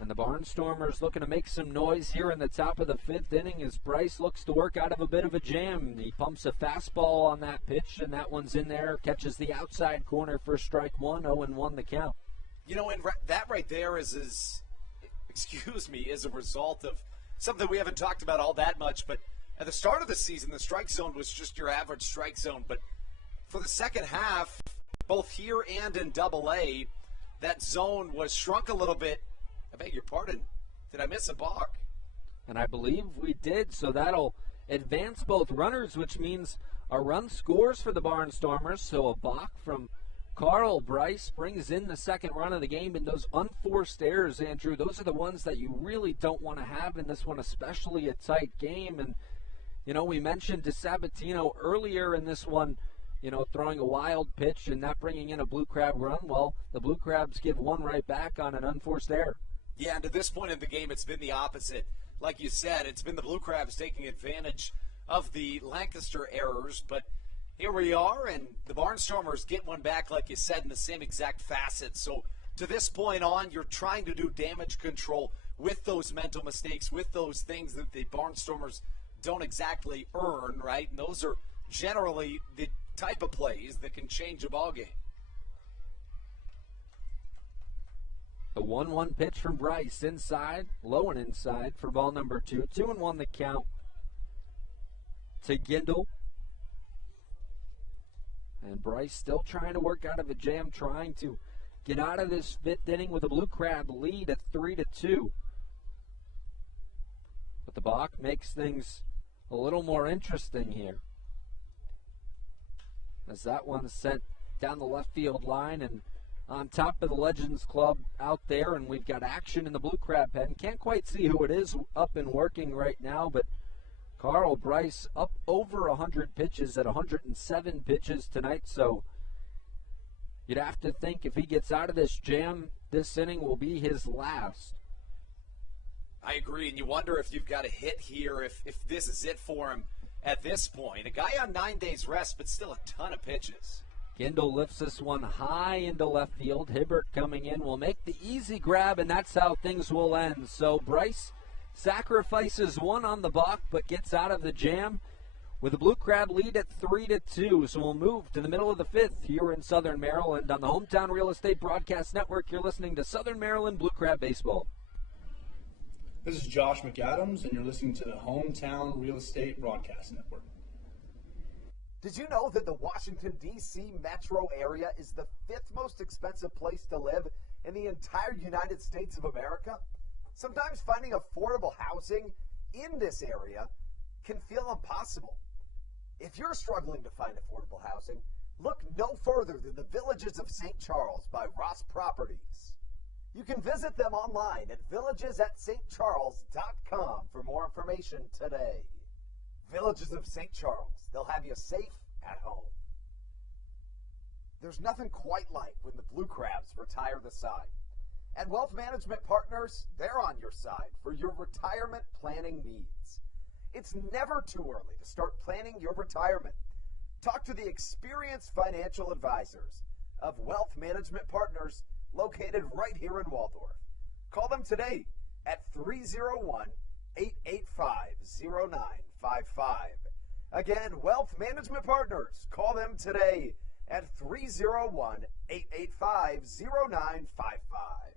And the Barnstormers looking to make some noise here in the top of the 5th inning as Bryce looks to work out of a bit of a jam. He pumps a fastball on that pitch, and that one's in there. Catches the outside corner for strike 1, 0-1 the count. And that right there is a result of something we haven't talked about all that much, but at the start of the season, the strike zone was just your average strike zone. But for the second half, both here and in Double-A, that zone was shrunk a little bit. I beg your pardon. Did I miss a balk? And I believe we did, so that'll advance both runners, which means a run scores for the Barnstormers. So a balk from Carl Bryce brings in the second run of the game, and those unforced errors, Andrew, those are the ones that you really don't want to have in this one, especially a tight game. And we mentioned DeSabatino earlier in this one, throwing a wild pitch and not bringing in a Blue Crab run. Well, the Blue Crabs give one right back on an unforced error. Yeah, and to this point in the game, it's been the opposite. Like you said, it's been the Blue Crabs taking advantage of the Lancaster errors, but here we are, and the Barnstormers get one back, like you said, in the same exact facet. So to this point on, you're trying to do damage control with those mental mistakes, with those things that the Barnstormers don't exactly earn, right? And those are generally the type of plays that can change a ball game. The 1-1 pitch from Bryce inside, low and inside for ball number 2. 2-1 the count to Gindel. And Bryce still trying to work out of a jam, trying to get out of this 5th inning with a Blue Crab lead at 3-2. But the balk makes things a little more interesting here, as that one's sent down the left field line and on top of the Legends Club out there, and we've got action in the Blue Crab pen. Can't quite see who it is up and working right now, but Carl Bryce up over 100 pitches at 107 pitches tonight, so you'd have to think if he gets out of this jam, this inning will be his last. I agree, and you wonder if you've got a hit here, if this is it for him at this point. A guy on 9 days rest, but still a ton of pitches. Kindle lifts this one high into left field. Hibbert coming in will make the easy grab, and that's how things will end. So Bryce sacrifices one on the balk, but gets out of the jam with a Blue Crab lead at 3-2. So we'll move to the middle of the fifth here in Southern Maryland. On the Hometown Real Estate Broadcast Network, you're listening to Southern Maryland Blue Crab Baseball. This is Josh McAdams, and you're listening to the Hometown Real Estate Broadcast Network. Did you know that the Washington, D.C. metro area is the 5th most expensive place to live in the entire United States of America? Sometimes finding affordable housing in this area can feel impossible. If you're struggling to find affordable housing, look no further than the Villages of St. Charles by Ross Properties. You can visit them online at villagesatstcharles.com for more information today. Villages of St. Charles. They'll have you safe at home. There's nothing quite like when the Blue Crabs retire the side. At Wealth Management Partners, they're on your side for your retirement planning needs. It's never too early to start planning your retirement. Talk to the experienced financial advisors of Wealth Management Partners located right here in Waldorf. Call them today at 301-885-0955. Again, Wealth Management Partners. Call them today at 301-885-0955.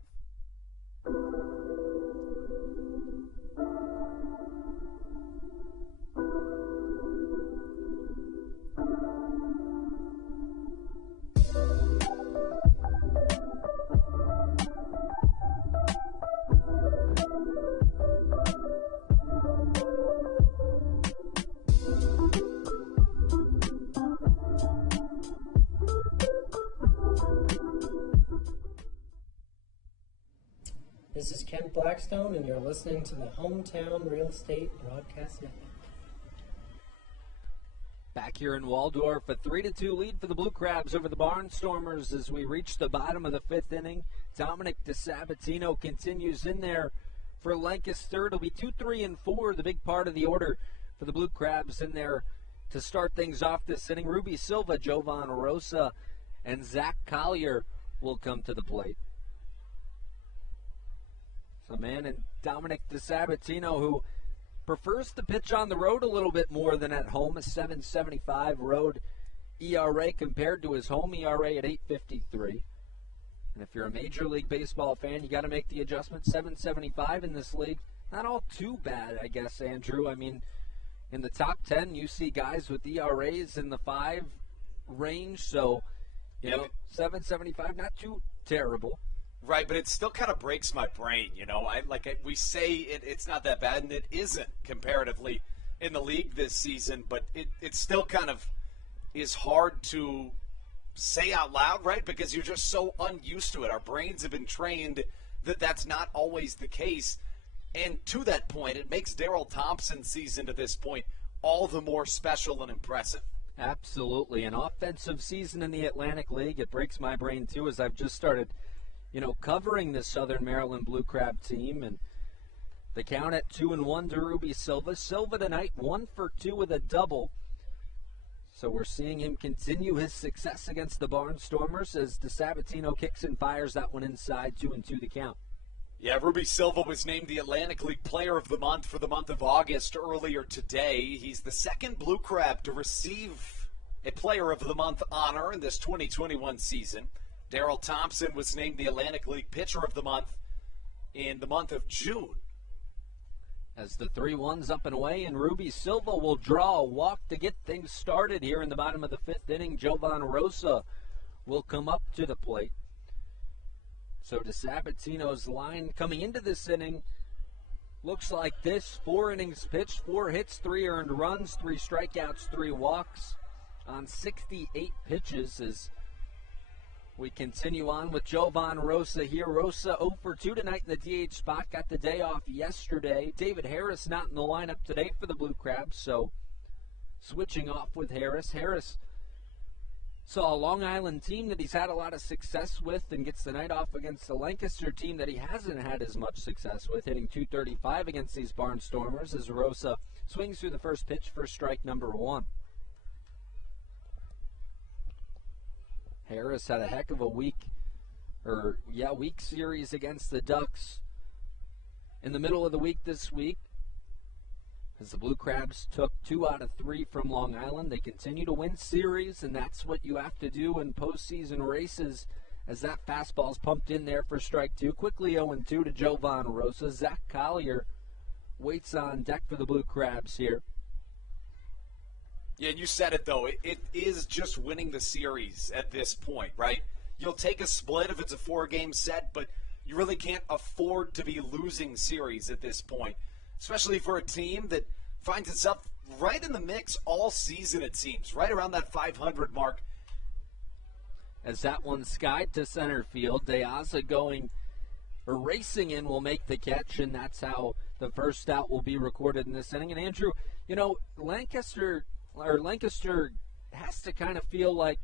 This is Kent Blackstone, and you're listening to the Hometown Real Estate Broadcast Network. Back here in Waldorf, a 3-2 lead for the Blue Crabs over the Barnstormers as we reach the bottom of the fifth inning. Dominic DeSabatino continues in there for Lancaster. It'll be 2, 3, and 4, the big part of the order for the Blue Crabs in there to start things off this inning. Ruby Silva, Jovan Rosa, and Zach Collier will come to the plate. So, man, and Dominic DeSabatino, who prefers to pitch on the road a little bit more than at home, a 7.75 road ERA compared to his home ERA at 8.53. And if you're a Major League Baseball fan, you got to make the adjustment. 7.75 in this league, not all too bad, I guess, Andrew. I mean, in the top 10, you see guys with ERAs in the 5 range, so, you know, 7.75, not too terrible. Right, but it still kind of breaks my brain, you know. We say it's not that bad, and it isn't comparatively in the league this season, but it still kind of is hard to say out loud, right, because you're just so unused to it. Our brains have been trained that that's not always the case, and to that point, it makes Daryl Thompson's season to this point all the more special and impressive. Absolutely. An offensive season in the Atlantic League. It breaks my brain, too, as I've just started covering the Southern Maryland Blue Crab team, and the count at 2-1 to Ruby Silva. Silva tonight 1 for 2 with a double. So we're seeing him continue his success against the Barnstormers as DeSabatino kicks and fires that one inside, 2-2 the count. Yeah, Ruby Silva was named the Atlantic League Player of the Month for the month of August earlier today. He's the second Blue Crab to receive a Player of the Month honor in this 2021 season. Daryl Thompson was named the Atlantic League Pitcher of the Month in the month of June. As the 3-1's up and away, and Ruby Silva will draw a walk to get things started here in the bottom of the fifth inning. Jovan Rosa will come up to the plate. So DeSabatino's line coming into this inning looks like this. 4 innings pitched, 4 hits, 3 earned runs, 3 strikeouts, 3 walks on 68 pitches as we continue on with Jovan Rosa here. Rosa 0 for 2 tonight in the DH spot. Got the day off yesterday. David Harris not in the lineup today for the Blue Crabs, so switching off with Harris. Harris saw a Long Island team that he's had a lot of success with and gets the night off against the Lancaster team that he hasn't had as much success with, hitting .235 against these Barnstormers as Rosa swings through the first pitch for strike number 1. Harris had a heck of a week series against the Ducks in the middle of the week this week. As the Blue Crabs took 2 out of 3 from Long Island, they continue to win series, and that's what you have to do in postseason races as that fastball's pumped in there for strike 2. Quickly 0-2 to Jovan Rosa. Zach Collier waits on deck for the Blue Crabs here. Yeah, and you said it, though. It is just winning the series at this point, right? You'll take a split if it's a 4-game set, but you really can't afford to be losing series at this point, especially for a team that finds itself right in the mix all season, it seems, right around that 500 mark. As that one skied to center field, Deaza racing in will make the catch, and that's how the first out will be recorded in this inning. And Andrew, Lancaster has to kind of feel like,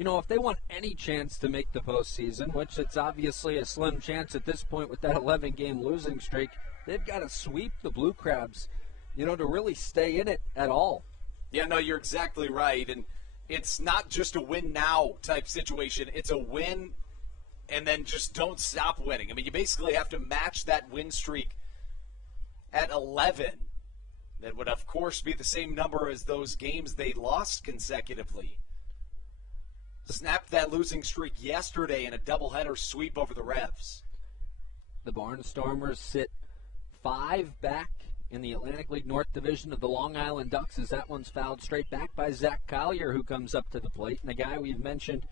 if they want any chance to make the postseason, which it's obviously a slim chance at this point with that 11-game losing streak, they've got to sweep the Blue Crabs, to really stay in it at all. Yeah, no, you're exactly right. And it's not just a win now type situation. It's a win and then just don't stop winning. I mean, you basically have to match that win streak at 11. That would, of course, be the same number as those games they lost consecutively. Snapped that losing streak yesterday in a doubleheader sweep over the Revs. The Barnstormers sit 5 back in the Atlantic League North Division of the Long Island Ducks as that one's fouled straight back by Zach Collier, who comes up to the plate. And the guy we've mentioned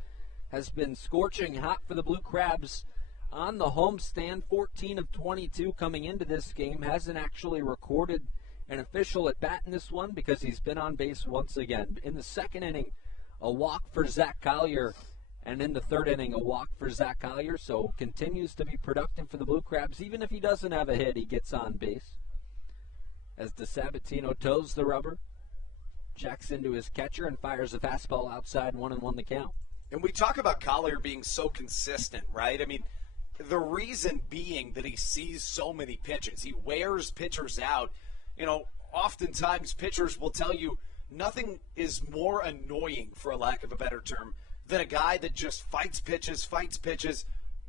has been scorching hot for the Blue Crabs on the homestand, 14 of 22 coming into this game. Hasn't actually recorded an official at bat in this one because he's been on base once again. In the second inning, a walk for Zach Collier, and in the third inning, a walk for Zach Collier, so continues to be productive for the Blue Crabs. Even if he doesn't have a hit, he gets on base. As DeSabatino toes the rubber, checks into his catcher, and fires a fastball outside, 1-1 the count. And we talk about Collier being so consistent, right? I mean, the reason being that he sees so many pitches. He wears pitchers out. Oftentimes pitchers will tell you, nothing is more annoying, for a lack of a better term, than a guy that just fights pitches,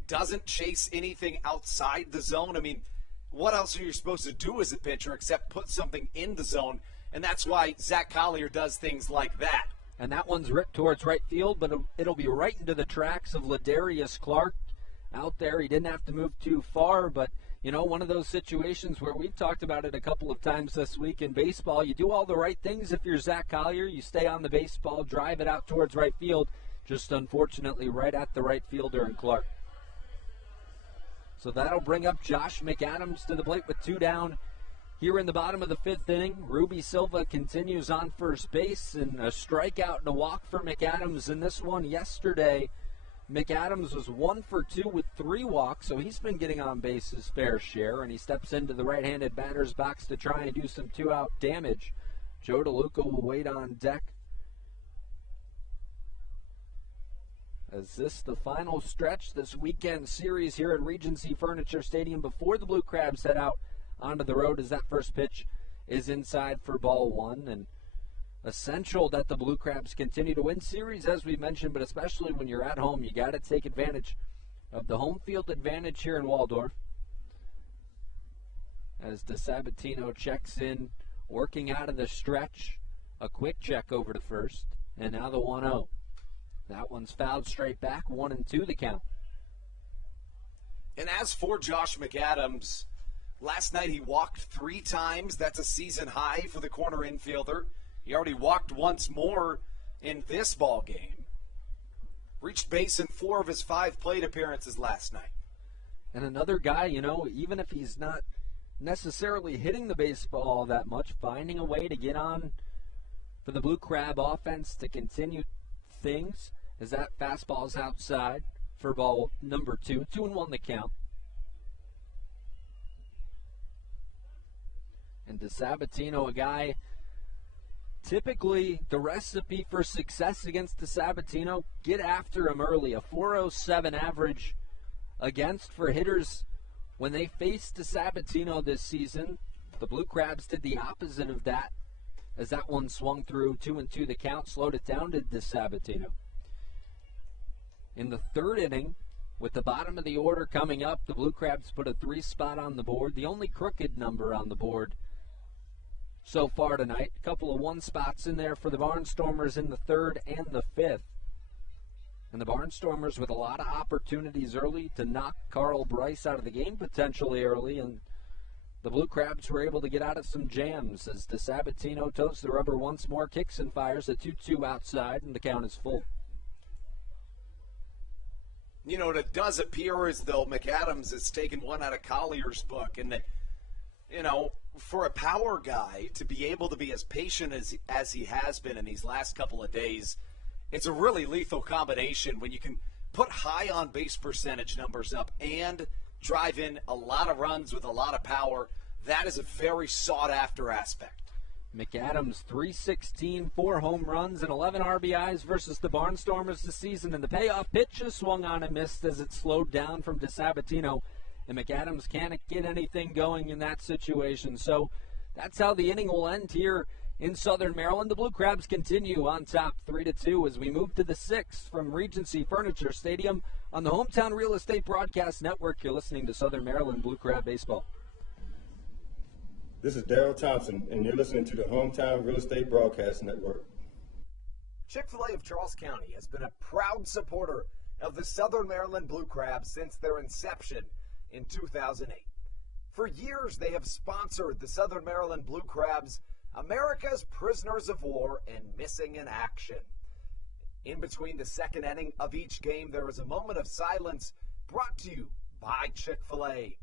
doesn't chase anything outside the zone. I mean, what else are you supposed to do as a pitcher except put something in the zone? And that's why Zach Collier does things like that. And that one's ripped towards right field, but it'll be right into the tracks of Ladarius Clark out there. He didn't have to move too far, but one of those situations where we've talked about it a couple of times this week in baseball. You do all the right things if you're Zach Collier. You stay on the baseball, drive it out towards right field. Just unfortunately right at the right fielder in Clark. So that'll bring up Josh McAdams to the plate with 2 down here in the bottom of the 5th inning. Ruby Silva continues on first base, and a strikeout and a walk for McAdams in this one yesterday. McAdams was 1 for 2 with 3 walks, so he's been getting on base his fair share, and he steps into the right-handed batter's box to try and do some 2-out damage. Joe DeLuca will wait on deck. Is this the final stretch, this weekend series here at Regency Furniture Stadium before the Blue Crabs head out onto the road as that first pitch is inside for ball 1, and essential that the Blue Crabs continue to win series, as we mentioned, but especially when you're at home, you got to take advantage of the home field advantage here in Waldorf. As DeSabatino checks in, working out of the stretch, a quick check over to first, and now the 1-0. That one's fouled straight back, 1-2 the count. And as for Josh McAdams, last night he walked 3 times. That's a season high for the corner infielder. He already walked once more in this ball game. Reached base in 4 of his 5 plate appearances last night. And another guy, even if he's not necessarily hitting the baseball that much, finding a way to get on for the Blue Crab offense to continue things, as that fastball's outside for ball number 2. 2-1 the count. And DeSabatino, a guy typically the recipe for success against the Sabatino, get after him early. A 407 average against for hitters when they faced the Sabatino this season. The Blue Crabs did the opposite of that as that one swung through 2-2. The count slowed it down to the Sabatino. In the third inning, with the bottom of the order coming up, the Blue Crabs put a 3 spot on the board, the only crooked number on the board so far tonight. A couple of 1 spots in there for the Barnstormers in the third and the fifth. And the Barnstormers with a lot of opportunities early to knock Carl Bryce out of the game potentially early, and the Blue Crabs were able to get out of some jams as the Sabatino toes the rubber once more, kicks and fires a 2-2 outside, and the count is full. You know, it does appear as though McAdams has taken one out of Collier's book, and that, you know, for a power guy to be able to be as patient as he has been in these last couple of days, it's a really lethal combination when you can put high on base percentage numbers up and drive in a lot of runs with a lot of power. That is a very sought-after aspect. McAdams, 316, 4 home runs, and 11 RBIs versus the Barnstormers this season. And the payoff pitch just swung on and missed as it slowed down from DeSabatino. And McAdams can't get anything going in that situation. So that's how the inning will end here in Southern Maryland. The Blue Crabs continue on top 3-2 as we move to the sixth from Regency Furniture Stadium on the Hometown Real Estate Broadcast Network. You're listening to Southern Maryland Blue Crab Baseball. This is Daryl Thompson, and you're listening to the Hometown Real Estate Broadcast Network. Chick-fil-A of Charles County has been a proud supporter of the Southern Maryland Blue Crabs since their inception in 2008. For years, they have sponsored the Southern Maryland Blue Crabs, America's prisoners of war and missing in action. In between the second inning of each game, there is a moment of silence brought to you by Chick-fil-A.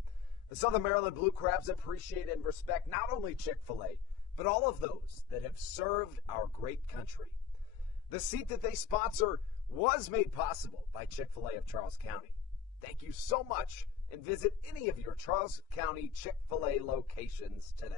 The Southern Maryland Blue Crabs appreciate and respect not only Chick-fil-A, but all of those that have served our great country. The seat that they sponsor was made possible by Chick-fil-A of Charles County. Thank you so much, and visit any of your Charles County Chick-fil-A locations today.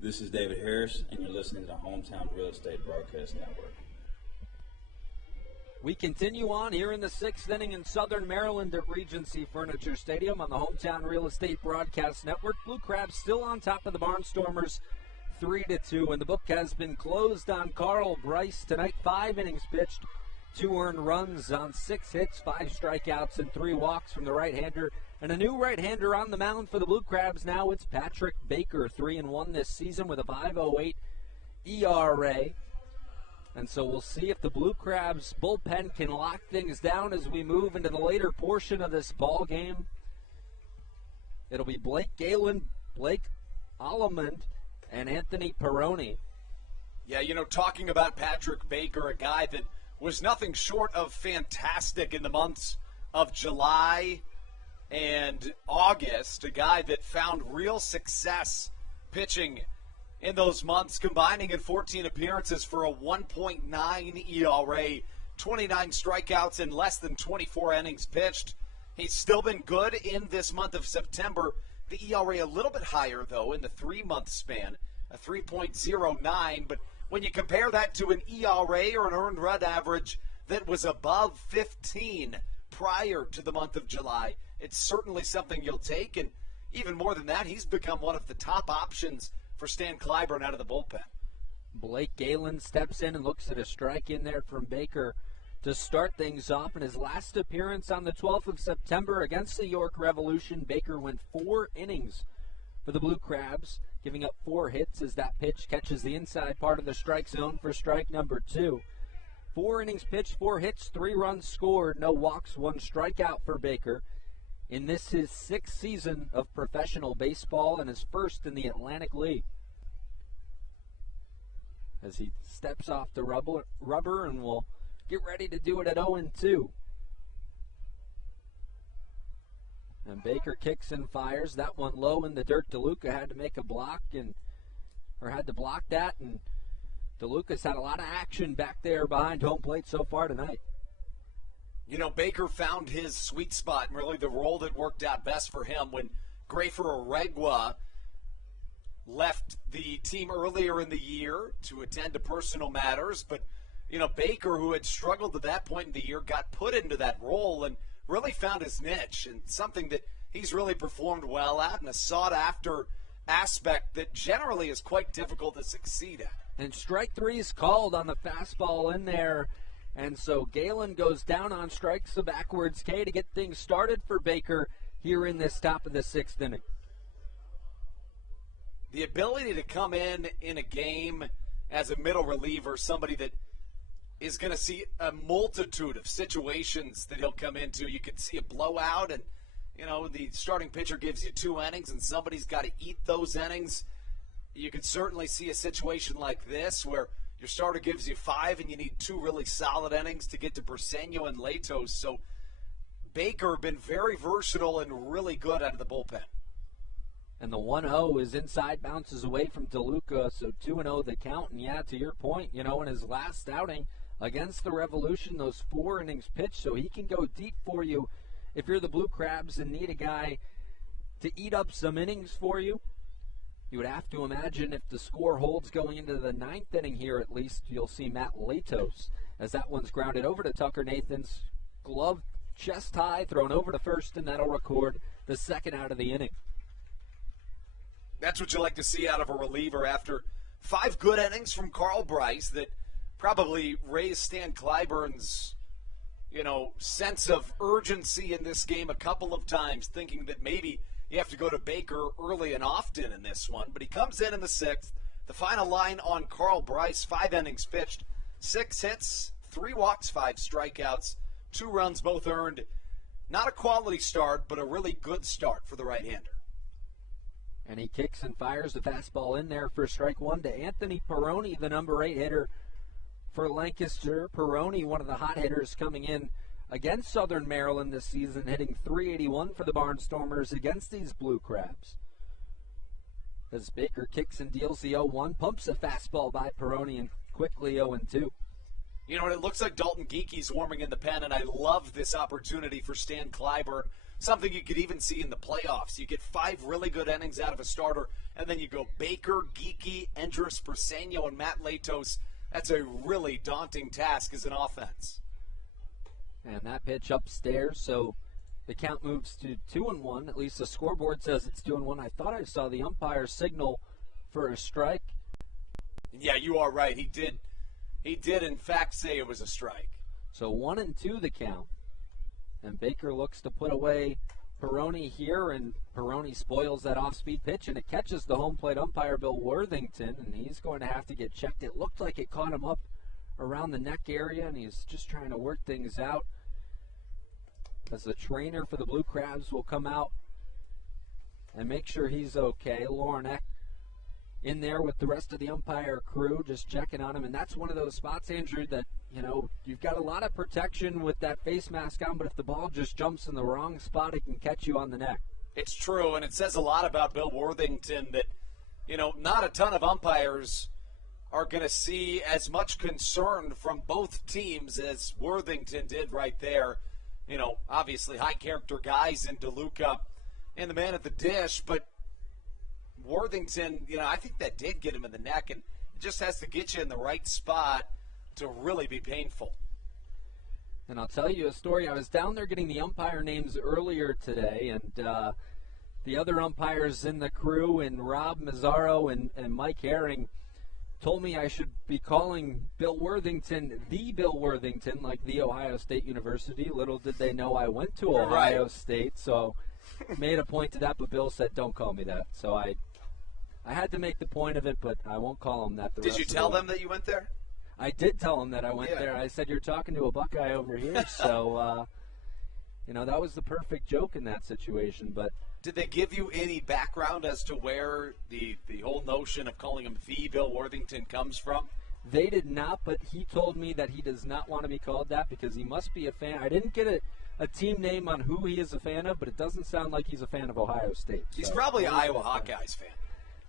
This is David Harris, and you're listening to the Hometown Real Estate Broadcast Network. We continue on here in the sixth inning in Southern Maryland at Regency Furniture Stadium on the Hometown Real Estate Broadcast Network. Blue Crabs still on top of the Barnstormers 3-2, and the book has been closed on Carl Bryce tonight. 5 innings pitched, 2 earned runs on 6 hits, 5 strikeouts, and 3 walks from the right-hander. And a new right-hander on the mound for the Blue Crabs now. It's Patrick Baker, 3-1 this season with a 5.08 ERA. And so we'll see if the Blue Crabs bullpen can lock things down as we move into the later portion of this ball game. It'll be Blake Galen, Blake Allemond, and Anthony Perrone. Yeah, you know, talking about Patrick Baker, a guy that was nothing short of fantastic in the months of July and August, a guy that found real success pitching in those months, combining in 14 appearances for a 1.9 ERA, 29 strikeouts in less than 24 innings pitched. He's still been good in this month of September. The ERA a little bit higher, though, in the 3-month span, a 3.09. But when you compare that to an ERA or an earned run average that was above 15 prior to the month of July, it's certainly something you'll take. And, even more than that, he's become one of the top options for Stan Clyburn out of the bullpen. Blake Galen steps in and looks at a strike in there from Baker to start things off. In his last appearance on the 12th of September against the York Revolution, Baker went 4 innings for the Blue Crabs, giving up 4 hits as that pitch catches the inside part of the strike zone for strike number 2. 4 innings pitched, 4 hits, 3 runs scored, no walks, 1 strikeout for Baker. In this, his 6th season of professional baseball and his first in the Atlantic League. As he steps off the rubber and will get ready to do it at 0-2. And Baker kicks and fires. That one low in the dirt. DeLuca had to make a block had to block that, and DeLuca's had a lot of action back there behind home plate so far tonight. You know, Baker found his sweet spot and really the role that worked out best for him when Grafer Oregwa left the team earlier in the year to attend to personal matters. But, you know, Baker, who had struggled at that point in the year, got put into that role and really found his niche and something that he's really performed well at and a sought-after aspect that generally is quite difficult to succeed at. And strike 3 is called on the fastball in there. And so Galen goes down on strikes a backwards K to get things started for Baker here in this top of the 6th inning. The ability to come in a game as a middle reliever, somebody that is going to see a multitude of situations that he'll come into. You could see a blowout, and, you know, the starting pitcher gives you 2 innings, and somebody's got to eat those innings. You could certainly see a situation like this where your starter gives you 5 and you need 2 really solid innings to get to Briseño and Latos. So Baker been very versatile and really good out of the bullpen. And the 1-0 is inside, bounces away from DeLuca, so 2-0 the count. And yeah, to your point, you know, in his last outing against the Revolution, those 4 innings pitched, so he can go deep for you if you're the Blue Crabs and need a guy to eat up some innings for you. You would have to imagine if the score holds going into the 9th inning here at least, you'll see Matt Latos as that one's grounded over to Tucker Nathans. Glove chest high, thrown over to first, and that'll record the 2nd out of the inning. That's what you like to see out of a reliever after 5 good innings from Carl Bryce that probably raised Stan Clyburn's, you know, sense of urgency in this game a couple of times, thinking that maybe you have to go to Baker early and often in this one. But he comes in the 6th. The final line on Carl Bryce, 5 innings pitched, 6 hits, 3 walks, 5 strikeouts, 2 runs, both earned. Not a quality start, but a really good start for the right-hander. And he kicks and fires the fastball in there for strike 1 to Anthony Peroni, the number 8 hitter for Lancaster. Peroni, one of the hot hitters coming in against Southern Maryland this season, hitting .381 for the Barnstormers against these Blue Crabs. As Baker kicks and deals the 0-1, pumps a fastball by Peroni and quickly 0-2. You know what, it looks like Dalton Geeke's warming in the pen, and I love this opportunity for Stan Clyburn. Something you could even see in the playoffs. You get 5 really good innings out of a starter, and then you go Baker, Geeke, Endress, Briseño, and Matt Latos. That's a really daunting task as an offense. And that pitch upstairs, so the count moves to 2-1. At least the scoreboard says it's 2-1. I thought I saw the umpire signal for a strike. Yeah, you are right. He did in fact say it was a strike. So 1-2 the count. And Baker looks to put away Peroni here, and Peroni spoils that off-speed pitch, and it catches the home plate umpire, Bill Worthington, and he's going to have to get checked. It looked like it caught him up around the neck area, and he's just trying to work things out. As the trainer for the Blue Crabs will come out and make sure he's okay. Lauren Eck in there with the rest of the umpire crew just checking on him. And that's one of those spots, Andrew, that, you know, you've got a lot of protection with that face mask on, but if the ball just jumps in the wrong spot, it can catch you on the neck. It's true, and it says a lot about Bill Worthington that, you know, not a ton of umpires are going to see as much concern from both teams as Worthington did right there. You know, obviously high-character guys in DeLuca and the man at the dish, but Worthington, you know, I think that did get him in the neck, and it just has to get you in the right spot to really be painful. And I'll tell you a story. I was down there getting the umpire names earlier today, and the other umpires in the crew, and Rob Mazzaro and Mike Herring, told me I should be calling Bill Worthington the Bill Worthington, like the Ohio State University. Little did they know I went to Ohio State, so made a point to that, but Bill said, don't call me that. So I had to make the point of it, but I won't call him that. Did you tell them that you went there? I did tell him that I went there. I said, you're talking to a Buckeye over here, so, that was the perfect joke in that situation, but did they give you any background as to where the whole notion of calling him the Bill Worthington comes from? They did not, but he told me that he does not want to be called that because he must be a fan. I didn't get a team name on who he is a fan of, but it doesn't sound like he's a fan of Ohio State. He's probably an Iowa Hawkeyes fan.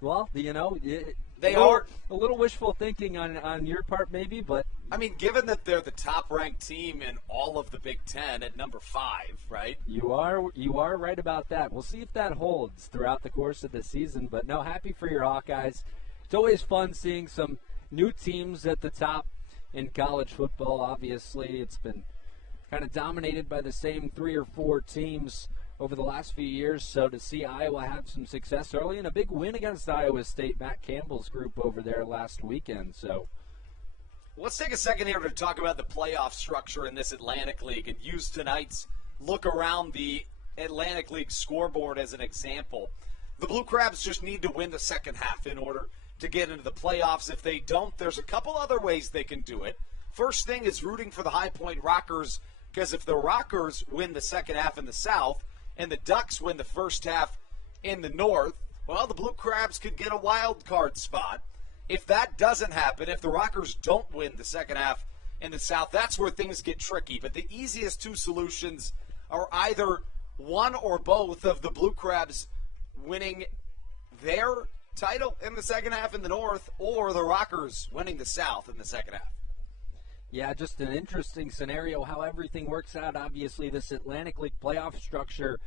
Well, they are a little wishful thinking on your part, maybe, but I mean, given that they're the top-ranked team in all of the Big Ten at number 5, right? You are right about that. We'll see if that holds throughout the course of the season. But no, happy for your Hawkeyes. It's always fun seeing some new teams at the top in college football. Obviously, it's been kind of dominated by the same 3 or 4 teams over the last few years, so to see Iowa have some success early and a big win against Iowa State, Matt Campbell's group over there last weekend. So let's take a second here to talk about the playoff structure in this Atlantic League and use tonight's look around the Atlantic League scoreboard as an example. The Blue Crabs just need to win the second half in order to get into the playoffs. If they don't, there's a couple other ways they can do it. First thing is rooting for the High Point Rockers, because if the Rockers win the second half in the South, and the Ducks win the first half in the North, well, the Blue Crabs could get a wild card spot. If that doesn't happen, if the Rockers don't win the second half in the South, that's where things get tricky. But the easiest 2 solutions are either one or both of the Blue Crabs winning their title in the second half in the North, or the Rockers winning the South in the second half. Yeah, just an interesting scenario how everything works out. Obviously, this Atlantic League playoff structure,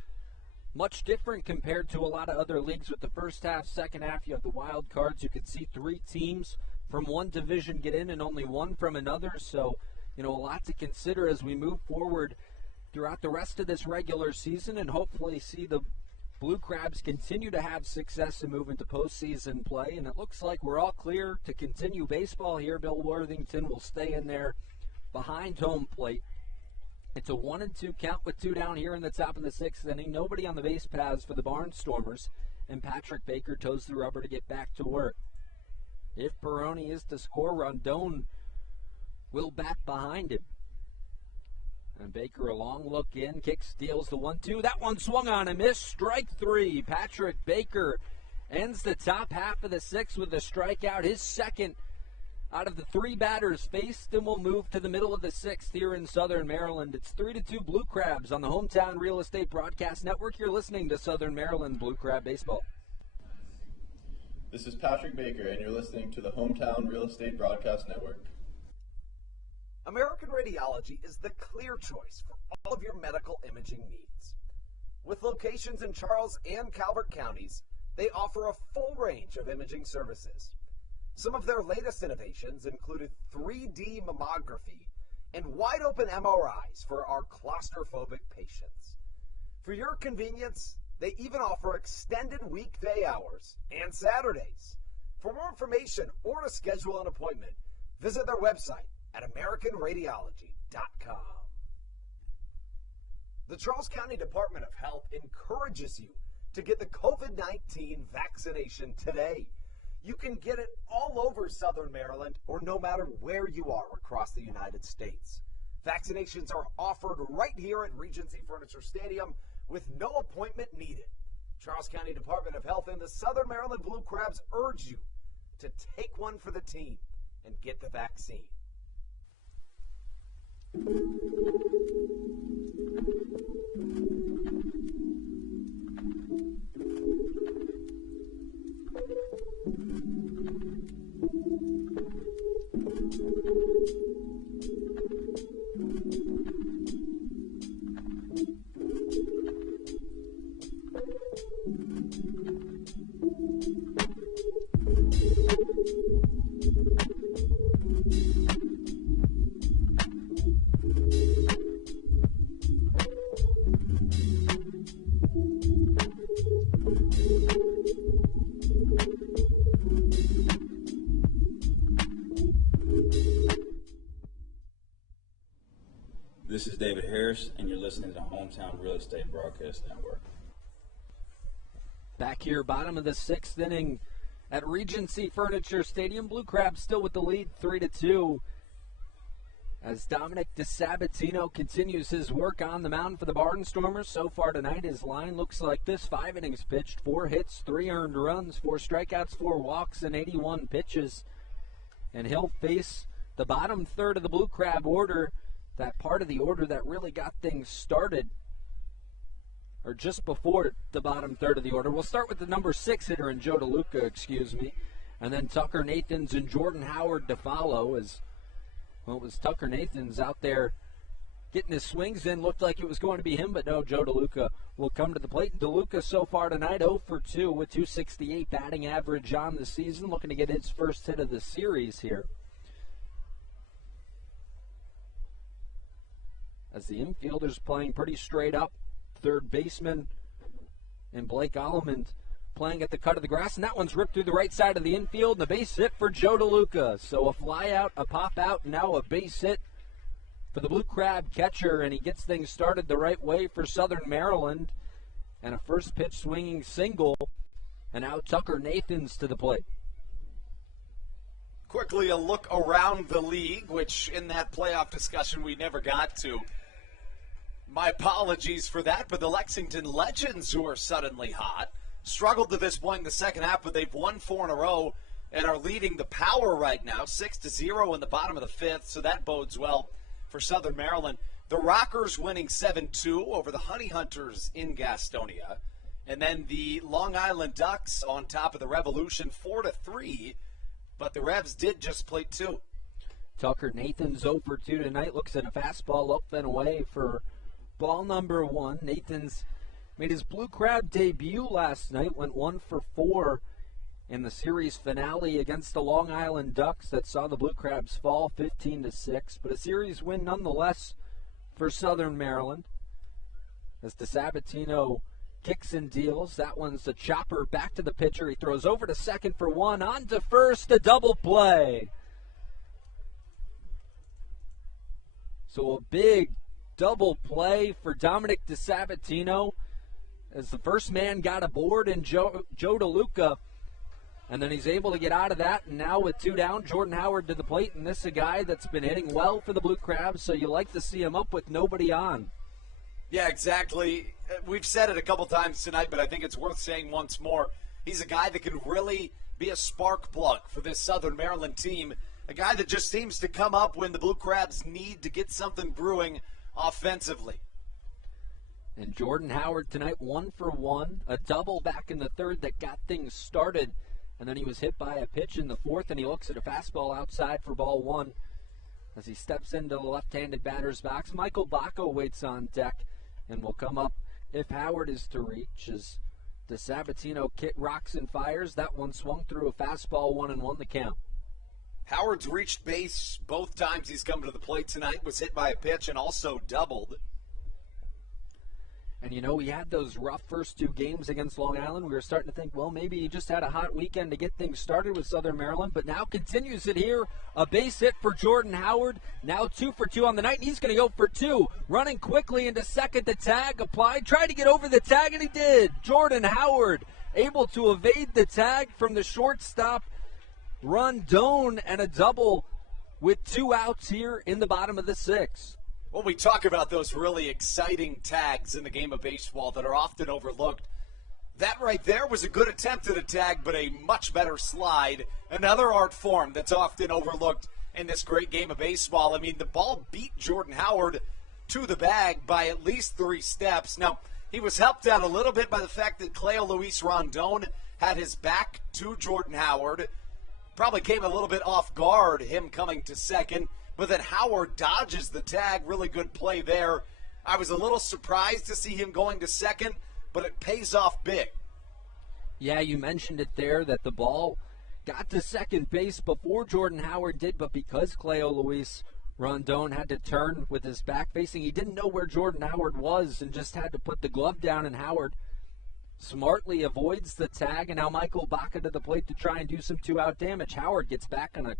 much different compared to a lot of other leagues with the first half, second half. You have the wild cards. You could see 3 teams from one division get in and only 1 from another. So, a lot to consider as we move forward throughout the rest of this regular season and hopefully see the Blue Crabs continue to have success and move into postseason play, and it looks like we're all clear to continue baseball here. Bill Worthington will stay in there behind home plate. It's a 1-2 count with 2 down here in the top of the 6th inning. Nobody on the base paths for the Barnstormers, and Patrick Baker toes the rubber to get back to work. If Peroni is to score, Rondon will bat behind him. And Baker, a long look in, kick steals the 1-2. That one swung on and missed. Strike 3. Patrick Baker ends the top half of the 6th with a strikeout. His second out of the 3 batters faced, and will move to the middle of the 6th here in Southern Maryland. It's 3-2 Blue Crabs on the Hometown Real Estate Broadcast Network. You're listening to Southern Maryland Blue Crab Baseball. This is Patrick Baker, and you're listening to the Hometown Real Estate Broadcast Network. American Radiology is the clear choice for all of your medical imaging needs. With locations in Charles and Calvert counties, they offer a full range of imaging services. Some of their latest innovations included 3D mammography and wide-open MRIs for our claustrophobic patients. For your convenience, they even offer extended weekday hours and Saturdays. For more information or to schedule an appointment, visit their website at AmericanRadiology.com. The Charles County Department of Health encourages you to get the COVID-19 vaccination today. You can get it all over Southern Maryland or no matter where you are across the United States. Vaccinations are offered right here at Regency Furniture Stadium with no appointment needed. Charles County Department of Health and the Southern Maryland Blue Crabs urge you to take one for the team and get the vaccine. This is David Harris, and you're listening to the Hometown Real Estate Broadcast Network. Back here, bottom of the sixth inning at Regency Furniture Stadium. Blue Crabs still with the lead, 3-2. As Dominic DeSabatino continues his work on the mound for the Barnstormers. So far tonight, his line looks like this. 5 innings pitched, 4 hits, 3 earned runs, 4 strikeouts, 4 walks, and 81 pitches. And he'll face the bottom third of the Blue Crab order, that part of the order that really got things started, or just before the bottom third of the order. We'll start with the number 6 hitter in Joe DeLuca, and then Tucker Nathans and Jordan Howard to follow. As well, it was Tucker Nathans out there getting his swings in. Looked like it was going to be him, but no, Joe DeLuca will come to the plate. DeLuca so far tonight 0 for 2 with .268 batting average on the season, looking to get his first hit of the series here. As the infielders playing pretty straight up, third baseman and Blake Allemand playing at the cut of the grass, and that one's ripped through the right side of the infield, and a base hit for Joe DeLuca. So a fly out, a pop out, now a base hit for the Blue Crab catcher, and he gets things started the right way for Southern Maryland, and a first pitch swinging single, and now Tucker Nathans to the plate. Quickly a look around the league, which in that playoff discussion we never got to. My apologies for that, but the Lexington Legends, who are suddenly hot, struggled to this point in the second half, but they've won 4 in a row and are leading the Power right now, 6-0 in the bottom of the fifth, so that bodes well for Southern Maryland. The Rockers winning 7-2 over the Honey Hunters in Gastonia, and then the Long Island Ducks on top of the Revolution 4-3, but the Revs did just play 2. Tucker Nathans 0 for 2 tonight, looks at a fastball up and away for ball number 1. Nathans made his Blue Crab debut last night, went 1 for 4 in the series finale against the Long Island Ducks that saw the Blue Crabs fall 15-6, but a series win nonetheless for Southern Maryland. As DeSabatino kicks and deals, that one's a chopper back to the pitcher. He throws over to second for 1, on to first, a double play. So a big double play for Dominic DeSabatino, as the first man got aboard in Joe DeLuca, and then he's able to get out of that, and now with 2 down, Jordan Howard to the plate, and this is a guy that's been hitting well for the Blue Crabs, so you like to see him up with nobody on. Yeah, exactly. We've said it a couple times tonight, but I think it's worth saying once more. He's a guy that can really be a spark plug for this Southern Maryland team, a guy that just seems to come up when the Blue Crabs need to get something brewing offensively. And Jordan Howard tonight 1 for 1, a double back in the third that got things started, and then he was hit by a pitch in the fourth, and he looks at a fastball outside for ball 1 as he steps into the left-handed batter's box. Michael Bacco waits on deck and will come up if Howard is to reach, as DeSabatino rocks and fires. That one swung through a fastball, 1-1 the count. Howard's reached base both times he's come to the plate tonight, was hit by a pitch and also doubled. And, you know, we had those rough first 2 games against Long Island. We were starting to think, well, maybe he just had a hot weekend to get things started with Southern Maryland, but now continues it here. A base hit for Jordan Howard. Now 2 for 2 on the night, and he's going to go for 2. Running quickly into second, the tag applied. Tried to get over the tag, and he did. Jordan Howard able to evade the tag from the shortstop, Rondon, and a double with 2 outs here in the bottom of the 6th. Well, we talk about those really exciting tags in the game of baseball that are often overlooked. That right there was a good attempt at a tag, but a much better slide. Another art form that's often overlooked in this great game of baseball. I mean, the ball beat Jordan Howard to the bag by at least 3 steps. Now, he was helped out a little bit by the fact that Cleo Luis Rondon had his back to Jordan Howard. Probably came a little bit off guard, him coming to second. But then Howard dodges the tag. Really good play there. I was a little surprised to see him going to second, but it pays off big. Yeah, you mentioned it there that the ball got to second base before Jordan Howard did, but because Cleo Luis Rondon had to turn with his back facing, he didn't know where Jordan Howard was and just had to put the glove down, and Howard smartly avoids the tag, and now Michael Bacco to the plate to try and do some 2-out damage. Howard gets back on a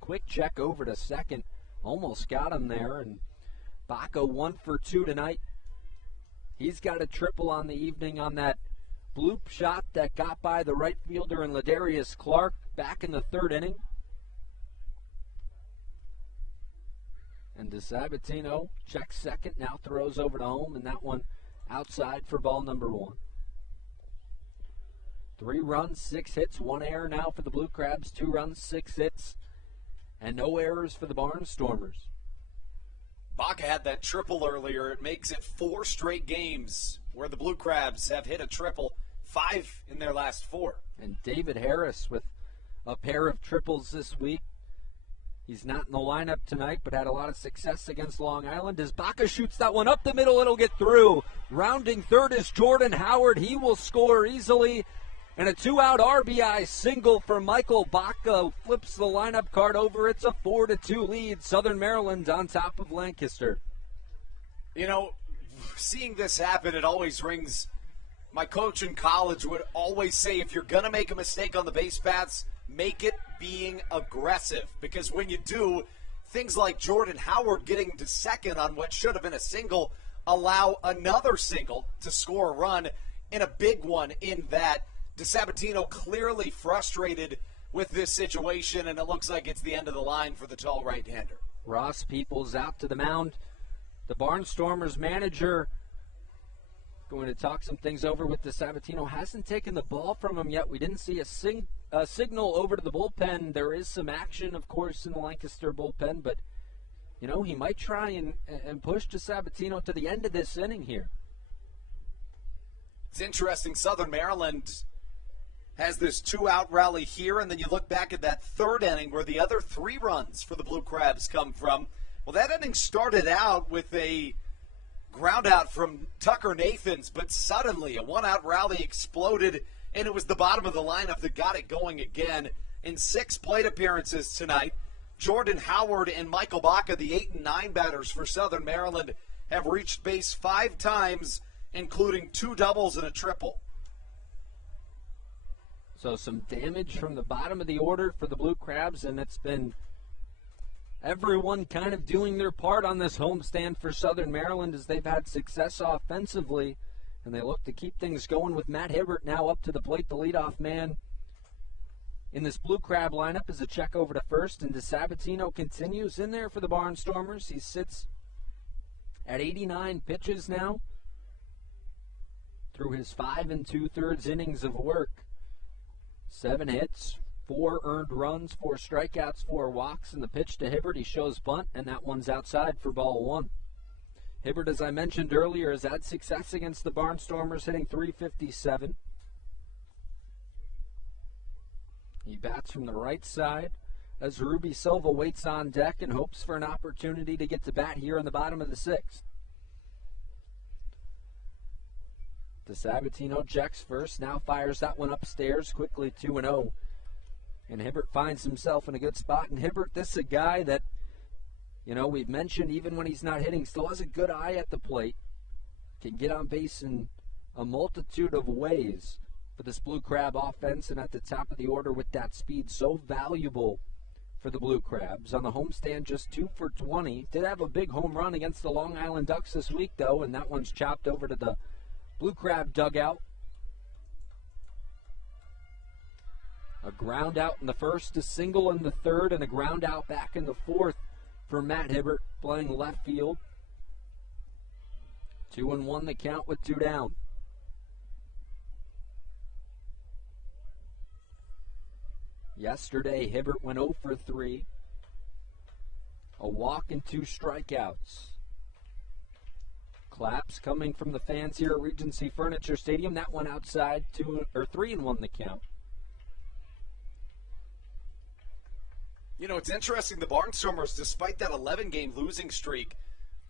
quick check over to second, almost got him there, and Baca 1 for 2 tonight. He's got a triple on the evening on that bloop shot that got by the right fielder and Ladarius Clark back in the third inning. And DeSabatino checks second, now throws over to home, and that one outside for ball number 1. 3 runs, 6 hits, 1 error now for the Blue Crabs, 2 runs, 6 hits, and no errors for the Barnstormers. Baca had that triple earlier. It makes it 4 straight games where the Blue Crabs have hit a triple, 5 in their last 4. And David Harris with a pair of triples this week. He's not in the lineup tonight, but had a lot of success against Long Island. As Baca shoots that one up the middle, it'll get through. Rounding third is Jordan Howard. He will score easily. And a 2-out RBI single for Michael Baca flips the lineup card over. It's a 4-2 lead. Southern Maryland on top of Lancaster. You know, seeing this happen, it always rings. My coach in college would always say, if you're going to make a mistake on the base paths, make it being aggressive. Because when you do, things like Jordan Howard getting to second on what should have been a single allow another single to score a run, in a big one in that. DeSabatino clearly frustrated with this situation, and it looks like it's the end of the line for the tall right-hander. Ross Peoples out to the mound. The Barnstormers manager going to talk some things over with DeSabatino. Hasn't taken the ball from him yet. We didn't see a signal over to the bullpen. There is some action, of course, in the Lancaster bullpen, but, you know, he might try and push DeSabatino to the end of this inning here. It's interesting. Southern Maryland has this 2-out rally here, and then you look back at that third inning where the other 3 runs for the Blue Crabs come from. Well, that inning started out with a ground out from Tucker Nathans, but suddenly a 1-out rally exploded, and it was the bottom of the lineup that got it going again. In 6 plate appearances tonight, Jordan Howard and Michael Baca, the 8 and 9 batters for Southern Maryland, have reached base 5 times, including 2 doubles and a triple. So some damage from the bottom of the order for the Blue Crabs, and it's been everyone kind of doing their part on this homestand for Southern Maryland as they've had success offensively, and they look to keep things going with Matt Hibbert now up to the plate, the leadoff man in this Blue Crab lineup is a check over to first, and DeSabatino continues in there for the Barnstormers. He sits at 89 pitches now through his 5 2/3 innings of work. 7 hits, 4 earned runs, 4 strikeouts, 4 walks, and the pitch to Hibbert. He shows bunt, and that one's outside for ball 1. Hibbert, as I mentioned earlier, has had success against the Barnstormers, hitting .357. He bats from the right side as Ruby Silva waits on deck and hopes for an opportunity to get to bat here in the bottom of the 6th. DeSabatino checks first, now fires that one upstairs, quickly 2-0. And Hibbert finds himself in a good spot. And Hibbert, this is a guy that, you know, we've mentioned even when he's not hitting, still has a good eye at the plate. Can get on base in a multitude of ways for this Blue Crab offense, and at the top of the order with that speed so valuable for the Blue Crabs. On the homestand, just 2 for 20. Did have a big home run against the Long Island Ducks this week, though, and that one's chopped over to the Blue Crab dugout. A ground out in the first, a single in the third, and a ground out back in the fourth for Matt Hibbert playing left field. 2-1 the count with 2 down. Yesterday, Hibbert went 0 for 3. A walk and 2 strikeouts. Claps coming from the fans here at Regency Furniture Stadium. That one outside, 3-1 the count. You know, it's interesting, the Barnstormers, despite that 11-game losing streak,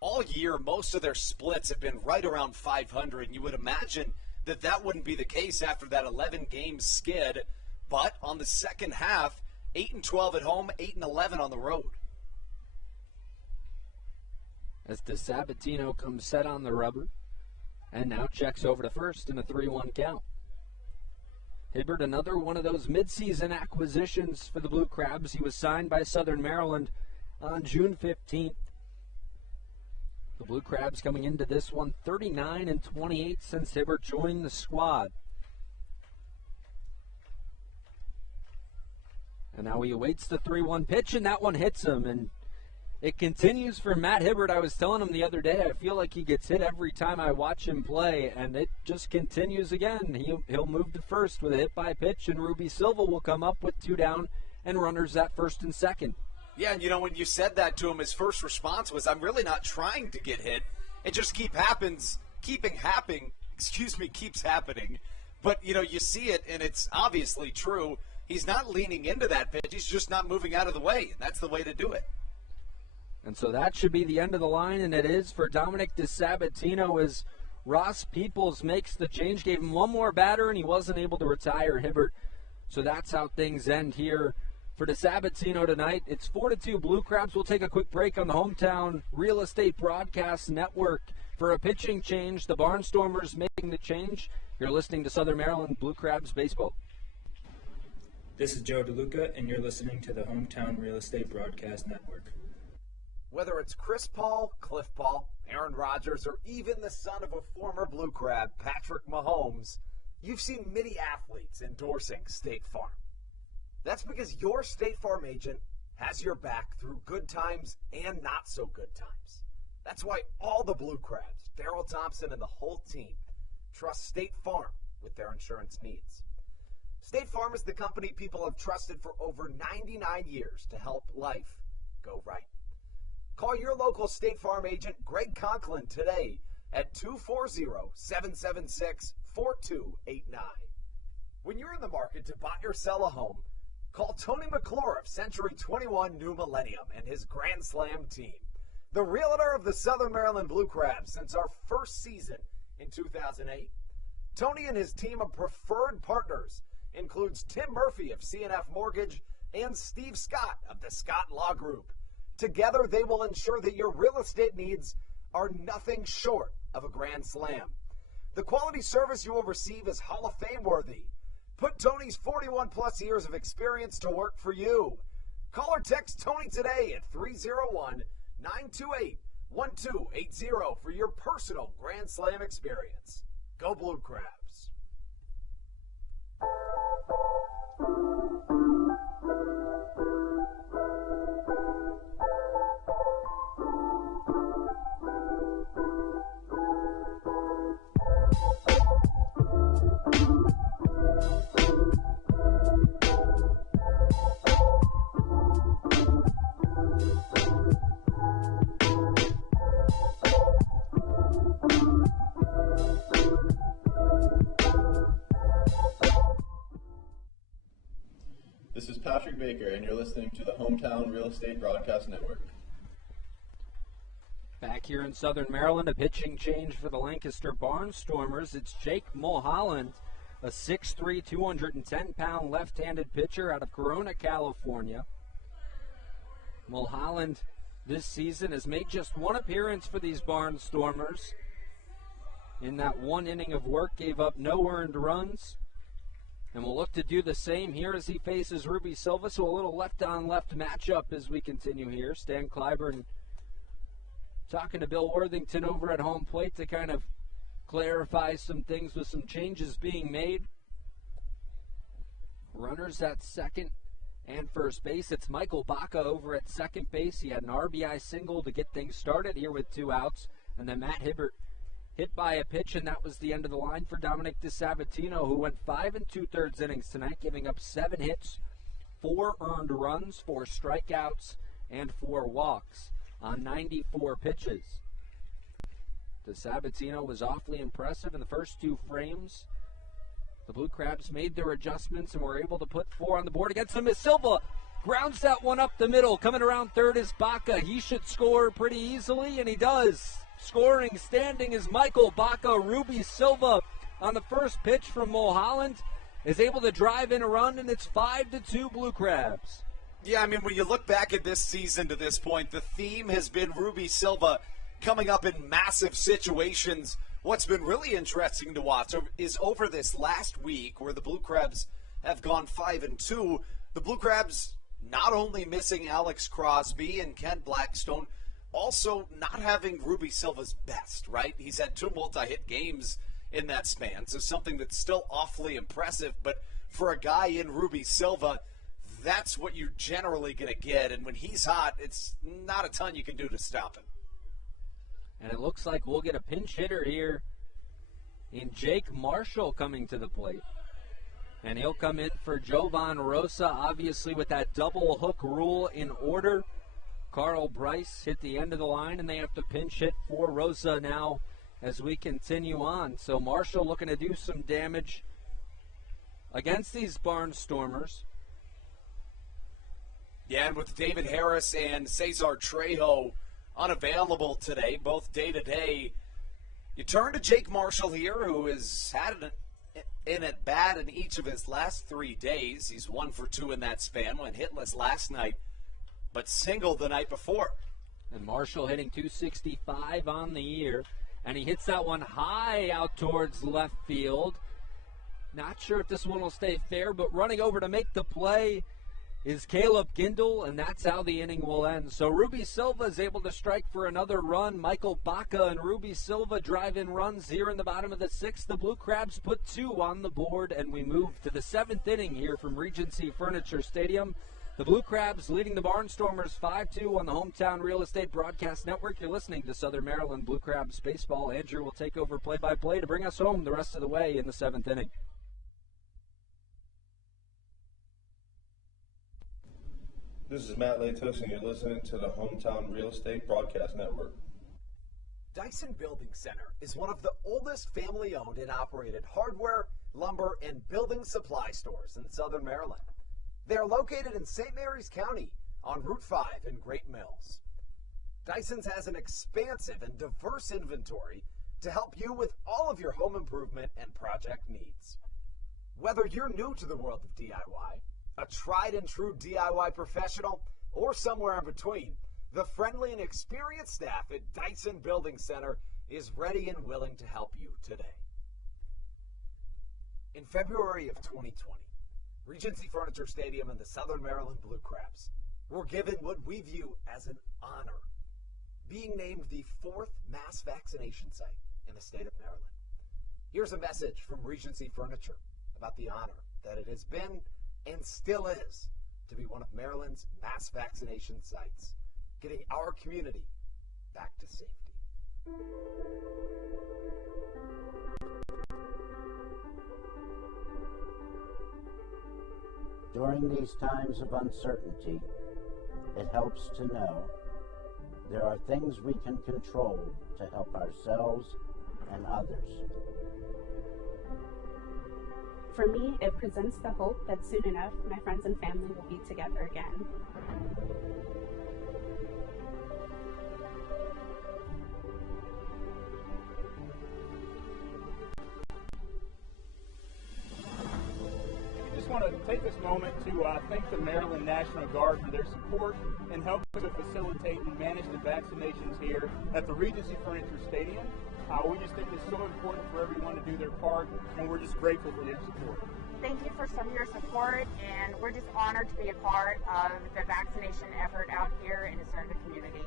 all year, most of their splits have been right around 500. And you would imagine that that wouldn't be the case after that 11-game skid. But on the second half, 8-12 at home, 8-11 on the road. As DeSabatino comes set on the rubber and now checks over to first in a 3-1 count. Hibbert, another one of those midseason acquisitions for the Blue Crabs. He was signed by Southern Maryland on June 15th. The Blue Crabs coming into this one 39-28 since Hibbert joined the squad. And now he awaits the 3-1 pitch, and that one hits him. And it continues for Matt Hibbert. I was telling him the other day, I feel like he gets hit every time I watch him play, and it just continues again. He'll move to first with a hit by pitch, and Ruby Silva will come up with 2 down and runners at first and second. Yeah, and when you said that to him, his first response was, I'm really not trying to get hit. It just keeps happening. But, you see it, and it's obviously true. He's not leaning into that pitch. He's just not moving out of the way, and that's the way to do it. And so that should be the end of the line, and it is for Dominic DeSabatino as Ross Peoples makes the change. Gave him one more batter, and he wasn't able to retire Hibbert. So that's how things end here for DeSabatino tonight. It's 4-2 Blue Crabs. We'll take a quick break on the Hometown Real Estate Broadcast Network for a pitching change. The Barnstormers making the change. You're listening to Southern Maryland Blue Crabs Baseball. This is Joe DeLuca, and you're listening to the Hometown Real Estate Broadcast Network. Whether it's Chris Paul, Cliff Paul, Aaron Rodgers, or even the son of a former Blue Crab, Patrick Mahomes, you've seen many athletes endorsing State Farm. That's because your State Farm agent has your back through good times and not so good times. That's why all the Blue Crabs, Darryl Thompson and the whole team, trust State Farm with their insurance needs. State Farm is the company people have trusted for over 99 years to help life go right. Call your local State Farm agent, Greg Conklin, today at 240-776-4289. When you're in the market to buy or sell a home, call Tony McClure of Century 21 New Millennium and his Grand Slam team, the realtor of the Southern Maryland Blue Crabs since our first season in 2008. Tony and his team of preferred partners includes Tim Murphy of CNF Mortgage and Steve Scott of the Scott Law Group. Together, they will ensure that your real estate needs are nothing short of a grand slam. The quality service you will receive is Hall of Fame worthy. Put Tony's 41-plus years of experience to work for you. Call or text Tony today at 301-928-1280 for your personal Grand Slam experience. Go Blue Crabs. This is Patrick Baker, and you're listening to the Hometown Real Estate Broadcast Network. Back here in Southern Maryland, a pitching change for the Lancaster Barnstormers. It's Jake Mulholland, a 6'3", 210-pound left-handed pitcher out of Corona, California. Mulholland this season has made just one appearance for these Barnstormers. In that one inning of work, gave up no earned runs. And we'll look to do the same here as he faces Ruby Silva. So a little left-on-left matchup as we continue here. Stan Clyburn talking to Bill Worthington over at home plate to kind of clarify some things with some changes being made. Runners at second and first base. It's Michael Baca over at second base. He had an RBI single to get things started here with 2 outs. And then Matt Hibbert hit by a pitch, and that was the end of the line for Dominic DeSabatino, who went 5 2/3 innings tonight, giving up 7 hits, 4 earned runs, 4 strikeouts, and 4 walks on 94 pitches. DeSabatino was awfully impressive in the first 2 frames. The Blue Crabs made their adjustments and were able to put 4 on the board against him as Silva grounds that one up the middle. Coming around third is Baca. He should score pretty easily, and he does. Scoring, standing is Michael Baca. Ruby Silva on the first pitch from Mulholland is able to drive in a run, and it's 5-2 Blue Crabs. Yeah, I mean, when you look back at this season to this point, the theme has been Ruby Silva coming up in massive situations. What's been really interesting to watch is over this last week where the Blue Crabs have gone 5-2, the Blue Crabs not only missing Alex Crosby and Kent Blackstone, also not having Ruby Silva's best, right? He's had 2 multi-hit games in that span, so something that's still awfully impressive. But for a guy in Ruby Silva, that's what you're generally going to get. And when he's hot, it's not a ton you can do to stop him. And it looks like we'll get a pinch hitter here in Jake Marshall coming to the plate. And he'll come in for Jovan Rosa, obviously with that double hook rule in order. Carl Bryce hit the end of the line, and they have to pinch hit for Rosa now as we continue on. So Marshall looking to do some damage against these Barnstormers. Yeah, and with David Harris and Cesar Trejo unavailable today, both day-to-day, you turn to Jake Marshall here, who has had an at-bat in each of his last 3 days. He's 1 for 2 in that span, went hitless last night, but singled the night before. And Marshall hitting .265 on the year, and he hits that one high out towards left field. Not sure if this one will stay fair, but running over to make the play is Caleb Gindel, and that's how the inning will end. So Ruby Silva is able to strike for another run. Michael Baca and Ruby Silva drive in runs here in the bottom of the 6th. The Blue Crabs put 2 on the board, and we move to the 7th inning here from Regency Furniture Stadium. The Blue Crabs leading the Barnstormers 5-2 on the Hometown Real Estate Broadcast Network. You're listening to Southern Maryland Blue Crabs Baseball. Andrew will take over play-by-play to bring us home the rest of the way in the 7th inning. This is Matt Latos, and you're listening to the Hometown Real Estate Broadcast Network. Dyson Building Center is one of the oldest family-owned and operated hardware, lumber, and building supply stores in Southern Maryland. They are located in St. Mary's County on Route 5 in Great Mills. Dyson's has an expansive and diverse inventory to help you with all of your home improvement and project needs. Whether you're new to the world of DIY, a tried and true DIY professional, or somewhere in between, the friendly and experienced staff at Dyson Building Center is ready and willing to help you today. In February of 2020, Regency Furniture Stadium and the Southern Maryland Blue Crabs were given what we view as an honor, being named the 4th mass vaccination site in the state of Maryland. Here's a message from Regency Furniture about the honor that it has been and still is to be one of Maryland's mass vaccination sites, getting our community back to safety. During these times of uncertainty, it helps to know there are things we can control to help ourselves and others. For me, it presents the hope that soon enough, my friends and family will be together again. I just want to take this moment to thank the Maryland National Guard for their support and help to facilitate and manage the vaccinations here at the Regency Furniture Stadium. We just think it's so important for everyone to do their part, and we're just grateful for their support. Thank you for some of your support, and we're just honored to be a part of the vaccination effort out here and to serve the community.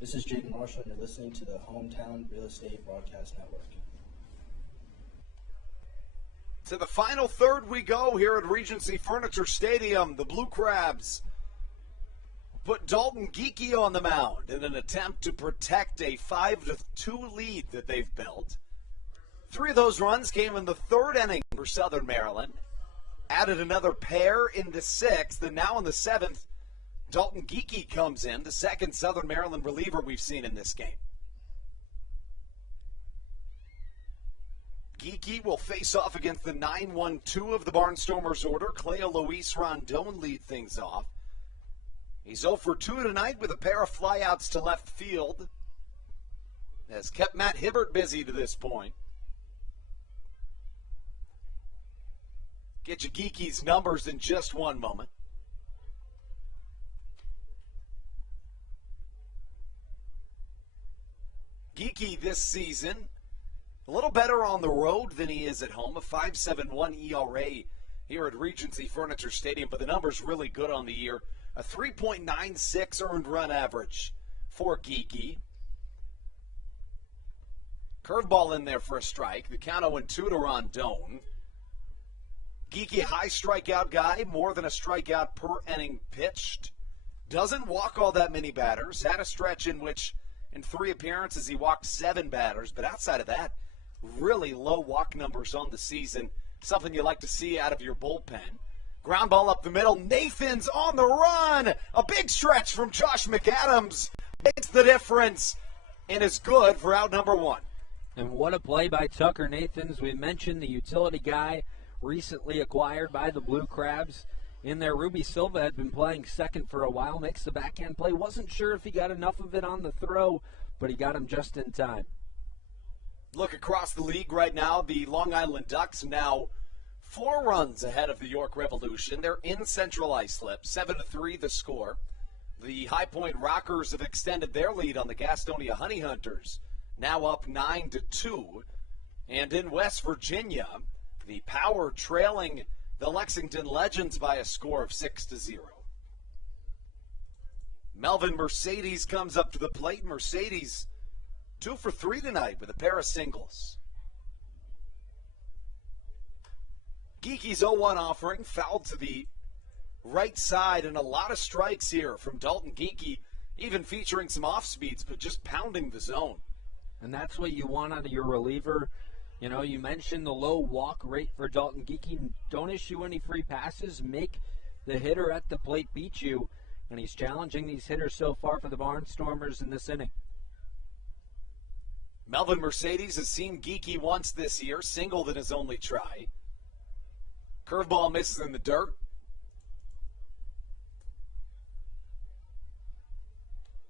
This is Jake Marshall, and you're listening to the Hometown Real Estate Broadcast Network. To the final third we go here at Regency Furniture Stadium. The Blue Crabs put Dalton Geekie on the mound in an attempt to protect a 5-2 lead that they've built. 3 of those runs came in the 3rd inning for Southern Maryland. Added another pair in the 6th, and now in the 7th, Dalton Geekie comes in, the 2nd Southern Maryland reliever we've seen in this game. Geekie will face off against the 9-1-2 of the Barnstormers order. Cleo Luis Rondon lead things off. He's 0 for 2 tonight with a pair of flyouts to left field. Has kept Matt Hibbert busy to this point. Get you Geeky's numbers in just one moment. Geeky this season, a little better on the road than he is at home. A 5.71 ERA here at Regency Furniture Stadium, but the number's really good on the year. A 3.96 earned run average for Geeky. Curveball in there for a strike. The count 0-2 to Rondon. Geeky, high strikeout guy, more than a strikeout per inning pitched. Doesn't walk all that many batters. Had a stretch in which, in 3 appearances, he walked 7 batters. But outside of that, really low walk numbers on the season. Something you like to see out of your bullpen. Ground ball up the middle. Nathan's on the run. A big stretch from Josh McAdams makes the difference and is good for out number 1. And what a play by Tucker Nathans. We mentioned the utility guy recently acquired by the Blue Crabs. In there, Ruby Silva had been playing second for a while. Makes the backhand play. Wasn't sure if he got enough of it on the throw, but he got him just in time. Look across the league right now. The Long Island Ducks now 4 runs ahead of the York Revolution. They're in Central Islip. 7-3 the score. The High Point Rockers have extended their lead on the Gastonia Honey Hunters, now up 9-2. And in West Virginia, the Power trailing the Lexington Legends by a score of 6-0. Melvin Mercedes comes up to the plate. Mercedes 2 for 3 tonight with a pair of singles. Geeky's 0-1 offering, fouled to the right side, and a lot of strikes here from Dalton Geeky, even featuring some off speeds, but just pounding the zone. And that's what you want out of your reliever. You know, you mentioned the low walk rate for Dalton Geeky. Don't issue any free passes. Make the hitter at the plate beat you. And he's challenging these hitters so far for the Barnstormers in this inning. Melvin Mercedes has seen Geeky once this year, singled in his only try. Curveball misses in the dirt.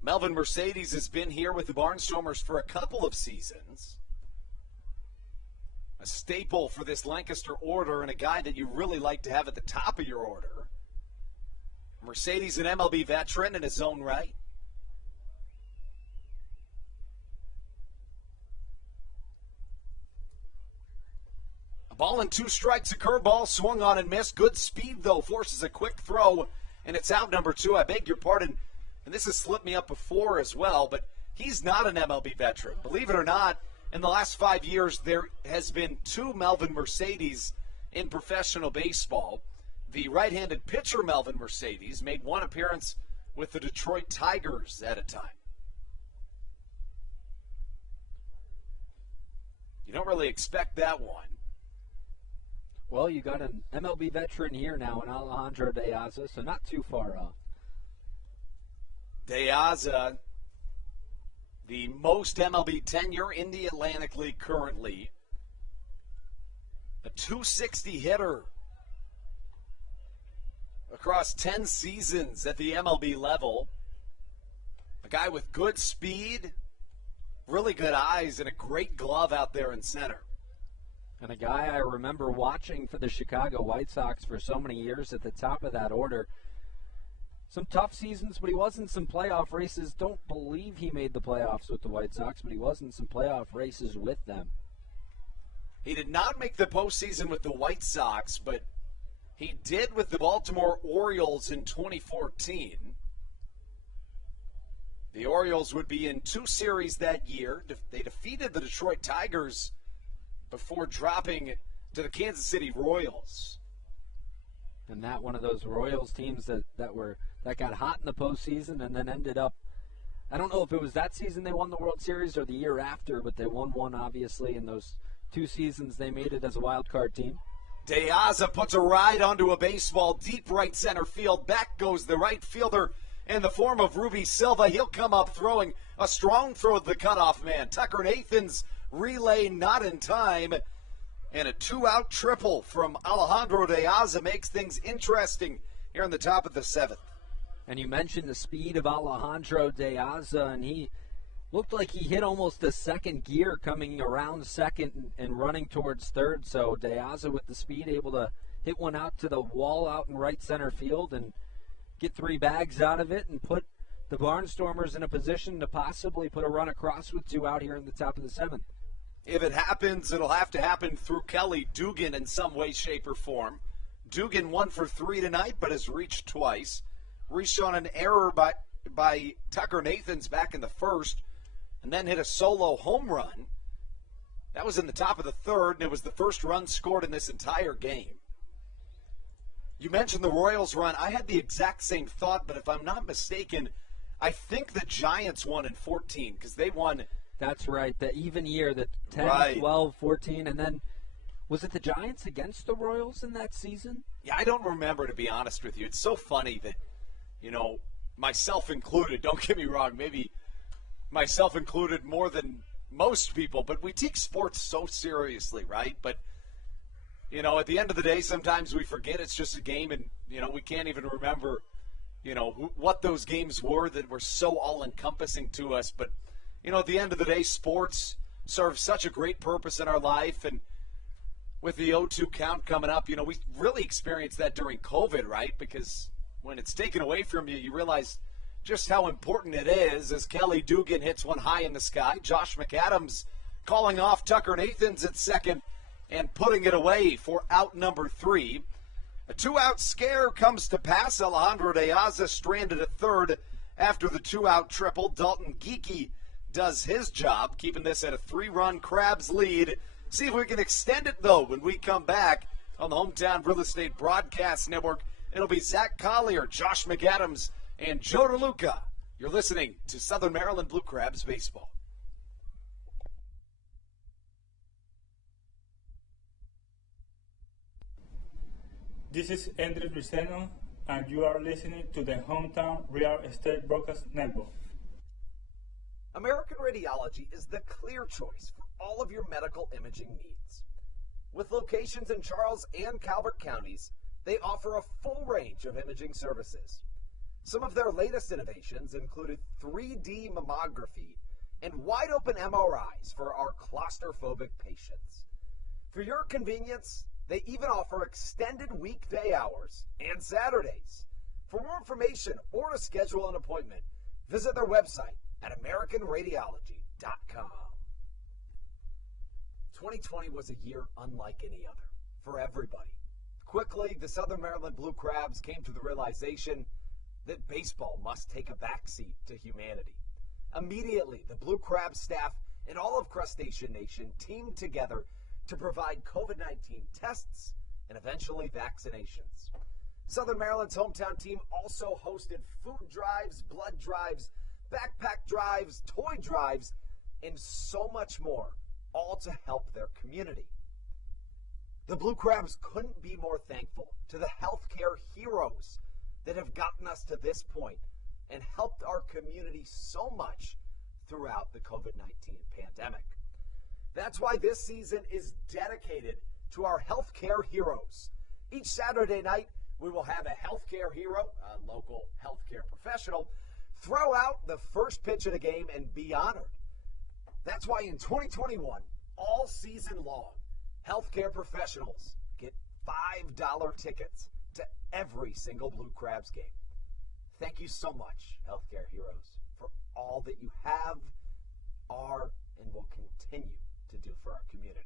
Melvin Mercedes has been here with the Barnstormers for a couple of seasons. A staple for this Lancaster order and a guy that you really like to have at the top of your order. Mercedes, an MLB veteran in his own right. A ball and 2 strikes, a curveball, swung on and missed. Good speed, though, forces a quick throw, and it's out number 2. I beg your pardon, and this has slipped me up before as well, but he's not an MLB veteran. Believe it or not, in the last 5 years, there has been 2 Melvin Mercedes in professional baseball. The right-handed pitcher, Melvin Mercedes, made 1 appearance with the Detroit Tigers at a time. You don't really expect that one. Well, you got an MLB veteran here now in Alejandro De Aza, so not too far off. De Aza, the most MLB tenure in the Atlantic League currently. A .260 hitter across 10 seasons at the MLB level. A guy with good speed, really good eyes, and a great glove out there in center. And a guy I remember watching for the Chicago White Sox for so many years at the top of that order. Some tough seasons, but he was in some playoff races. Don't believe he made the playoffs with the White Sox, but he was in some playoff races with them. He did not make the postseason with the White Sox, but he did with the Baltimore Orioles in 2014. The Orioles would be in 2 series that year. They defeated the Detroit Tigers before dropping to the Kansas City Royals. And that one of those Royals teams that got hot in the postseason and then ended up, I don't know if it was that season they won the World Series or the year after, but they won one obviously in those 2 seasons they made it as a wild card team. De Aza puts a ride onto a baseball deep right center field. Back goes the right fielder in the form of Ruby Silva. He'll come up throwing a strong throw to the cutoff man. Tucker Nathan's relay not in time. And a 2-out triple from Alejandro De Aza makes things interesting here in the top of the 7th. And you mentioned the speed of Alejandro De Aza, and he looked like he hit almost a second gear coming around second and running towards third. So De Aza with the speed, able to hit one out to the wall out in right center field and get 3 bags out of it and put the Barnstormers in a position to possibly put a run across with 2 out here in the top of the 7th. If it happens, it'll have to happen through Kelly Dugan in some way, shape, or form. Dugan 1 for 3 tonight, but has reached twice. Reached on an error by Tucker Nathans back in the first, and then hit a solo home run. That was in the top of the 3rd, and it was the first run scored in this entire game. You mentioned the Royals run. I had the exact same thought, but if I'm not mistaken, I think the Giants won in 14 because they won. That's right, the even year, the 10, Right. 12, 14, and then was it the Giants against the Royals in that season? Yeah, I don't remember, to be honest with you. It's so funny that, myself included, don't get me wrong, maybe myself included more than most people, but we take sports so seriously, right? But, at the end of the day, sometimes we forget it's just a game and, we can't even remember, what those games were that were so all-encompassing to us. But, at the end of the day, sports serve such a great purpose in our life, and with the 0-2 count coming up, we really experienced that during COVID, right? Because when it's taken away from you, you realize just how important it is as Kelly Dugan hits one high in the sky. Josh McAdams calling off Tucker Nathans at second and putting it away for out number 3. A 2-out scare comes to pass. Alejandro De Aza stranded at third after the 2-out triple. Dalton Geekie does his job, keeping this at a 3-run Crabs lead. See if we can extend it, though, when we come back on the Hometown Real Estate Broadcast Network. It'll be Zach Collier, Josh McAdams, and Joe DeLuca. You're listening to Southern Maryland Blue Crabs Baseball. This is Andres Viceno, and you are listening to the Hometown Real Estate Broadcast Network. American Radiology is the clear choice for all of your medical imaging needs. With locations in Charles and Calvert counties, they offer a full range of imaging services. Some of their latest innovations included 3D mammography and wide-open MRIs for our claustrophobic patients. For your convenience, they even offer extended weekday hours and Saturdays. For more information or to schedule an appointment, visit their website at AmericanRadiology.com. 2020 was a year unlike any other for everybody. Quickly, the Southern Maryland Blue Crabs came to the realization that baseball must take a backseat to humanity. Immediately, the Blue Crabs staff and all of Crustacean Nation teamed together to provide COVID-19 tests and eventually vaccinations. Southern Maryland's hometown team also hosted food drives, blood drives, backpack drives, toy drives, and so much more, all to help their community. The Blue Crabs couldn't be more thankful to the healthcare heroes that have gotten us to this point and helped our community so much throughout the COVID-19 pandemic. That's why this season is dedicated to our healthcare heroes. Each Saturday night, we will have a healthcare hero, a local healthcare professional, throw out the first pitch of the game and be honored. That's why in 2021, all season long, healthcare professionals get $5 tickets to every single Blue Crabs game. Thank you so much, healthcare heroes, for all that you have, are, and will continue to do for our community.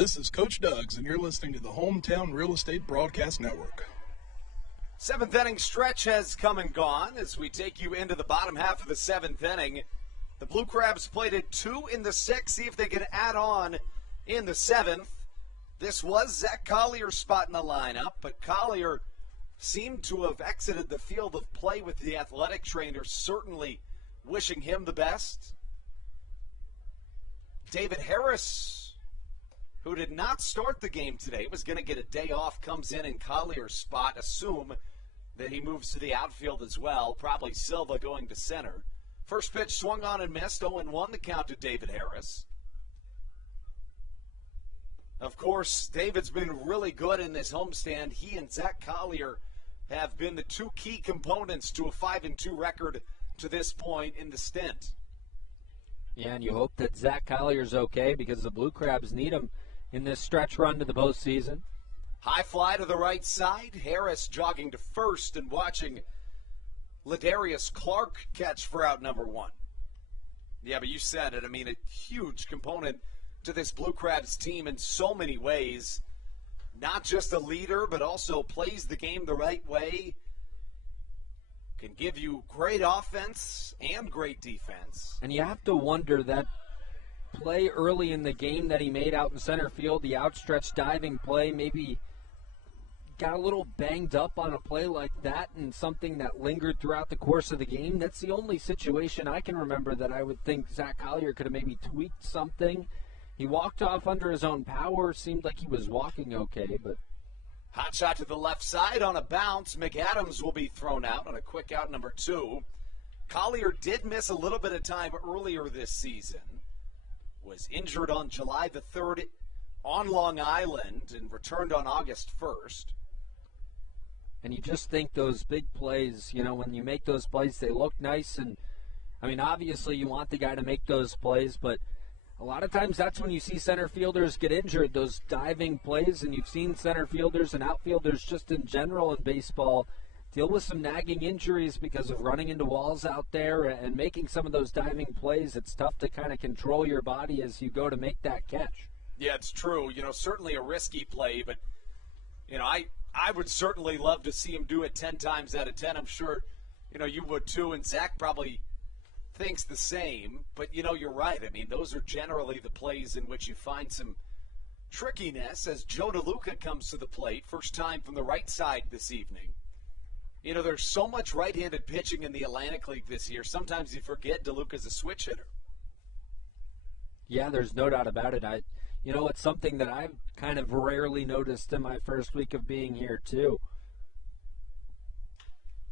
This is Coach Doug's, and you're listening to the Hometown Real Estate Broadcast Network. Seventh inning stretch has come and gone as we take you into the bottom half of the seventh inning. The Blue Crabs played it 2 in the 6th. See if they can add on in the 7th. This was Zach Collier's spot in the lineup, but Collier seemed to have exited the field of play with the athletic trainer, certainly wishing him the best. David Harris, who did not start the game today, was going to get a day off, comes in Collier's spot. Assume that he moves to the outfield as well. Probably Silva going to center. First pitch swung on and missed. 0-1 the count to David Harris. Of course, David's been really good in this homestand. He and Zach Collier have been the two key components to a 5-2 record to this point in the stint. Yeah, and you hope that Zach Collier's okay because the Blue Crabs need him in this stretch run to the postseason. High fly to the right side. Harris jogging to first and watching Ladarius Clark catch for out number 1. Yeah, but you said it. I mean, a huge component to this Blue Crabs team in so many ways. Not just a leader, but also plays the game the right way. Can give you great offense and great defense. And you have to wonder that play early in the game that he made out in center field, the outstretched diving play, maybe got a little banged up on a play like that and something that lingered throughout the course of the game. That's the only situation I can remember that I would think Zach Collier could have maybe tweaked something. He walked off under his own power, seemed like he was walking okay, but... Hot shot to the left side on a bounce. McAdams will be thrown out on a quick out number 2. Collier did miss a little bit of time earlier this season. Was injured on July the 3rd on Long Island and returned on August 1st. And you just think those big plays, you know, when you make those plays, they look nice. And, I mean, obviously you want the guy to make those plays, but a lot of times that's when you see center fielders get injured, those diving plays, and you've seen center fielders and outfielders just in general in baseball deal with some nagging injuries because of running into walls out there and making some of those diving plays. It's tough to kind of control your body as you go to make that catch. Yeah, it's true. You know, certainly a risky play, but, you know, I would certainly love to see him do it 10 times out of 10. I'm sure, you know, you would too, and Zach probably thinks the same, but you know, you're right. I mean, those are generally the plays in which you find some trickiness as Joe DeLuca comes to the plate, first time from the right side this evening. You know, there's so much right-handed pitching in the Atlantic League this year. Sometimes you forget DeLuca's a switch hitter. Yeah, there's no doubt about it. You know, it's something that I've kind of rarely noticed in my first week of being here, too.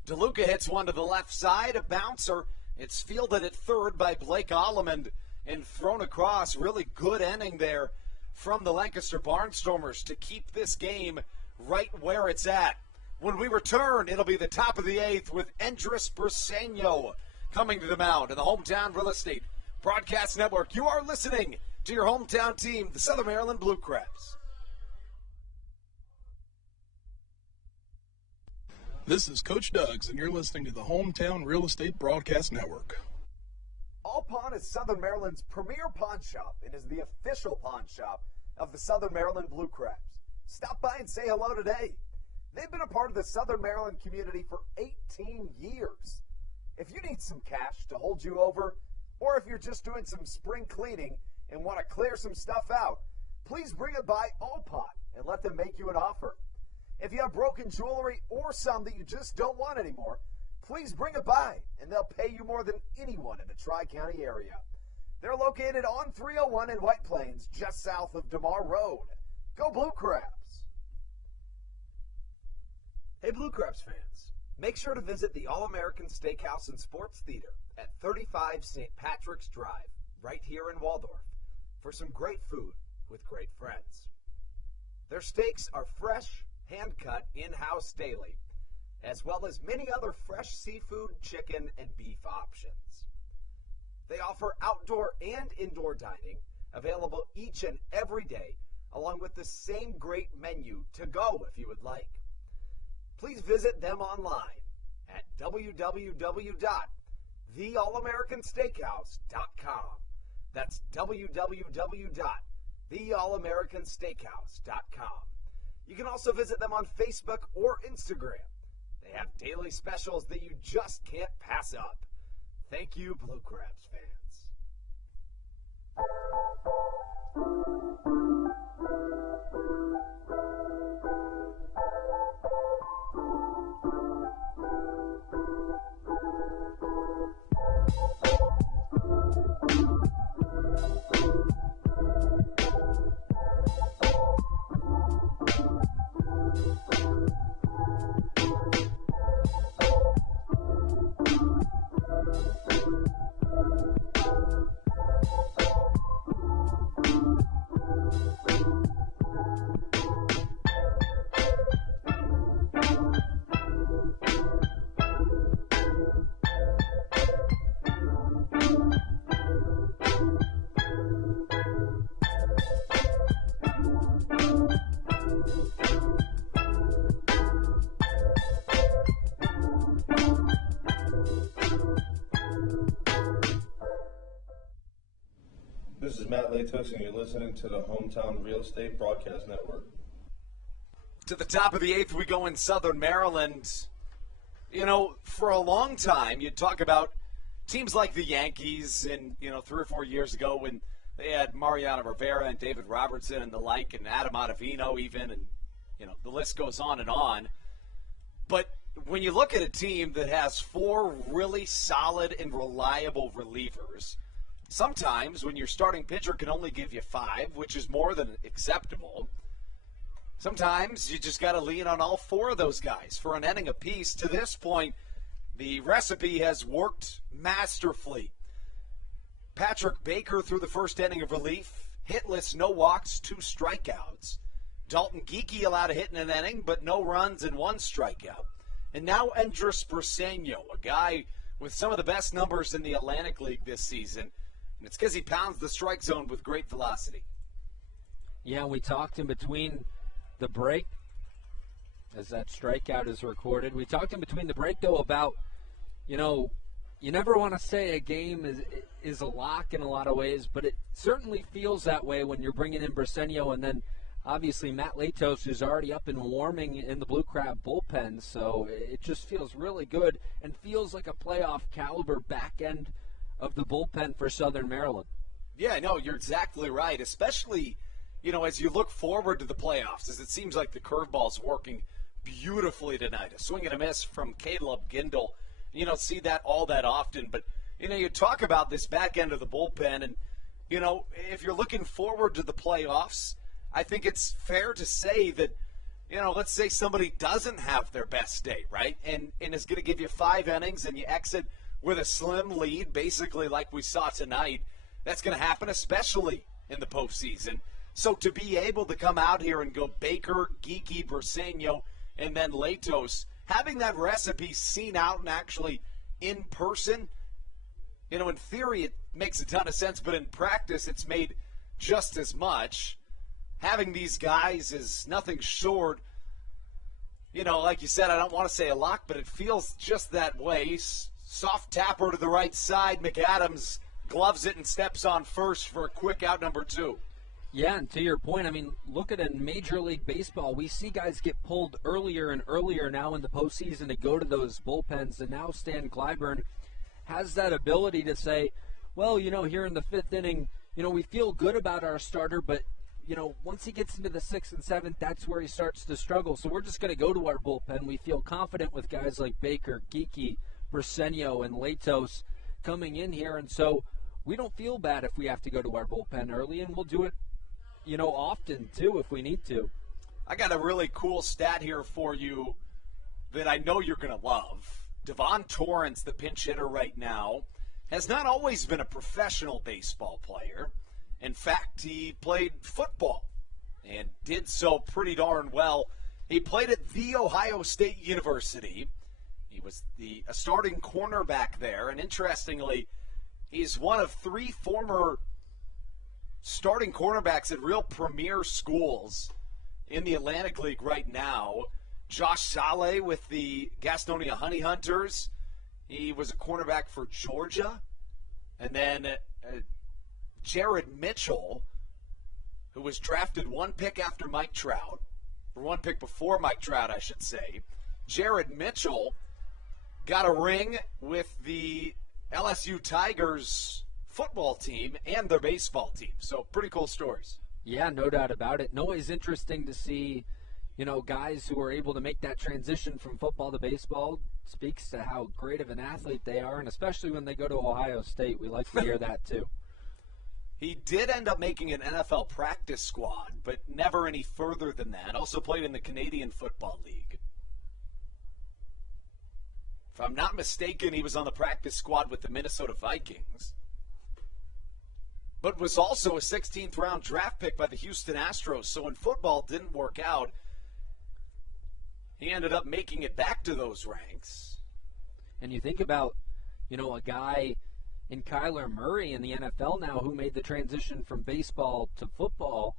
DeLuca hits one to the left side, a bouncer. It's fielded at third by Blake Allemond and thrown across. Really good inning there from the Lancaster Barnstormers to keep this game right where it's at. When we return, it'll be the top of the 8th with Endris Briseño coming to the mound in the Hometown Real Estate Broadcast Network. You are listening to your hometown team, the Southern Maryland Blue Crabs. This is Coach Doug's, and you're listening to the Hometown Real Estate Broadcast Network. All Pawn is Southern Maryland's premier pawn shop and is the official pawn shop of the Southern Maryland Blue Crabs. Stop by and say hello today. They've been a part of the Southern Maryland community for 18 years. If you need some cash to hold you over, or if you're just doing some spring cleaning and want to clear some stuff out, please bring it by All Pawn and let them make you an offer. If you have broken jewelry or some that you just don't want anymore, please bring it by, and they'll pay you more than anyone in the Tri-County area. They're located on 301 in White Plains, just south of DeMar Road. Go Blue Crabs! Hey Blue Crabs fans, make sure to visit the All-American Steakhouse and Sports Theater at 35 St. Patrick's Drive, right here in Waldorf, for some great food with great friends. Their steaks are fresh, hand-cut, in-house daily, as well as many other fresh seafood, chicken, and beef options. They offer outdoor and indoor dining, available each and every day, along with the same great menu to go if you would like. Please visit them online at www.theallamericansteakhouse.com. That's www.theallamericansteakhouse.com. theallamericansteakhouse.com. You can also visit them on Facebook or Instagram. They have daily specials that you just can't pass up. Thank you, Blue Crabs fans. This is Matt Latos, and you're listening to the Hometown Real Estate Broadcast Network. To the top of the eighth, we go in Southern Maryland. You know, for a long time, you'd talk about teams like the Yankees, and 3 or 4 years ago when they had Mariano Rivera and David Robertson and the like, and Adam Ottavino even, and the list goes on and on. But when you look at a team that has 4 really solid and reliable relievers, sometimes when your starting pitcher can only give you 5, which is more than acceptable, sometimes you just got to lean on all 4 of those guys for an inning apiece. To this point, the recipe has worked masterfully. Patrick Baker through the first inning of relief, hitless, no walks, 2 strikeouts. Dalton Geekie allowed a hit in an inning, but no runs and 1 strikeout. And now Andres Briseño, a guy with some of the best numbers in the Atlantic League this season. And it's because he pounds the strike zone with great velocity. Yeah, we talked in between the break, as that strikeout is recorded. We talked in between the break, though, about, you never want to say a game is a lock in a lot of ways, but it certainly feels that way when you're bringing in Briseño, and then obviously Matt Latos is already up and warming in the Blue Crab bullpen, so it just feels really good and feels like a playoff caliber back end of the bullpen for Southern Maryland. Yeah, no, you're exactly right, especially, as you look forward to the playoffs, as it seems like the curveball's working beautifully tonight. A swing and a miss from Caleb Gindel. You don't see that all that often, but, you talk about this back end of the bullpen, and, if you're looking forward to the playoffs, I think it's fair to say that, let's say somebody doesn't have their best day, right, and is going to give you 5 innings and you exit with a slim lead, basically like we saw tonight. That's going to happen, especially in the postseason. So to be able to come out here and go Baker, Geekie, Briseño, and then Latos, having that recipe seen out and actually in person, in theory it makes a ton of sense, but in practice it's made just as much. Having these guys is nothing short, like you said, I don't want to say a lock, but it feels just that way. Soft tapper to the right side. McAdams gloves it and steps on first for a quick out number 2. Yeah, and to your point, look at in Major League Baseball. We see guys get pulled earlier and earlier now in the postseason to go to those bullpens, and now Stan Clyburn has that ability to say, well, here in the 5th inning, we feel good about our starter, but once he gets into the 6th and 7th, that's where he starts to struggle. So we're just going to go to our bullpen. We feel confident with guys like Baker, Geekie, Briseño, and Latos coming in here. And so we don't feel bad if we have to go to our bullpen early, and we'll do it, often, too, if we need to. I got a really cool stat here for you that I know you're going to love. Devon Torrance, the pinch hitter right now, has not always been a professional baseball player. In fact, he played football and did so pretty darn well. He played at The Ohio State University. He was a starting cornerback there, and interestingly, he's one of 3 former starting cornerbacks at real premier schools in the Atlantic League right now. Josh Saleh with the Gastonia Honey Hunters. He was a cornerback for Georgia. And then Jared Mitchell, who was drafted one pick after Mike Trout, or one pick before Mike Trout, I should say. Jared Mitchell got a ring with the LSU Tigers football team and their baseball team. So pretty cool stories. Yeah, no doubt about it. Always interesting to see, guys who are able to make that transition from football to baseball. Speaks to how great of an athlete they are, and especially when they go to Ohio State. We like to hear that too. He did end up making an NFL practice squad, but never any further than that. Also played in the Canadian Football League. If I'm not mistaken, he was on the practice squad with the Minnesota Vikings. But was also a 16th round draft pick by the Houston Astros. So when football didn't work out, he ended up making it back to those ranks. And you think about, a guy in Kyler Murray in the NFL now who made the transition from baseball to football.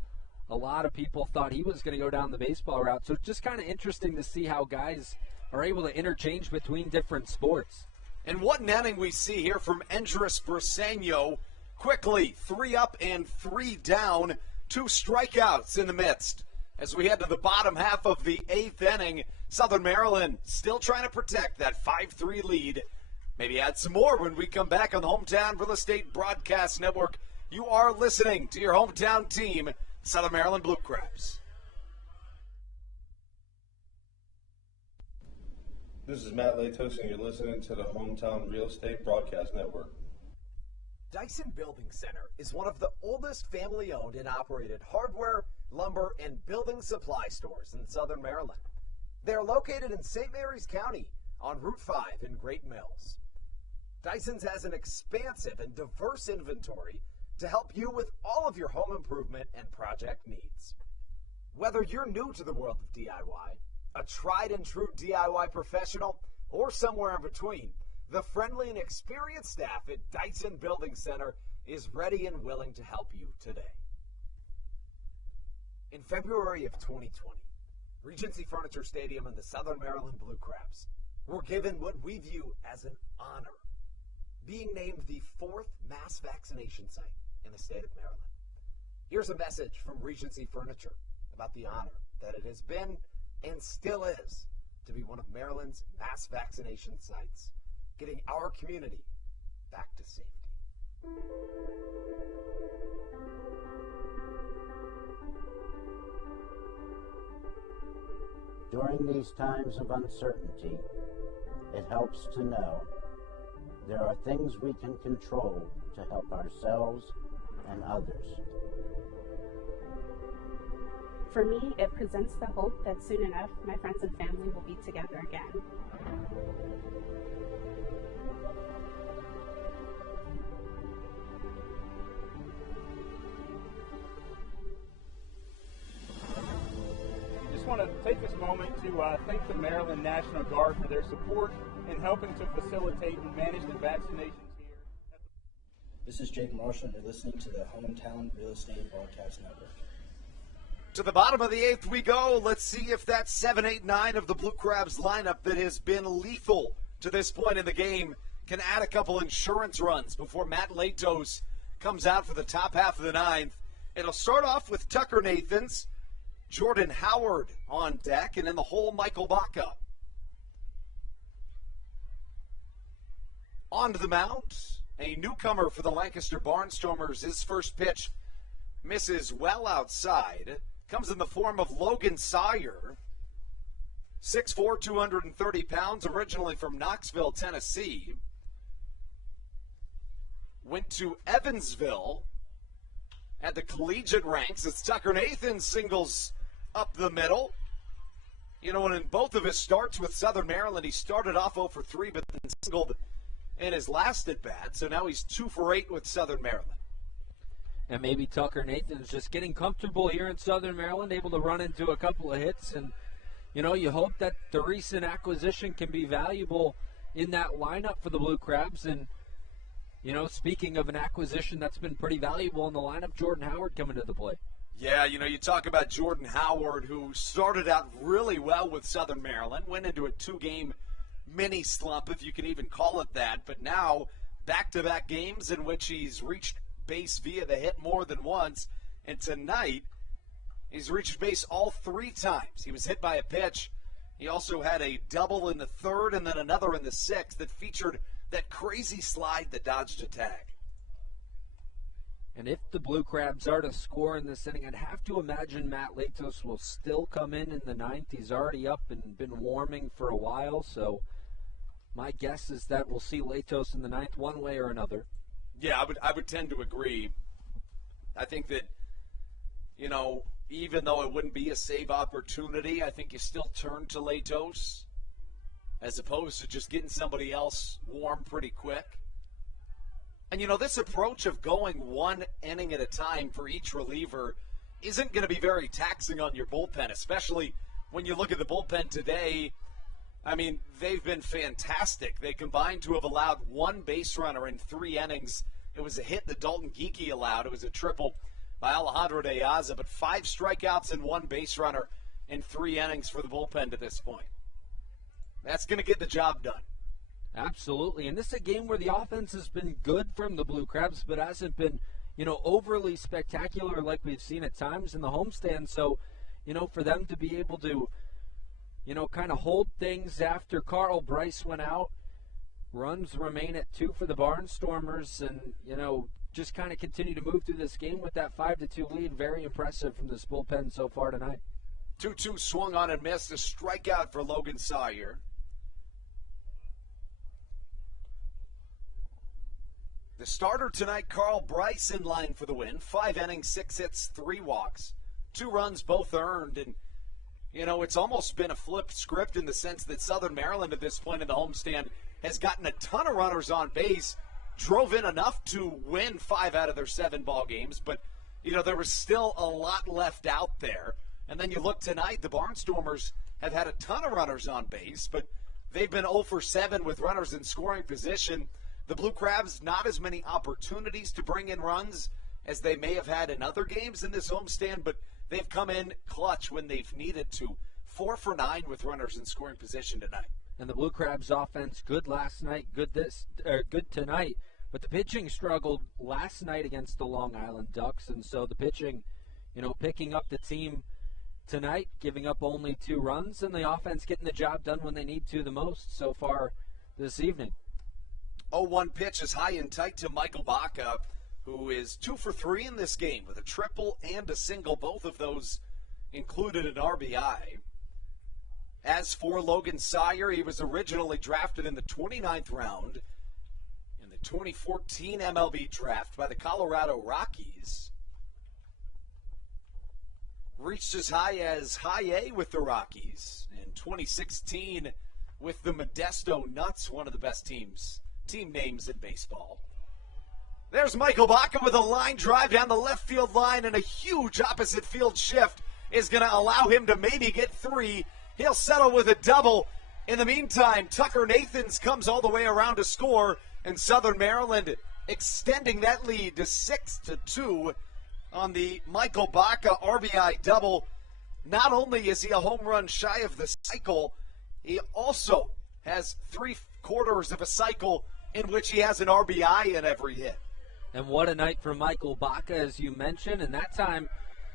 A lot of people thought he was going to go down the baseball route. So it's just kind of interesting to see how guys are able to interchange between different sports. And what an inning we see here from Andres Briseño. Quickly, 3 up and 3 down, 2 strikeouts in the midst. As we head to the bottom half of the 8th inning, Southern Maryland still trying to protect that 5-3 lead. Maybe add some more when we come back on the Hometown Real Estate Broadcast Network. You are listening to your hometown team, Southern Maryland Blue Crabs. This is Matt Latos, and you're listening to the Hometown Real Estate Broadcast Network. Dyson Building Center is one of the oldest family-owned and operated hardware, lumber, and building supply stores in Southern Maryland. They are located in St. Mary's County on Route 5 in Great Mills. Dyson's has an expansive and diverse inventory to help you with all of your home improvement and project needs. Whether you're new to the world of DIY, a tried and true DIY professional, or somewhere in between, the friendly and experienced staff at Dyson Building Center is ready and willing to help you today. In February of 2020, Regency Furniture Stadium and the Southern Maryland Blue Crabs were given what we view as an honor, being named the 4th mass vaccination site in the state of Maryland. Here's a message from Regency Furniture about the honor that it has been and still is to be one of Maryland's mass vaccination sites, getting our community back to safety. During these times of uncertainty, it helps to know there are things we can control to help ourselves and others. For me, it presents the hope that soon enough, my friends and family will be together again. Just want to take this moment to thank the Maryland National Guard for their support in helping to facilitate and manage the vaccinations here. This is Jake Marshall, and you're listening to the Hometown Real Estate Broadcast Network. To the bottom of the 8th we go. Let's see if that 7, 8, 9 of the Blue Crabs lineup that has been lethal to this point in the game can add a couple insurance runs before Matt Latos comes out for the top half of the 9th. It'll start off with Tucker Nathans, Jordan Howard on deck, and in the hole, Michael Baca. On to the mound, a newcomer for the Lancaster Barnstormers. His first pitch misses well outside. Comes in the form of Logan Sawyer, 6'4", 230 pounds, originally from Knoxville, Tennessee. Went to Evansville at the collegiate ranks. It's Tucker Nathan singles up the middle. And in both of his starts with Southern Maryland, he started off 0 for 3, but then singled in his last at-bat. So now he's 2 for 8 with Southern Maryland. And maybe Tucker Nathan's just getting comfortable here in Southern Maryland, able to run into a couple of hits. And, you hope that the recent acquisition can be valuable in that lineup for the Blue Crabs. And, speaking of an acquisition that's been pretty valuable in the lineup, Jordan Howard coming to the plate. Yeah, you talk about Jordan Howard, who started out really well with Southern Maryland, went into a 2-game mini slump, if you can even call it that. But now, back-to-back games in which he's reached base via the hit more than once And tonight, he's reached base all 3 times. He was hit by a pitch. He also had a double in the 3rd and then another in the 6th that featured that crazy slide that dodged a tag. And if the Blue Crabs are to score in this inning, I'd have to imagine Matt Latos will still come in the 9th. He's already up and been warming for a while, so my guess is that we'll see Latos in the 9th one way or another. Yeah, I would tend to agree. I think that, even though it wouldn't be a save opportunity, I think you still turn to Latos as opposed to just getting somebody else warm pretty quick. And, this approach of going 1 inning at a time for each reliever isn't going to be very taxing on your bullpen, especially when you look at the bullpen today. I mean, they've been fantastic. They combined to have allowed 1 base runner in 3 innings. It was a hit that Dalton Geekie allowed. It was a triple by Alejandro De Aza, but 5 strikeouts and 1 base runner in 3 innings for the bullpen to this point. That's going to get the job done. Absolutely, and this is a game where the offense has been good from the Blue Crabs, but hasn't been, overly spectacular like we've seen at times in the homestand. So, for them to be able to, kind of hold things after Carl Bryce went out, runs remain at 2 for the Barnstormers, and, just kind of continue to move through this game with that 5-2 lead. Very impressive from this bullpen so far tonight. 2-2 swung on and missed. A strikeout for Logan Sawyer. The starter tonight, Carl Bryce, in line for the win. 5 innings, 6 hits, 3 walks. 2 runs, both earned. And, it's almost been a flipped script in the sense that Southern Maryland at this point in the homestand has gotten a ton of runners on base, drove in enough to win 5 out of their 7 ball games. But, there was still a lot left out there. And then you look tonight, the Barnstormers have had a ton of runners on base, but they've been 0 for 7 with runners in scoring position. The Blue Crabs, not as many opportunities to bring in runs as they may have had in other games in this homestand, but they've come in clutch when they've needed to. 4 for 9 with runners in scoring position tonight. And the Blue Crabs offense, good last night, good tonight, but the pitching struggled last night against the Long Island Ducks, and so the pitching, picking up the team tonight, giving up only 2 runs, and the offense getting the job done when they need to the most so far this evening. 0-1 pitch is high and tight to Michael Baca, who is 2 for 3 in this game with a triple and a single. Both of those included an RBI. As for Logan Sawyer, he was originally drafted in the 29th round in the 2014 MLB draft by the Colorado Rockies. Reached as high as high A with the Rockies in 2016 with the Modesto Nuts, one of the best team names in baseball. There's Michael Baca with a line drive down the left field line, and a huge opposite field shift is going to allow him to maybe get 3. He'll settle with a double. In the meantime, Tucker Nathans comes all the way around to score, and Southern Maryland extending that lead to 6-2 on the Michael Baca RBI double. Not only is he a home run shy of the cycle, he also has 3/4 of a cycle in which he has an RBI in every hit. And what a night for Michael Baca, as you mentioned, and that time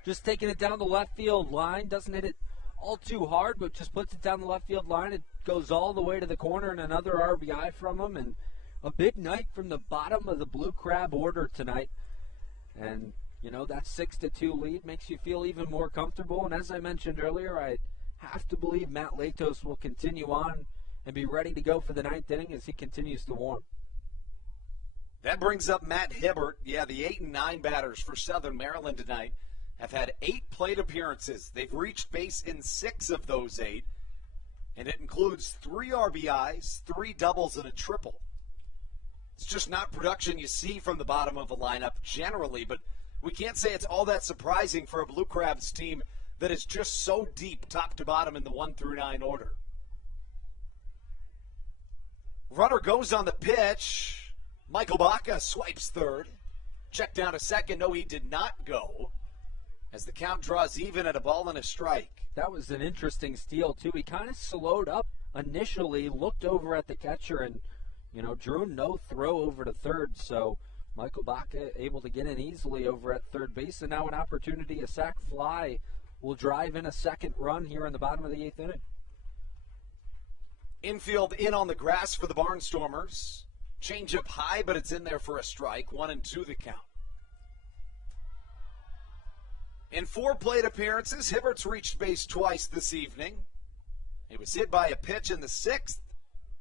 just taking it down the left field line, doesn't hit it all too hard, but just puts it down the left field line. It goes all the way to the corner, and another RBI from him, and a big night from the bottom of the Blue Crab order tonight. And, that 6-2 lead makes you feel even more comfortable, and as I mentioned earlier, I have to believe Matt Latos will continue on and be ready to go for the 9th inning as he continues to warm. That brings up Matt Hibbert. Yeah, the 8 and 9 batters for Southern Maryland tonight have had 8 plate appearances. They've reached base in 6 of those 8, and it includes 3 RBIs, 3 doubles, and a triple. It's just not production you see from the bottom of the lineup generally, but we can't say it's all that surprising for a Blue Crabs team that is just so deep top to bottom in the 1 through 9 order. Runner goes on the pitch. Michael Baca swipes third. Check down to second. No, he did not go, as the count draws even at a ball and a strike. That was an interesting steal, too. He kind of slowed up initially, looked over at the catcher, and, drew no throw over to third. So Michael Bach able to get in easily over at third base, and now an opportunity, a sac fly will drive in a second run here in the bottom of the 8th inning. Infield in on the grass for the Barnstormers. Change up high, but it's in there for a strike. 1-2 the count. In 4 plate appearances, Hibbert's reached base twice this evening. He was hit by a pitch in the 6th.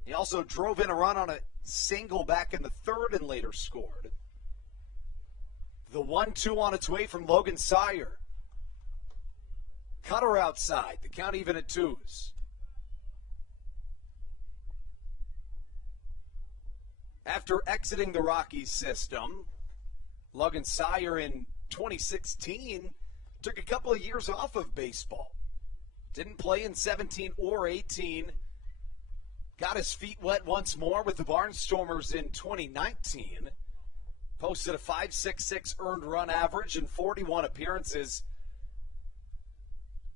He also drove in a run on a single back in the 3rd and later scored. The 1-2 on its way from Logan Sire. Cutter outside. The count even at 2s. After exiting the Rockies system, Logan Sire in 2016 took a couple of years off of baseball. Didn't play in 17 or 18. Got his feet wet once more with the Barnstormers in 2019. Posted a .566 earned run average in 41 appearances.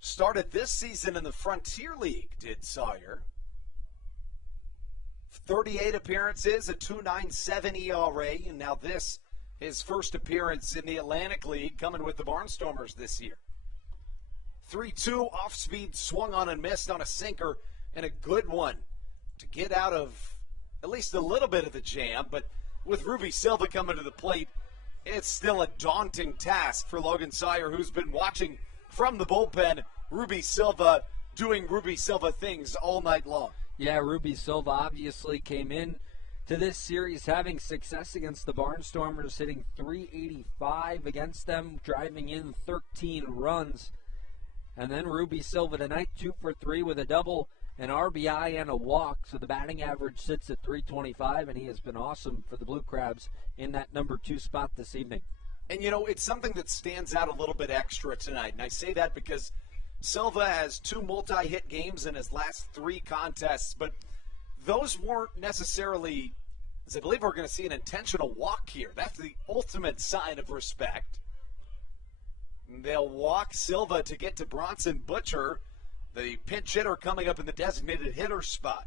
Started this season in the Frontier League, did Sire. 38 appearances, a 2.97 ERA, and now this, his first appearance in the Atlantic League, coming with the Barnstormers this year. 3-2 off-speed, swung on and missed on a sinker, and a good one to get out of at least a little bit of the jam. But with Ruby Silva coming to the plate, it's still a daunting task for Logan Sire, who's been watching from the bullpen Ruby Silva doing Ruby Silva things all night long. Yeah, Ruby Silva obviously came in to this series having success against the Barnstormers, hitting .385 against them, driving in 13 runs. And then Ruby Silva tonight, 2 for 3 with a double, an RBI, and a walk. So the batting average sits at .325, and he has been awesome for the Blue Crabs in that number 2 spot this evening. And, you know, it's something that stands out a little bit extra tonight. And I say that because Silva has 2 multi-hit games in his last 3 contests, but those weren't necessarily, as I believe we're going to see an intentional walk here. That's the ultimate sign of respect. They'll walk Silva to get to Bronson Butcher, the pinch hitter coming up in the designated hitter spot.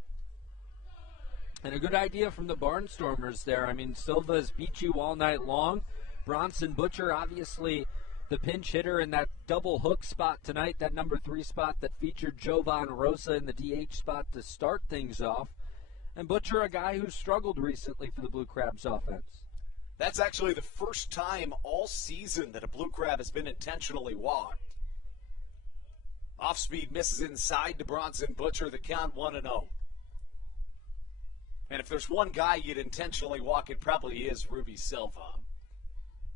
And a good idea from the Barnstormers there. I mean, Silva has beat you all night long. Bronson Butcher, obviously the pinch hitter in that double hook spot tonight, that number 3 spot that featured Jovan Rosa in the DH spot to start things off. And Butcher, a guy who's struggled recently for the Blue Crabs offense. That's actually the first time all season that a Blue Crab has been intentionally walked. Off-speed misses inside to Bronson Butcher, the count 1-0. And if there's one guy you'd intentionally walk, it probably is Ruby Silva.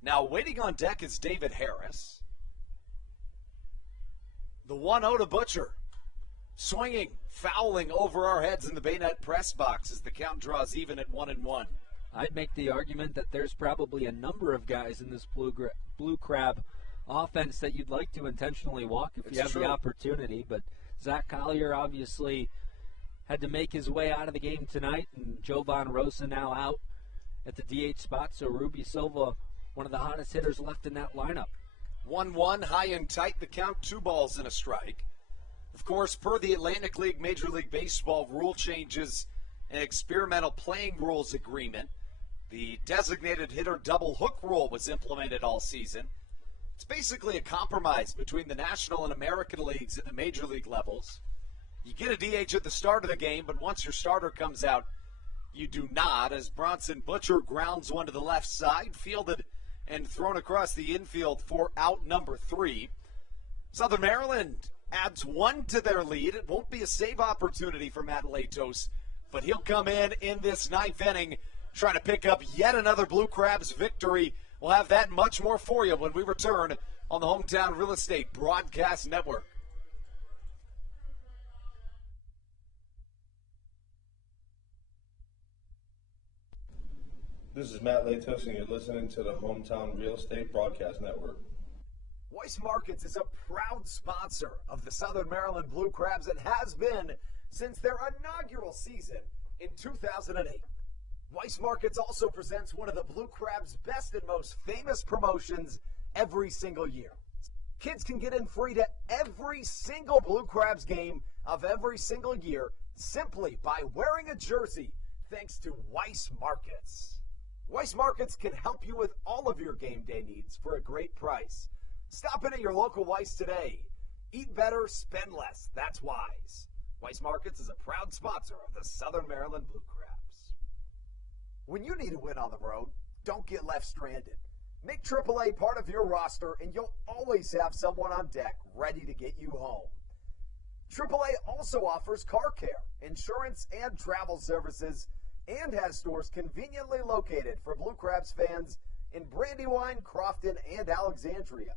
Now, waiting on deck is David Harris. The 1-0 to Butcher. Swinging, fouling over our heads in the Bayonet press box as the count draws even at 1-1. I'd make the argument that there's probably a number of guys in this Blue Crab offense that you'd like to intentionally walk if you have the opportunity. But Zach Collier obviously had to make his way out of the game tonight, and Jovan Rosa now out at the DH spot. So Ruby Silva, one of the hottest hitters left in that lineup. 1-1, high and tight, the count 2 balls and a strike. Of course, per the Atlantic League Major League Baseball rule changes and experimental playing rules agreement, the designated hitter double hook rule was implemented all season. It's basically a compromise between the National and American leagues at the major league levels. You get a DH at the start of the game, but once your starter comes out, you do not, as Bronson Butcher grounds one to the left side, fielded and thrown across the infield for out number 3. Southern Maryland adds 1 to their lead. It won't be a save opportunity for Matt Latos, but he'll come in this 9th inning trying to pick up yet another Blue Crabs victory. We'll have that and much more for you when we return on the Hometown Real Estate Broadcast Network. This is Matt Latos, and you're listening to the Hometown Real Estate Broadcast Network. Weiss Markets is a proud sponsor of the Southern Maryland Blue Crabs and has been since their inaugural season in 2008. Weiss Markets also presents one of the Blue Crabs' best and most famous promotions every single year. Kids can get in free to every single Blue Crabs game of every single year simply by wearing a jersey thanks to Weiss Markets. Weiss Markets can help you with all of your game day needs for a great price. Stop in at your local Weiss today. Eat better, spend less. That's wise. Weiss Markets is a proud sponsor of the Southern Maryland Blue Crabs. When you need a win on the road, don't get left stranded. Make AAA part of your roster, and you'll always have someone on deck ready to get you home. AAA also offers car care, insurance, and travel services, and has stores conveniently located for Blue Crabs fans in Brandywine, Crofton, and Alexandria.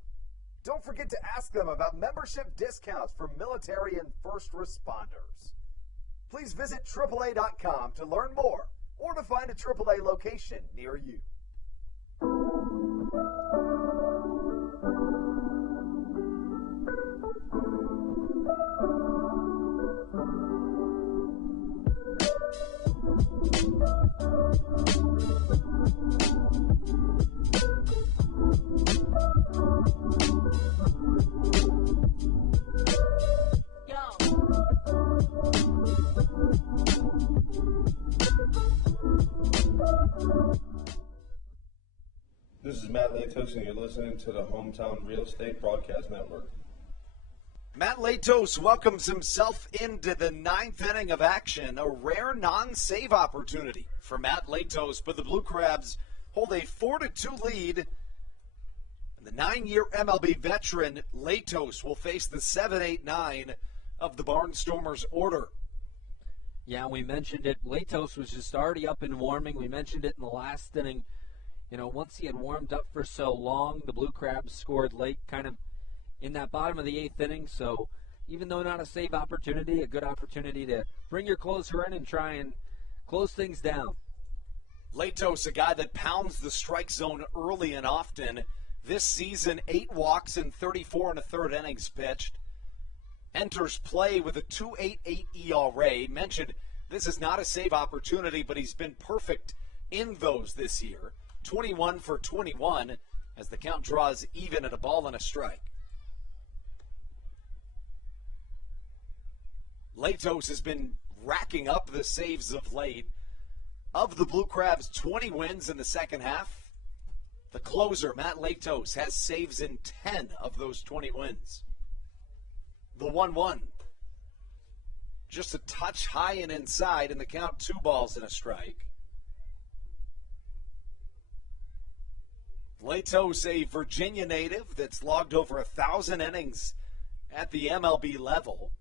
Don't forget to ask them about membership discounts for military and first responders. Please visit AAA.com to learn more or to find a AAA location near you. This is Matt Latos, and you're listening to the Hometown Real Estate Broadcast Network. Matt Latos welcomes himself into the ninth inning of action, a rare non-save opportunity for Matt Latos, but the Blue Crabs hold a 4-2 lead. And the 9-year MLB veteran Latos will face the 7-8-9 of the Barnstormers order. Yeah, we mentioned it. Latos was just already up and warming. We mentioned it in the last inning. You know, once he had warmed up for so long, the Blue Crabs scored late, kind of in that bottom of the 8th inning. So even though not a save opportunity, a good opportunity to bring your closer in and try and close things down. Latos, a guy that pounds the strike zone early and often. This season, 8 walks in 34 1/3 innings pitched. Enters play with a 2.88 ERA. Mentioned this is not a save opportunity, but he's been perfect in those this year. 21 for 21 as the count draws even at a ball and a strike. Latos has been racking up the saves of late. Of the Blue Crabs' 20 wins in the second half, the closer, Matt Latos, has saves in 10 of those 20 wins. The 1-1, just a touch high and inside, and the count 2 balls and a strike. Latos, a Virginia native that's logged over 1,000 innings at the MLB level.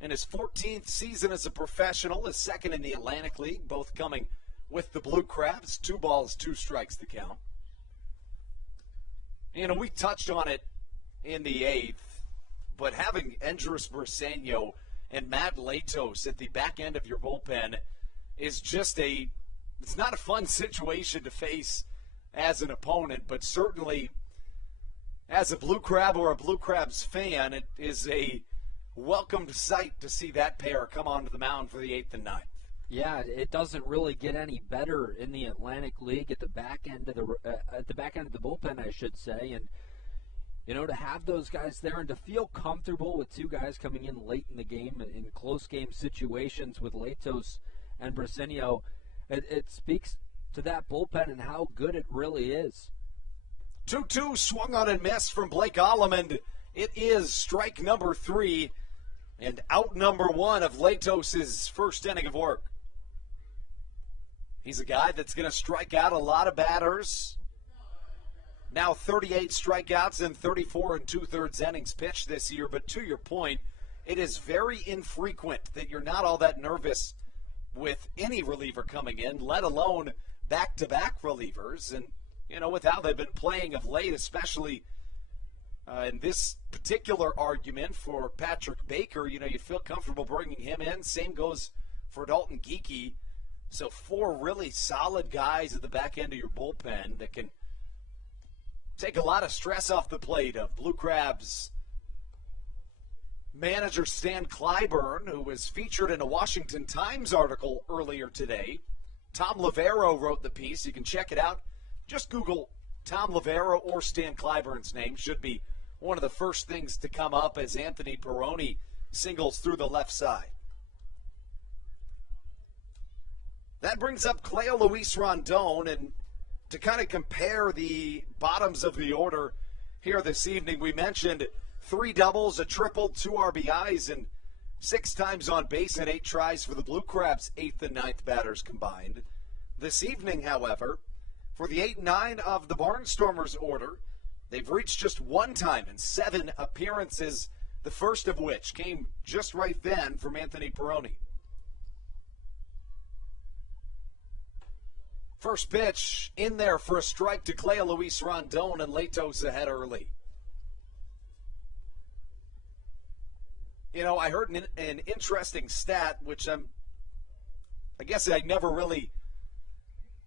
In his 14th season as a professional, his second in the Atlantic League, both coming with the Blue Crabs. 2 balls, 2 strikes to count. You know, we touched on it in the 8th, but having Andrus Briseño and Matt Latos at the back end of your bullpen is just it's not a fun situation to face as an opponent, but certainly as a Blue Crab or a Blue Crabs fan, it is a welcomed sight to see that pair come onto the mound for the 8th and 9th. Yeah, it doesn't really get any better in the Atlantic League at the back end of the bullpen, I should say, and you know, to have those guys there and to feel comfortable with 2 guys coming in late in the game in close game situations with Latos and Briseño, it speaks to that bullpen and how good it really is. 2-2 swung on and missed from Blake Allemond. It is strike number 3 and out number 1 of Latos' first inning of work. He's a guy that's going to strike out a lot of batters. Now 38 strikeouts in 34 2/3 innings pitched this year. But to your point, it is very infrequent that you're not all that nervous with any reliever coming in, let alone back-to-back relievers. And, you know, with how they've been playing of late, especially in this particular argument for Patrick Baker, you know, you feel comfortable bringing him in. Same goes for Dalton Geekie. So 4 really solid guys at the back end of your bullpen that can take a lot of stress off the plate of Blue Crabs manager Stan Clyburn, who was featured in a Washington Times article earlier today. Tom Lavero wrote the piece. You can check it out. Just Google Tom Lavero or Stan Clyburn's name. Should be one of the first things to come up as Anthony Perrone singles through the left side. That brings up Cleo Luis Rondon, and to kind of compare the bottoms of the order here this evening, we mentioned 3 doubles, a triple, 2 RBIs, and 6 times on base and 8 tries for the Blue Crabs' 8th and 9th batters combined. This evening, however, for the 8-9 of the Barnstormers order, they've reached just 1 time in 7 appearances, the first of which came just right then from Anthony Peroni. First pitch in there for a strike to Cleo Luis Rondon, and Latos ahead early. You know, I heard an interesting stat, which I guess I never really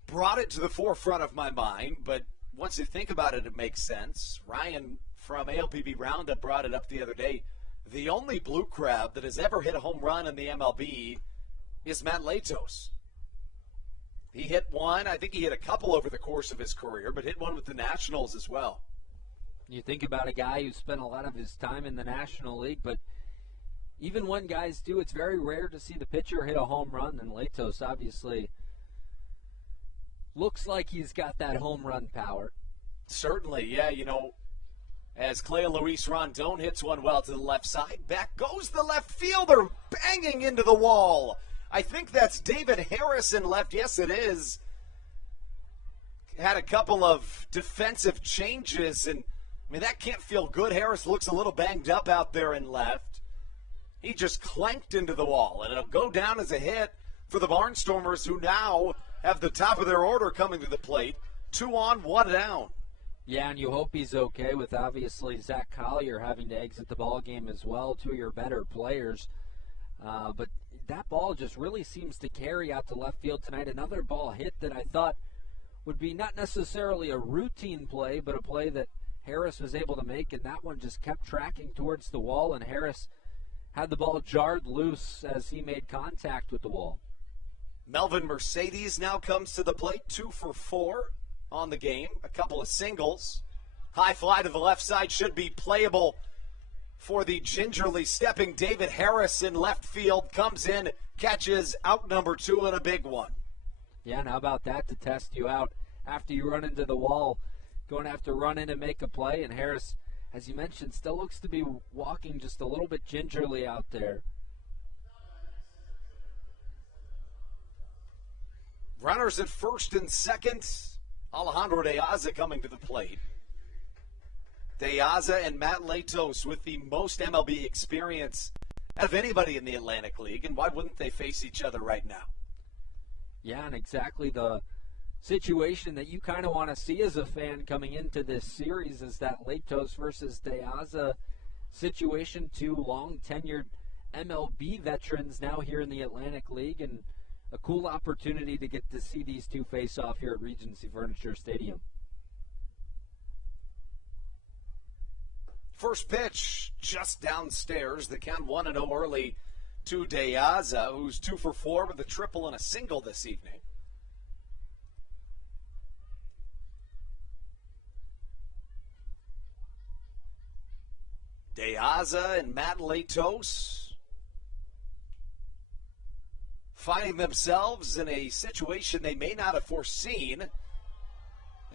brought it to the forefront of my mind, but once you think about it, it makes sense. Ryan from ALPB Roundup brought it up the other day. The only Blue Crab that has ever hit a home run in the MLB is Matt Latos. He hit one. I think he hit a couple over the course of his career, but hit one with the Nationals as well. You think about a guy who spent a lot of his time in the National League, but even when guys do, it's very rare to see the pitcher hit a home run, and Latos obviously looks like he's got that home run power. Certainly, yeah, you know, as Cleo Luis Rondon hits one well to the left side, back goes the left fielder, banging into the wall. I think that's David Harris in left. Yes, it is. Had a couple of defensive changes, and I mean, that can't feel good. Harris looks a little banged up out there in left. He just clanked into the wall, and it'll go down as a hit for the Barnstormers, who now have the top of their order coming to the plate. 2 on, 1 down. Yeah, and you hope he's okay with obviously Zach Collier having to exit the ball game as well, 2 of your better players. But that ball just really seems to carry out to left field tonight. Another ball hit that I thought would be not necessarily a routine play, but a play that Harris was able to make, and that one just kept tracking towards the wall, and Harris had the ball jarred loose as he made contact with the wall. Melvin Mercedes now comes to the plate, 2 for 4 on the game, a couple of singles. High fly to the left side should be playable for the gingerly stepping David Harris in left field. Comes in, catches out number 2 and a big one. Yeah, and how about that to test you out after you run into the wall, going to have to run in and make a play, and Harris, as you mentioned, still looks to be walking just a little bit gingerly out there. Runners at first and second. Alejandro De Aza coming to the plate. De Aza and Matt Latos with the most MLB experience out of anybody in the Atlantic League, and why wouldn't they face each other right now? Yeah, and exactly the situation that you kind of want to see as a fan coming into this series is that Latos versus De Aza situation. 2 long-tenured MLB veterans now here in the Atlantic League, and a cool opportunity to get to see these 2 face off here at Regency Furniture Stadium. First pitch just downstairs. The count 1-0 early to De Aza, who's 2 for 4 with a triple and a single this evening. De Aza and Matt Latos finding themselves in a situation they may not have foreseen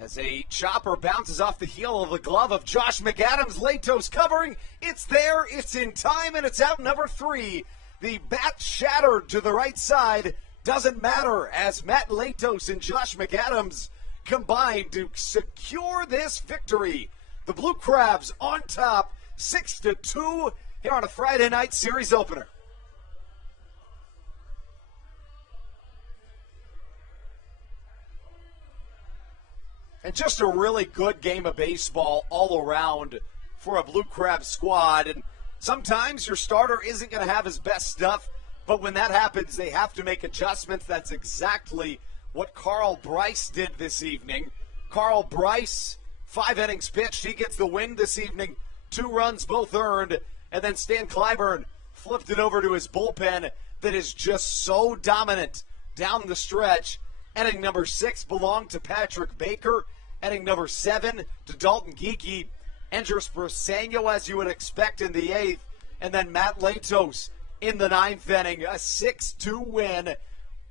as a chopper bounces off the heel of the glove of Josh McAdams. Latos covering. It's there. It's in time, and it's out number 3. The bat shattered to the right side. Doesn't matter as Matt Latos and Josh McAdams combine to secure this victory. The Blue Crabs on top, 6-2 here on a Friday night series opener. And just a really good game of baseball all around for a Blue Crab squad. And sometimes your starter isn't going to have his best stuff, but when that happens, they have to make adjustments. That's exactly what Carl Bryce did this evening. Carl Bryce, 5 innings pitched. He gets the win this evening. 2 runs, both earned. And then Stan Clyburn flipped it over to his bullpen that is just so dominant down the stretch. Inning number 6 belonged to Patrick Baker. Inning number 7 to Dalton Geekie. Andres Briseño, as you would expect, in the 8th. And then Matt Latos in the 9th inning. A 6-2 win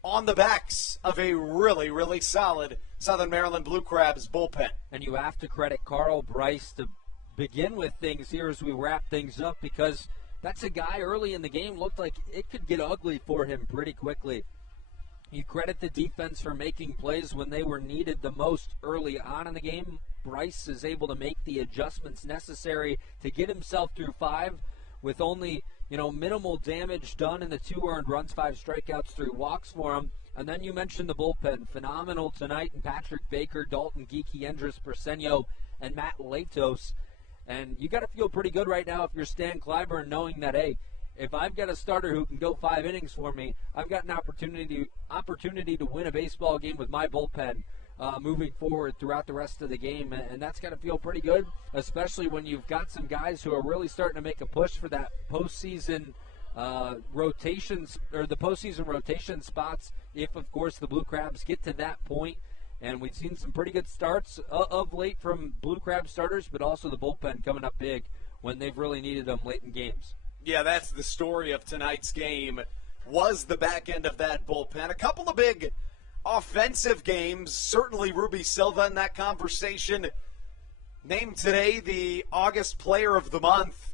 on the backs of a really, really solid Southern Maryland Blue Crabs bullpen. And you have to credit Carl Bryce to begin with things here as we wrap things up, because that's a guy early in the game looked like it could get ugly for him pretty quickly. You credit the defense for making plays when they were needed the most early on in the game. Bryce is able to make the adjustments necessary to get himself through 5 with only, minimal damage done in the 2 earned runs, 5 strikeouts, 3 walks for him. And then you mentioned the bullpen. Phenomenal tonight in Patrick Baker, Dalton Geeky, Andres Persenio, and Matt Latos. And you got to feel pretty good right now if you're Stan Clyburn, knowing that, hey, if I've got a starter who can go 5 innings for me, I've got an opportunity to win a baseball game with my bullpen moving forward throughout the rest of the game. And that's got to feel pretty good, especially when you've got some guys who are really starting to make a push for that postseason rotations, or the postseason rotation spots, if, of course, the Blue Crabs get to that point. And we've seen some pretty good starts of late from Blue Crab starters, but also the bullpen coming up big when they've really needed them late in games. Yeah, that's the story of tonight's game, was the back end of that bullpen. A couple of big offensive games. Certainly Ruby Silva in that conversation. Named today the August Player of the Month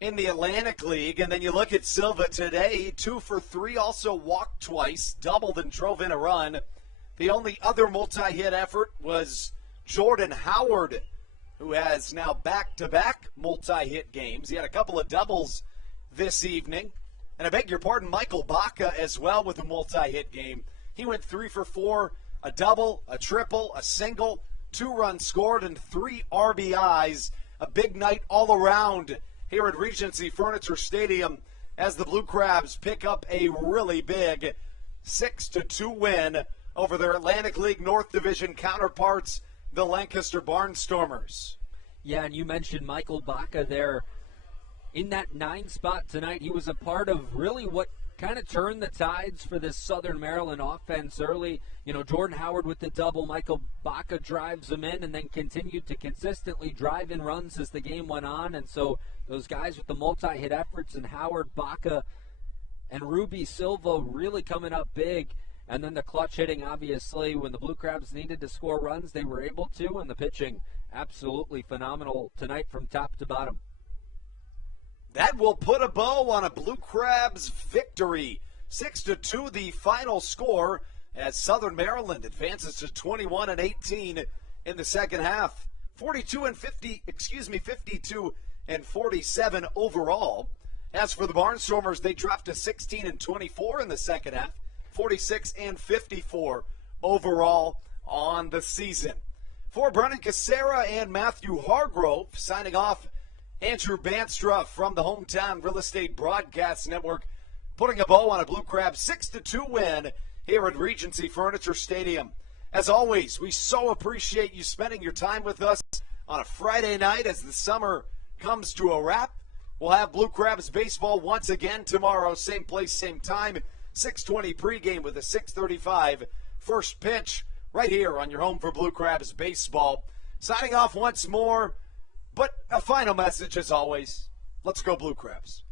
in the Atlantic League. And then you look at Silva today, 2 for 3, also walked twice, doubled and drove in a run. The only other multi-hit effort was Jordan Howard, who has now back-to-back multi-hit games. He had a couple of doubles this evening. And I beg your pardon, Michael Baca as well with a multi-hit game. He went 3 for 4, a double, a triple, a single, 2 runs scored, and 3 RBIs. A big night all around here at Regency Furniture Stadium as the Blue Crabs pick up a really big 6-2 win over their Atlantic League North Division counterparts, the Lancaster Barnstormers. Yeah, and you mentioned Michael Baca there. In that 9 spot tonight, he was a part of really what kind of turned the tides for this Southern Maryland offense early. Jordan Howard with the double, Michael Baca drives him in, and then continued to consistently drive in runs as the game went on. And so those guys with the multi-hit efforts, and Howard, Baca, and Ruby Silva really coming up big. And then the clutch hitting, obviously, when the Blue Crabs needed to score runs, they were able to. And the pitching, absolutely phenomenal tonight from top to bottom. That will put a bow on a Blue Crabs victory. 6-2 the final score as Southern Maryland advances to 21-18 in the second half. 52 and 47 overall. As for the Barnstormers, they dropped to 16-24 in the second half. 46 and 54 overall on the season. For Brendan Casera and Matthew Hargrove, signing off, Andrew Banstra from the Hometown Real Estate Broadcast Network, putting a bow on a Blue Crabs 6-2 win here at Regency Furniture Stadium. As always, we so appreciate you spending your time with us on a Friday night as the summer comes to a wrap. We'll have Blue Crabs baseball once again tomorrow, same place, same time. 6:20 pregame with a 6:35 first pitch right here on your home for Blue Crabs baseball. Signing off once more, but a final message as always. Let's go Blue Crabs.